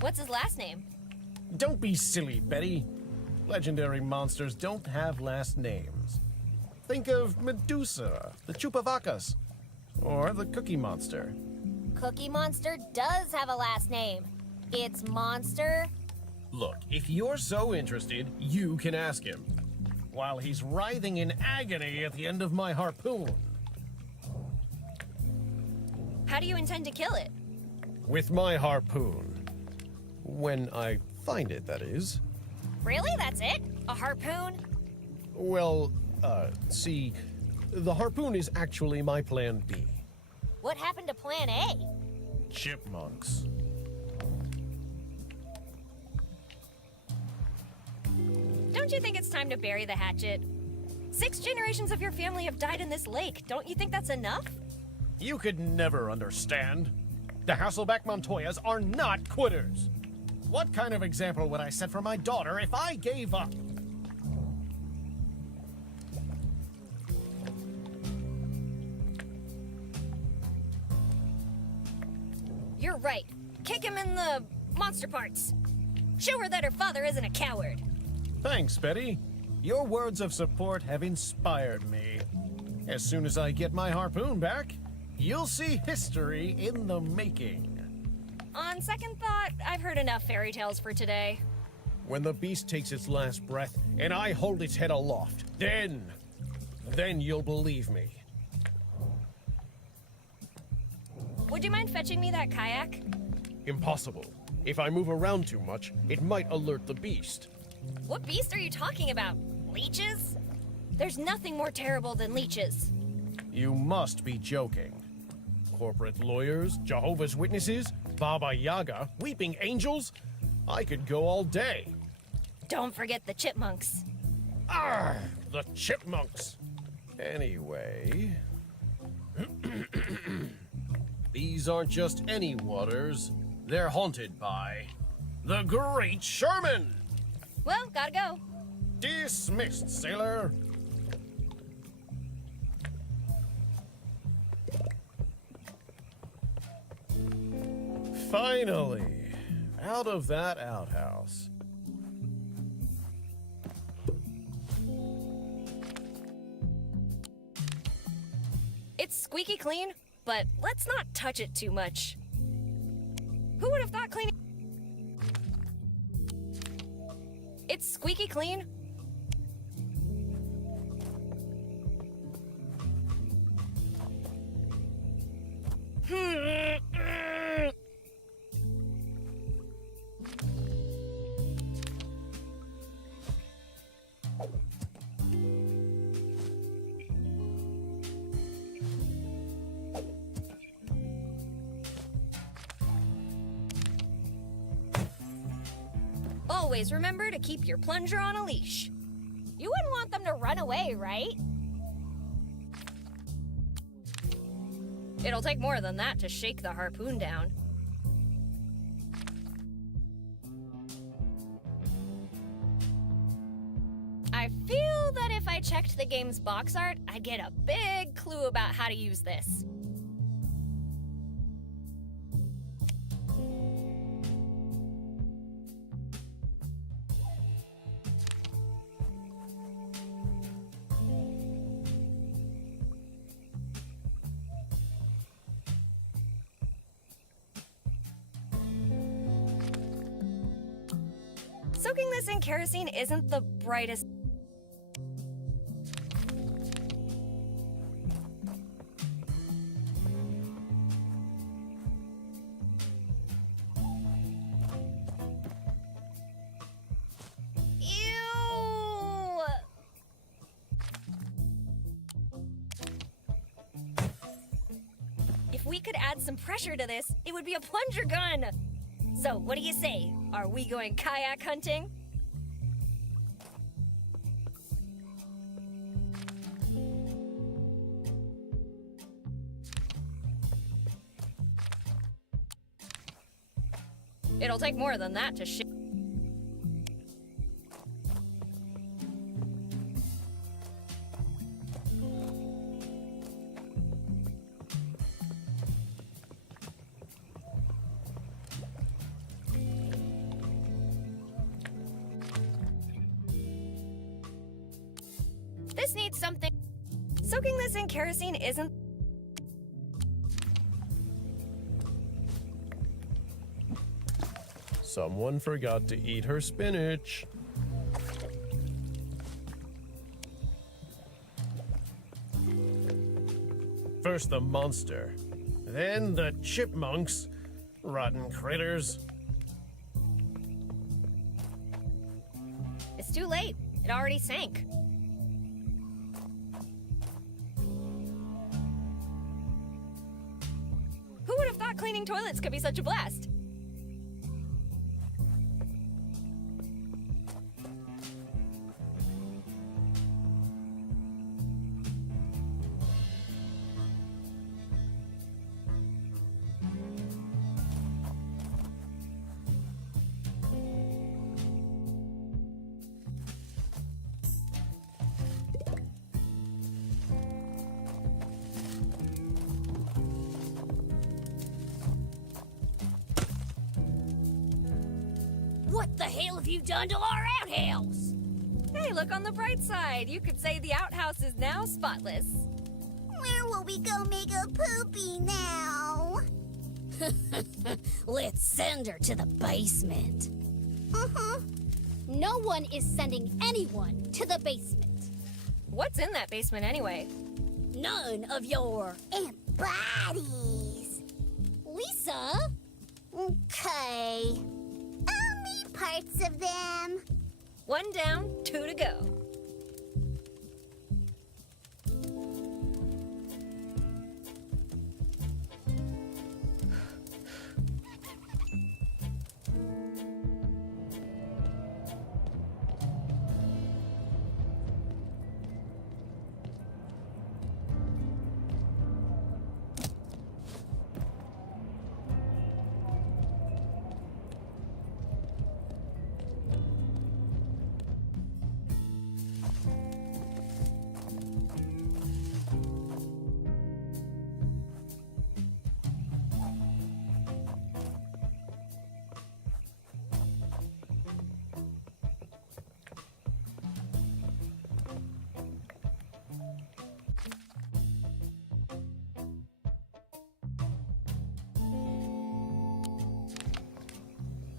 What's his last name? Don't be silly, Betty. Legendary monsters don't have last names. Think of Medusa, the Chupavacas, or the Cookie Monster. Cookie Monster does have a last name. It's Monster. Look, if you're so interested, you can ask him. While he's writhing in agony at the end of my harpoon. How do you intend to kill it? With my harpoon. When I find it, that is. Really? That's it? A harpoon? Well, see, the harpoon is actually my plan B. What happened to Plan A? Chipmunks. Don't you think it's time to bury the hatchet? 6 generations of your family have died in this lake. Don't you think that's enough? You could never understand. The Hasselback Montoyas are not quitters. What kind of example would I set for my daughter if I gave up? You're right. Kick him in the monster parts. Show her that her father isn't a coward. Thanks, Betty. Your words of support have inspired me. As soon as I get my harpoon back, you'll see history in the making. On second thought, I've heard enough fairy tales for today. When the beast takes its last breath and I hold its head aloft, then you'll believe me. would you mind fetching me that kayak? Impossible. If I move around too much, it might alert the beast. What beast are you talking about? Leeches? There's nothing more terrible than leeches. You must be joking. Corporate lawyers, Jehovah's Witnesses, Baba Yaga, weeping angels? I could go all day. Don't forget the chipmunks. Arr! The chipmunks! Anyway... These aren't just any waters. They're haunted by... the Great Sherman! Well, gotta go. Dismissed, sailor. Finally, out of that outhouse. It's squeaky clean, but let's not touch it too much. Who would have thought cleaning... It's squeaky clean. Always remember to keep your plunger on a leash. You wouldn't want them to run away, right? It'll take more than that to shake the harpoon down. I feel that if I checked the game's box art, I'd get a big clue about how to use this. Soaking this in kerosene isn't the brightest. Ew! If we could add some pressure to this, it would be a plunger gun. So, what do you say? Are we going kayak hunting? It'll take more than that to ship. This needs something. Soaking this in kerosene isn't. Someone forgot to eat her spinach. First the monster, then the chipmunks. Rotten critters. It's too late. It already sank. Who would have thought cleaning toilets could be such a blast? What the hell have you done to our outhouse? Hey, look on the bright side. You could say the outhouse is now spotless. Where will we go make a poopy now? Let's send her to the basement. Uh-huh. No one is sending anyone to the basement. What's in that basement anyway? None of your And bodies. Lisa! Okay. I'll need parts of them. 1 down, 2 to go.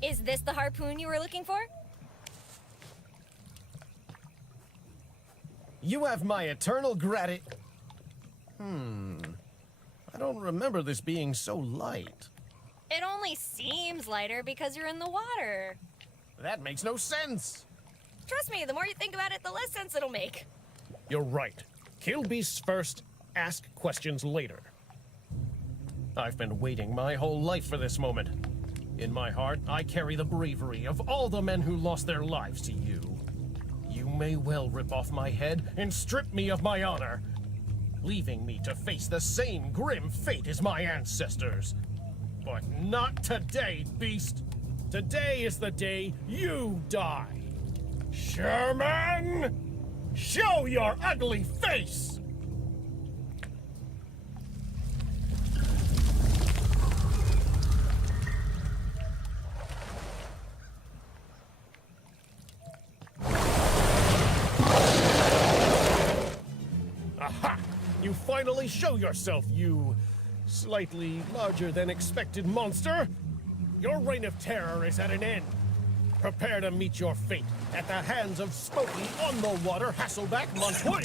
Is this the harpoon you were looking for? You have my eternal I don't remember this being so light. It only seems lighter because you're in the water. That makes no sense. Trust me, the more you think about it, the less sense it'll make. You're right. Kill beasts first, ask questions later. I've been waiting my whole life for this moment. In my heart, I carry the bravery of all the men who lost their lives to you. You may well rip off my head and strip me of my honor, leaving me to face the same grim fate as my ancestors. But not today, beast. Today is the day you die. Sherman! Show your ugly face! Aha! You finally show yourself, you slightly larger than expected monster! Your reign of terror is at an end. Prepare to meet your fate at the hands of Smokey on the water Hasselback Montoya!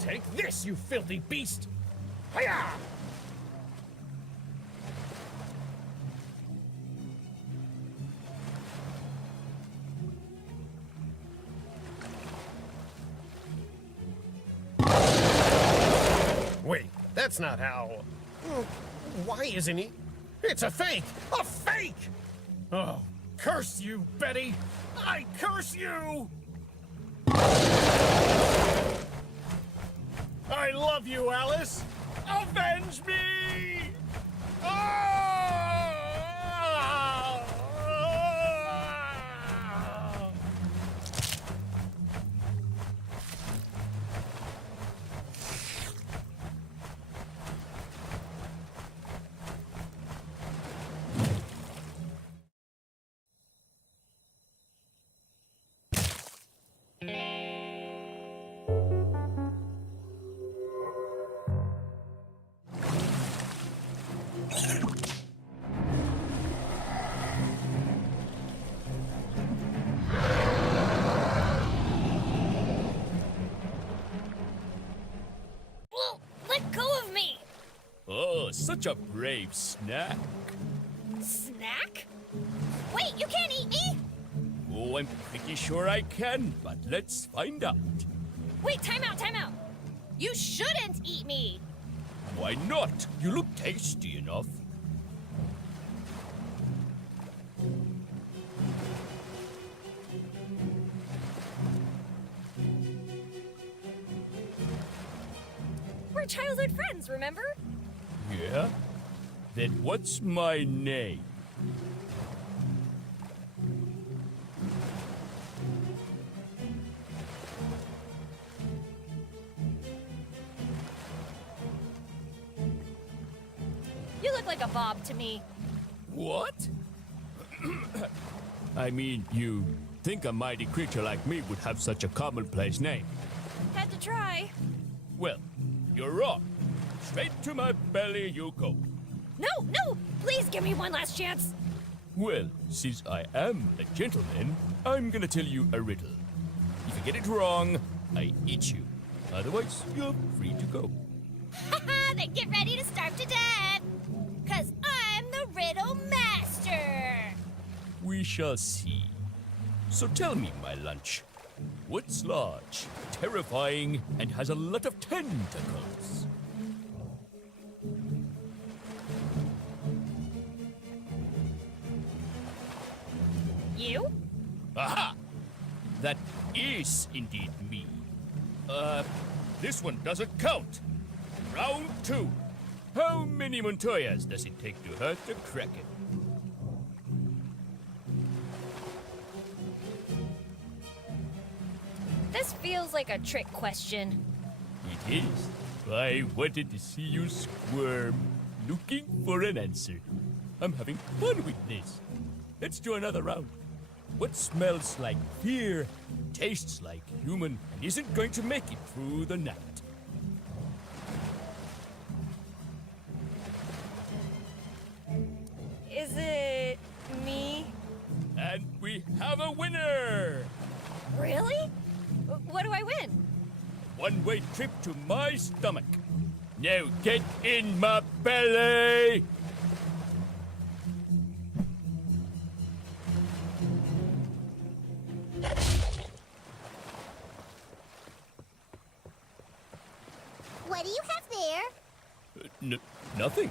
Take this, you filthy beast! Hiya! Wait, that's not how... Why isn't he... It's a fake! A fake! Oh, curse you, Betty! I curse you! I love you, Alice! Avenge me! Whoa, let go of me! Oh, such a brave snack. Snack? Wait, you can't eat me? Oh, I'm pretty sure I can, but let's find out. Wait, time out, time out. You shouldn't eat me. Why not? You look tasty enough. We're childhood friends, remember? Yeah? Then what's my name? You look like a Bob to me. What? I mean, you think a mighty creature like me would have such a commonplace name? Had to try. Well, you're wrong. Straight to my belly you go. No, no! Please give me one last chance. Well, since I am a gentleman, I'm gonna tell you a riddle. If you get it wrong, I eat you. Otherwise, you're free to go. Haha, then get ready to starve to death! Cause I'm the riddle master! We shall see. So tell me, my lunch, what's large, terrifying, and has a lot of tentacles? You? Aha! That is indeed me. This one doesn't count. Round 2. How many Montoyas does it take to hurt a kraken? This feels like a trick question. It is. I wanted to see you squirm, looking for an answer. I'm having fun with this. Let's do another round. What smells like fear, tastes like human, and isn't going to make it through the night? Is it me? And we have a winner! Really? What do I win? One-way trip to my stomach. Now get in my belly! What do you have there? Nothing.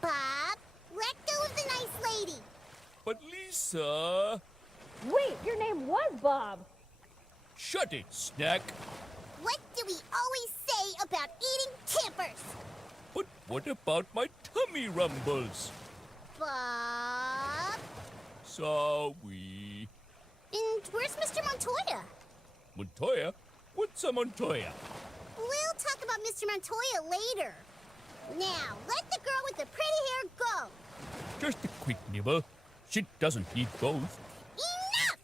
Bob, let go of the nice lady. But Lisa... Wait, your name was Bob. Shut it, Snack. What do we always say about eating campers? But what about my tummy rumbles? Bob. Sorry. And where's Mr. Montoya? Montoya? What's a Montoya? We'll talk about Mr. Montoya later. Now, let the girl with the pretty hair go. Just a quick nibble. She doesn't need both. Enough!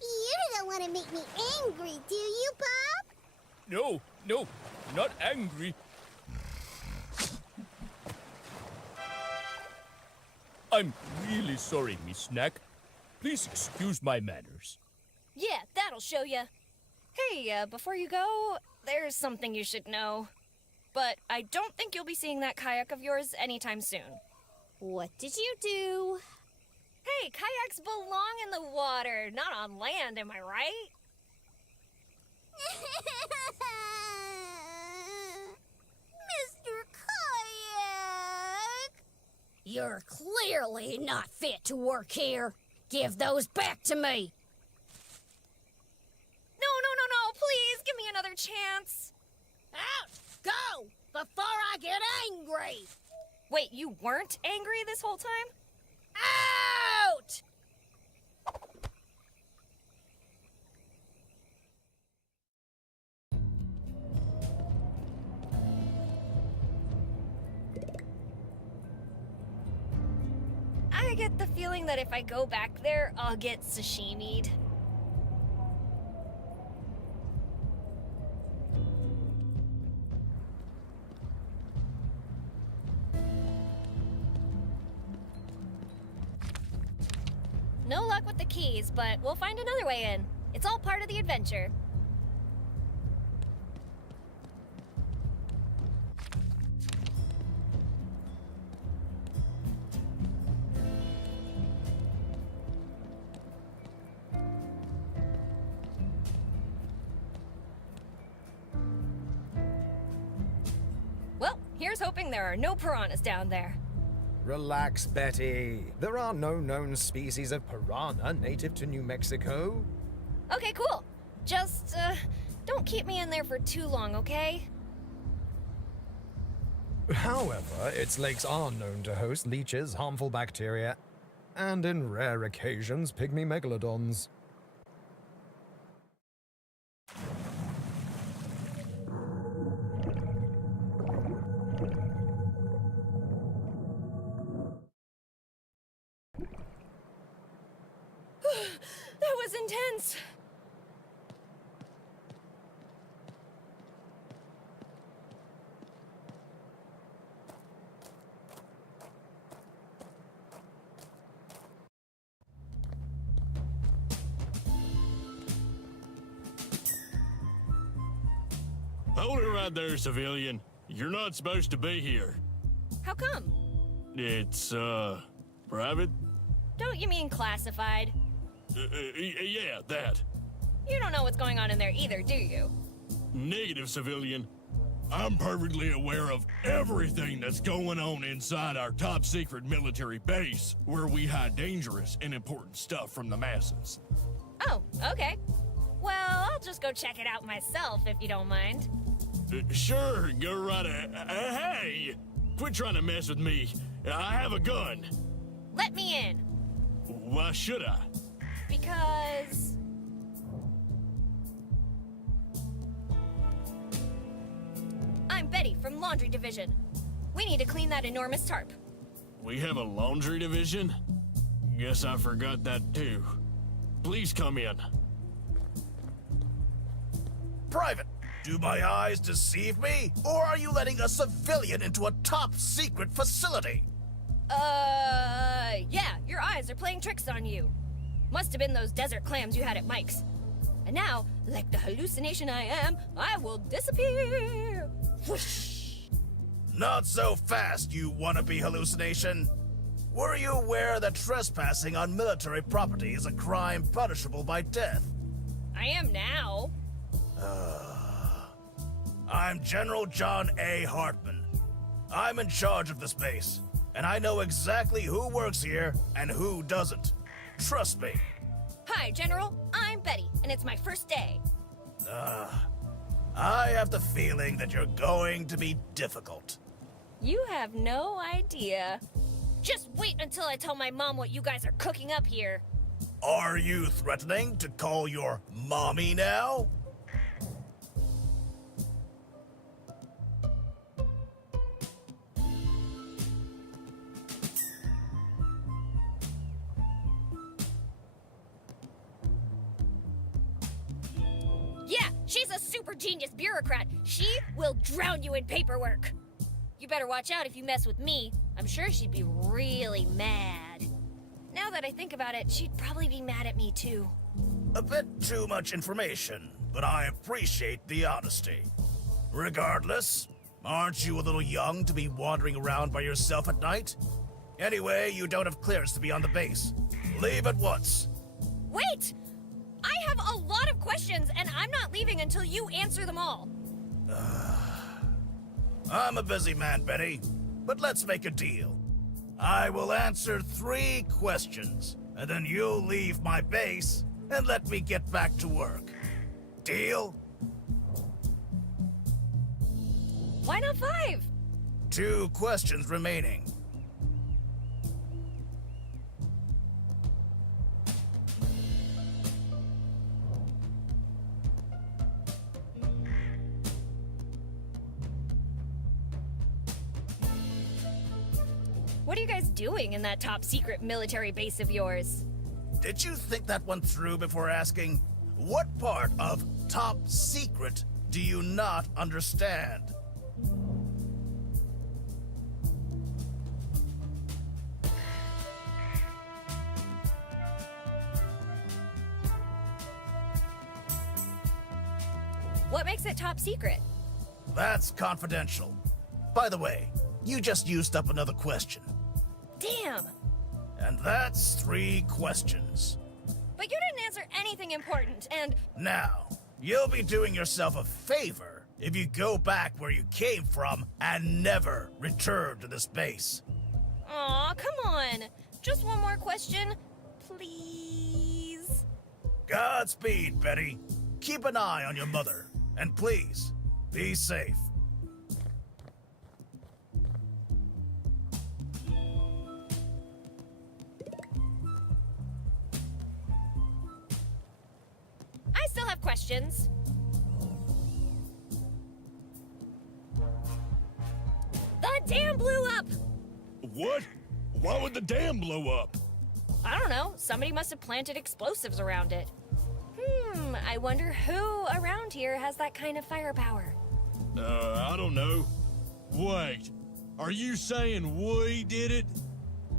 You don't want to make me angry, do you, Bob? No, not angry. I'm really sorry, Miss Snack. Please excuse my manners. Yeah, that'll show you. Hey, before you go, there's something you should know. But I don't think you'll be seeing that kayak of yours anytime soon. What did you do? Hey, kayaks belong in the water, not on land, am I right? Mr. Kayak! You're clearly not fit to work here. Give those back to me. No, please, give me another chance. Out! Go! Before I get angry! Wait, you weren't angry this whole time? Out! I get the feeling that if I go back there, I'll get sashimi'd. No luck with the keys, but we'll find another way in. It's all part of the adventure. Well, here's hoping there are no piranhas down there. Relax, Betty. There are no known species of piranha native to New Mexico. Okay, cool. Just, don't keep me in there for too long, okay? However, its lakes are known to host leeches, harmful bacteria, and in rare occasions, pygmy megalodons. That was intense. Hold it right there, civilian. You're not supposed to be here. How come? It's, private? Don't you mean classified? Yeah, that. You don't know what's going on in there either, do you? Negative, civilian. I'm perfectly aware of everything that's going on inside our top secret military base, where we hide dangerous and important stuff from the masses. Oh, okay. Well, I'll just go check it out myself, if you don't mind. Sure, go right ahead. Hey! Quit trying to mess with me. I have a gun. Let me in. Why should I? Because... I'm Betty from Laundry Division. We need to clean that enormous tarp. We have a laundry division? Guess I forgot that too. Please come in. Private, do my eyes deceive me? Or are you letting a civilian into a top secret facility? Yeah, your eyes are playing tricks on you. Must have been those desert clams you had at Mike's. And now, like the hallucination I am, I will disappear. Whoosh. Not so fast, you wannabe hallucination. Were you aware that trespassing on military property is a crime punishable by death? I am now. I'm General John A. Hartman. I'm in charge of this base, and I know exactly who works here and who doesn't. Trust me. Hi, General. I'm Betty, and it's my first day. I have the feeling that you're going to be difficult. You have no idea. Just wait until I tell my mom what you guys are cooking up here. Are you threatening to call your mommy now? Yeah, she's a super genius bureaucrat. She will drown you in paperwork. You better watch out if you mess with me. I'm sure she'd be really mad. Now that I think about it, she'd probably be mad at me too. A bit too much information, but I appreciate the honesty. Regardless, aren't you a little young to be wandering around by yourself at night? Anyway, you don't have clearance to be on the base. Leave at once. Wait! I have a lot of questions, and I'm not leaving until you answer them all. I'm a busy man, Betty, but let's make a deal. I will answer 3 questions, and then you'll leave my base and let me get back to work. Deal? Why not 5? 2 questions remaining. What are you guys doing in that top secret military base of yours? Did you think that one through before asking? What part of top secret do you not understand? What makes it top secret? That's confidential. By the way, you just used up another question. Damn! And that's 3 questions. But you didn't answer anything important, and... Now, you'll be doing yourself a favor if you go back where you came from and never return to this base. Aw, come on. Just one more question, please. Godspeed, Betty. Keep an eye on your mother. And please, be safe. I still have questions. The dam blew up! What? Why would the dam blow up? I don't know. Somebody must have planted explosives around it. I wonder who around here has that kind of firepower. I don't know. Wait, are you saying we did it?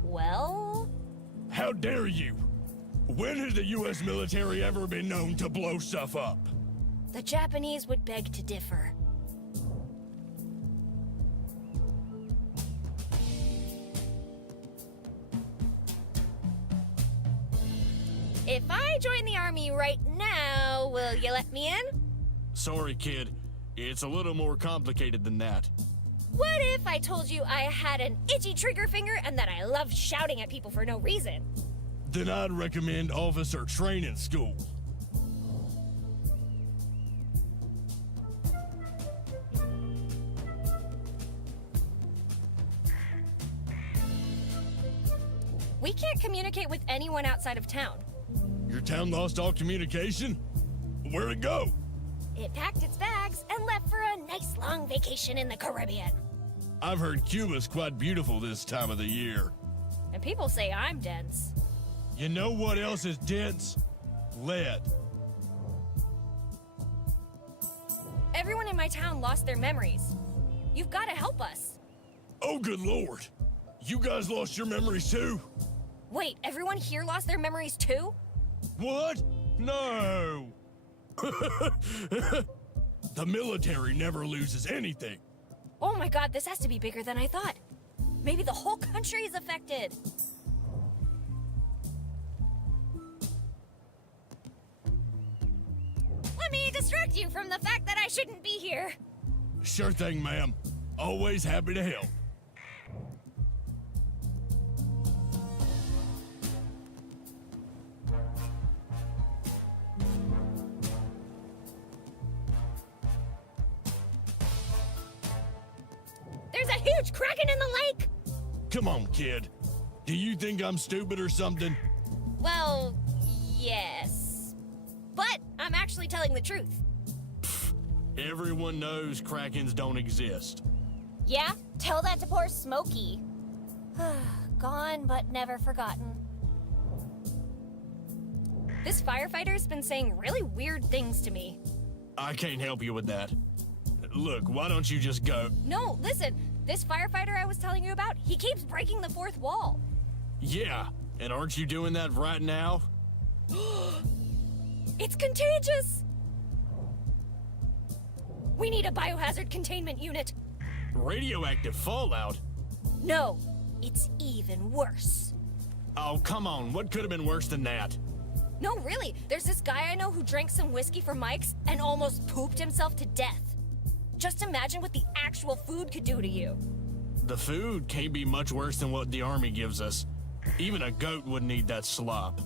Well? How dare you? When has the U.S. military ever been known to blow stuff up? The Japanese would beg to differ. If I join the army right now, will you let me in? Sorry, kid. It's a little more complicated than that. What if I told you I had an itchy trigger finger and that I loved shouting at people for no reason? Then I'd recommend officer training school. We can't communicate with anyone outside of town. Your town lost all communication? Where'd it go? It packed its bags and left for a nice long vacation in the Caribbean. I've heard Cuba's quite beautiful this time of the year. And people say I'm dense. You know what else is dense? Lead. Everyone in my town lost their memories. You've got to help us. Oh, good lord. You guys lost your memories too? Wait, everyone here lost their memories too? What? No. The military never loses anything. Oh my god, this has to be bigger than I thought. Maybe the whole country is affected. Let me distract you from the fact that I shouldn't be here. Sure thing, ma'am. Always happy to help. There's a huge kraken in the lake! Come on, kid. Do you think I'm stupid or something? Well, yes. But I'm actually telling the truth. Everyone knows krakens don't exist. Yeah? Tell that to poor Smokey. Gone but never forgotten. This firefighter's been saying really weird things to me. I can't help you with that. Look, why don't you just go? No, listen. This firefighter I was telling you about, he keeps breaking the fourth wall. Yeah, and aren't you doing that right now? It's contagious! We need a biohazard containment unit. Radioactive fallout? No, it's even worse. Oh, come on. What could have been worse than that? No, really. There's this guy I know who drank some whiskey from Mike's and almost pooped himself to death. Just imagine what the actual food could do to you. The food can't be much worse than what the army gives us. Even a goat wouldn't eat that slop.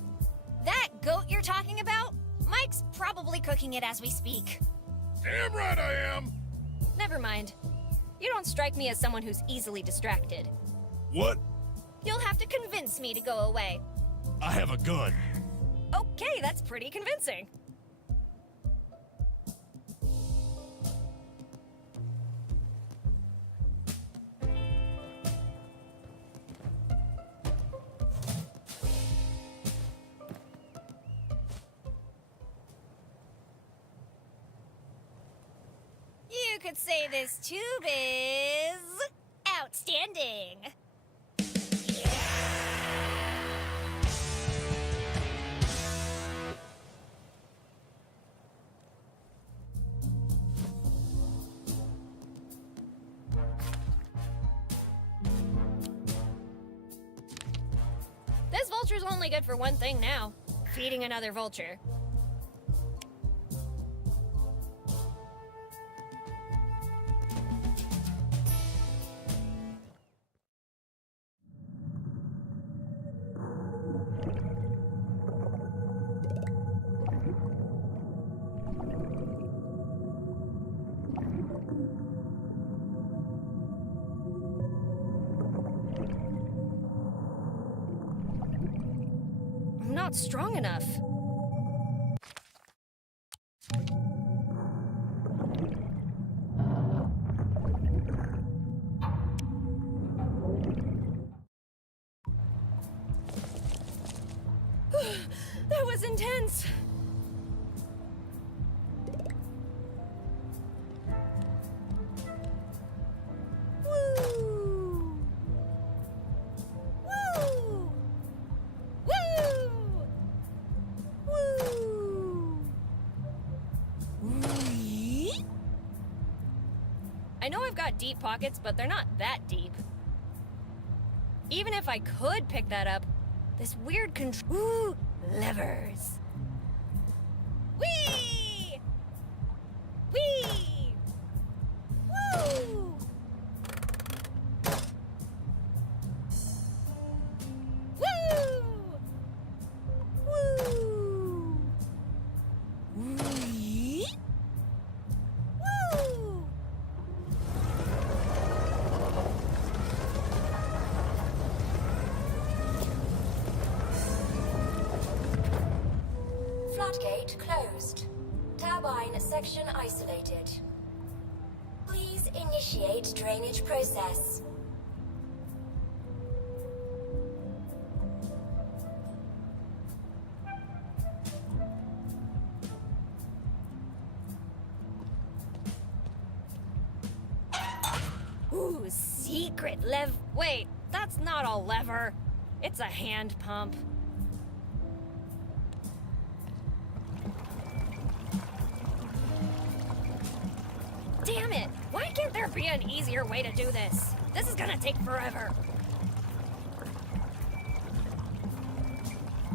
That goat you're talking about? Mike's probably cooking it as we speak. Damn right I am! Never mind. You don't strike me as someone who's easily distracted. What? You'll have to convince me to go away. I have a gun. Okay, that's pretty convincing. You could say this tube is outstanding. This vulture's only good for one thing now. Feeding another vulture. I'm not strong enough. That was intense. Woo! Woo! Woo! Woo! Wee? I know I've got deep pockets, but they're not that deep. Even if I could pick that up, this weird levers. Whee! Whee! Woo! Woo! Woo! Wee! Woo! Floodgate closed. Turbine section isolated. Please initiate drainage process. Ooh, secret Wait, that's not a lever. It's a hand pump. Damn it! Why can't there be an easier way to do this? This is gonna take forever.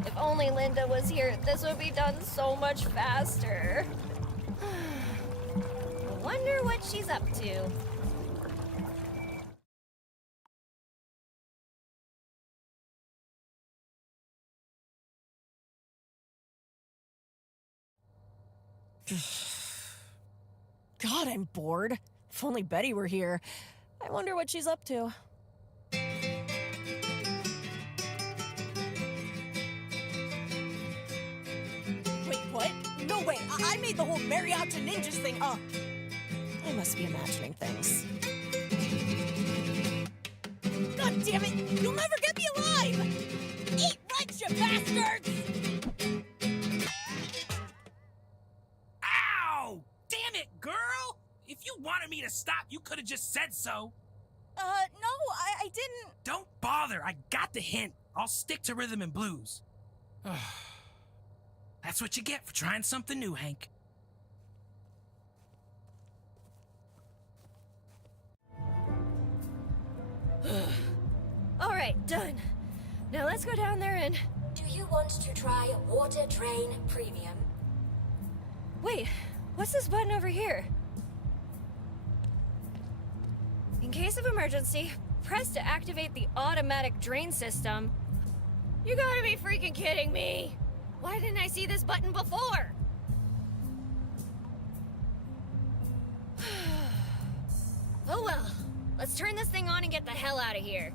If only Linda was here, this would be done so much faster. I wonder what she's up to. God, I'm bored. If only Betty were here. I wonder what she's up to. Wait, what? No way! I made the whole mariachi ninjas thing up! I must be imagining things. God damn it! You'll never get me alive! Eat lunch, you bastards! Ow! Damn it, girl! If you wanted me to stop, you could have just said so. No, I didn't... Don't bother, I got the hint. I'll stick to rhythm and blues. That's what you get for trying something new, Hank. All right, done. Now let's go down there and... Do you want to try Water Drain Premium? Wait, what's this button over here? In case of emergency, press to activate the automatic drain system. You gotta be freaking kidding me! Why didn't I see this button before? Oh well, let's turn this thing on and get the hell out of here.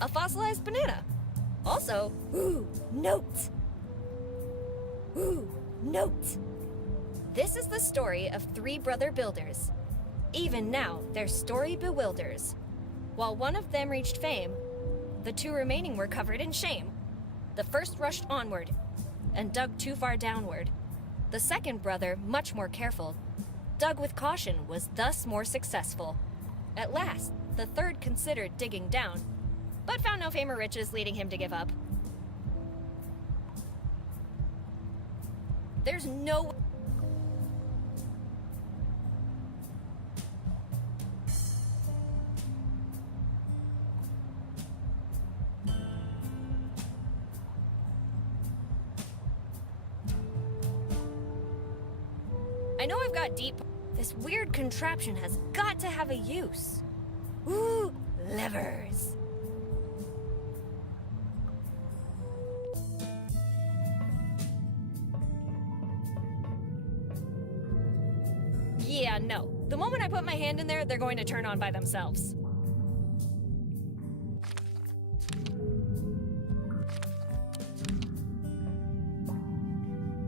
A fossilized banana. Also, ooh, note. Ooh, note. This is the story of three brother builders. Even now, their story bewilders. While one of them reached fame, the two remaining were covered in shame. The first rushed onward and dug too far downward. The second brother, much more careful, dug with caution, was thus more successful. At last, the third considered digging down, but found no fame or riches, leading him to give up. There's no... I know I've got deep... This weird contraption has got to have a use. Ooh, levers. Yeah, no. The moment I put my hand in there, they're going to turn on by themselves.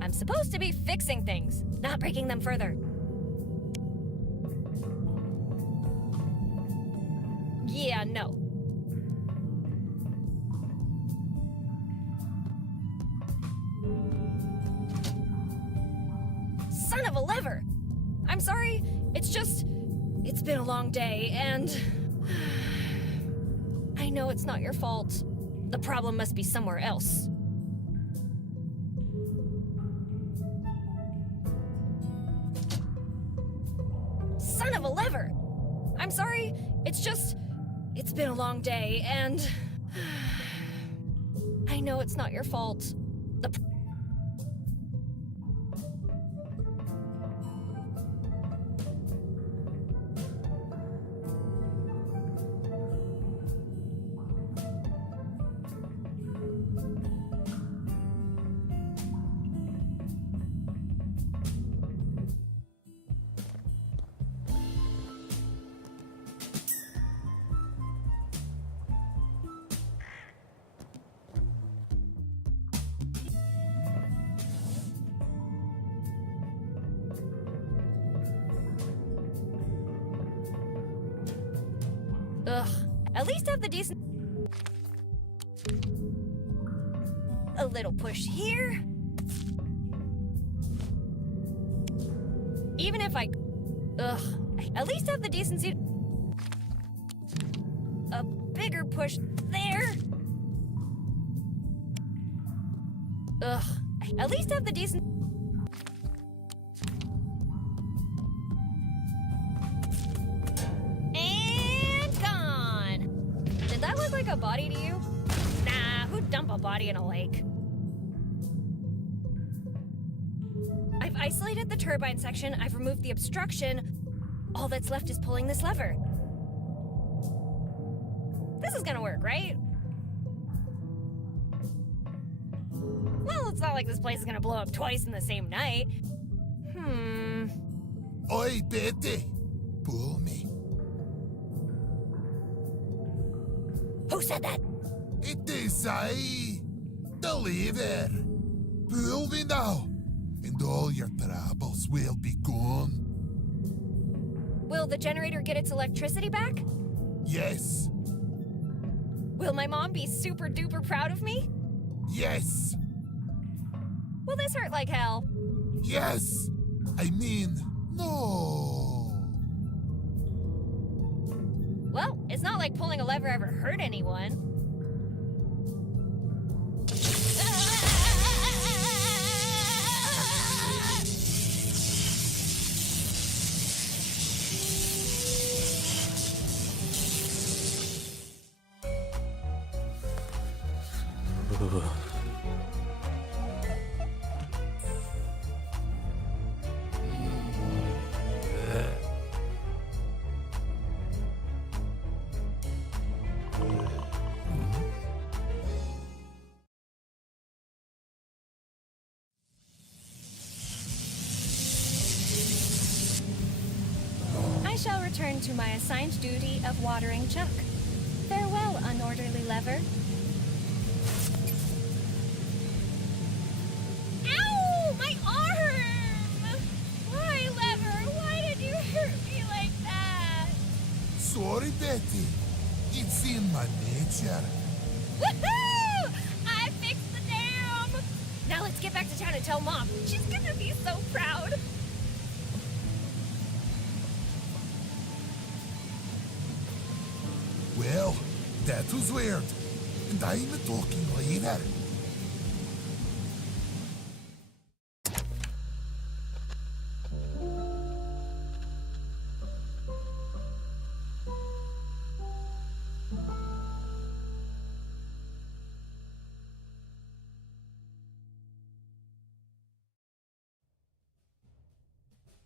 I'm supposed to be fixing things, not breaking them further. Yeah, no. Son of a lever! I'm sorry, it's been a long day, and... I know it's not your fault. The problem must be somewhere else. son of a lever! I'm sorry, it's been a long day, and I know it's not your fault. Ugh, at least have the decent... A little push here. Even if I... Ugh, at least have the decency... A bigger push there. Ugh, at least have the decent... Like a body to you? Nah, who'd dump a body in a lake? I've isolated the turbine section, I've removed the obstruction. All that's left is pulling this lever. This is gonna work, right? Well, it's not like this place is gonna blow up twice in the same night. Oi, Betty! Pull me. Who said that? It is I, the lever. Pull me now, and all your troubles will be gone. Will the generator get its electricity back? Yes. Will my mom be super duper proud of me? Yes. Will this hurt like hell? Yes. I mean, no. Well, it's not like pulling a lever ever hurt anyone. I shall return to my assigned duty of watering Chuck. Farewell, unorderly lever. Ow! My arm! Why, lever? Why did you hurt me like that? Sorry, Betty. It's in my nature. Woohoo! I fixed the dam! Now let's get back to town and tell Mom. She's gonna be so proud. Well, that was weird. And I'm talking later.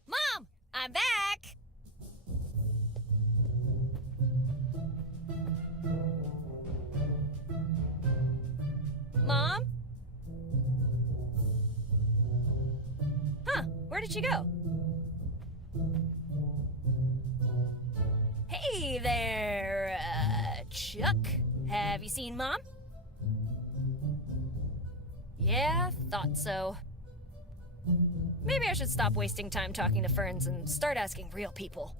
Mom, I'm back! Mom? Huh, where did she go? Hey there, Chuck. Have you seen Mom? Yeah, thought so. Maybe I should stop wasting time talking to ferns and start asking real people.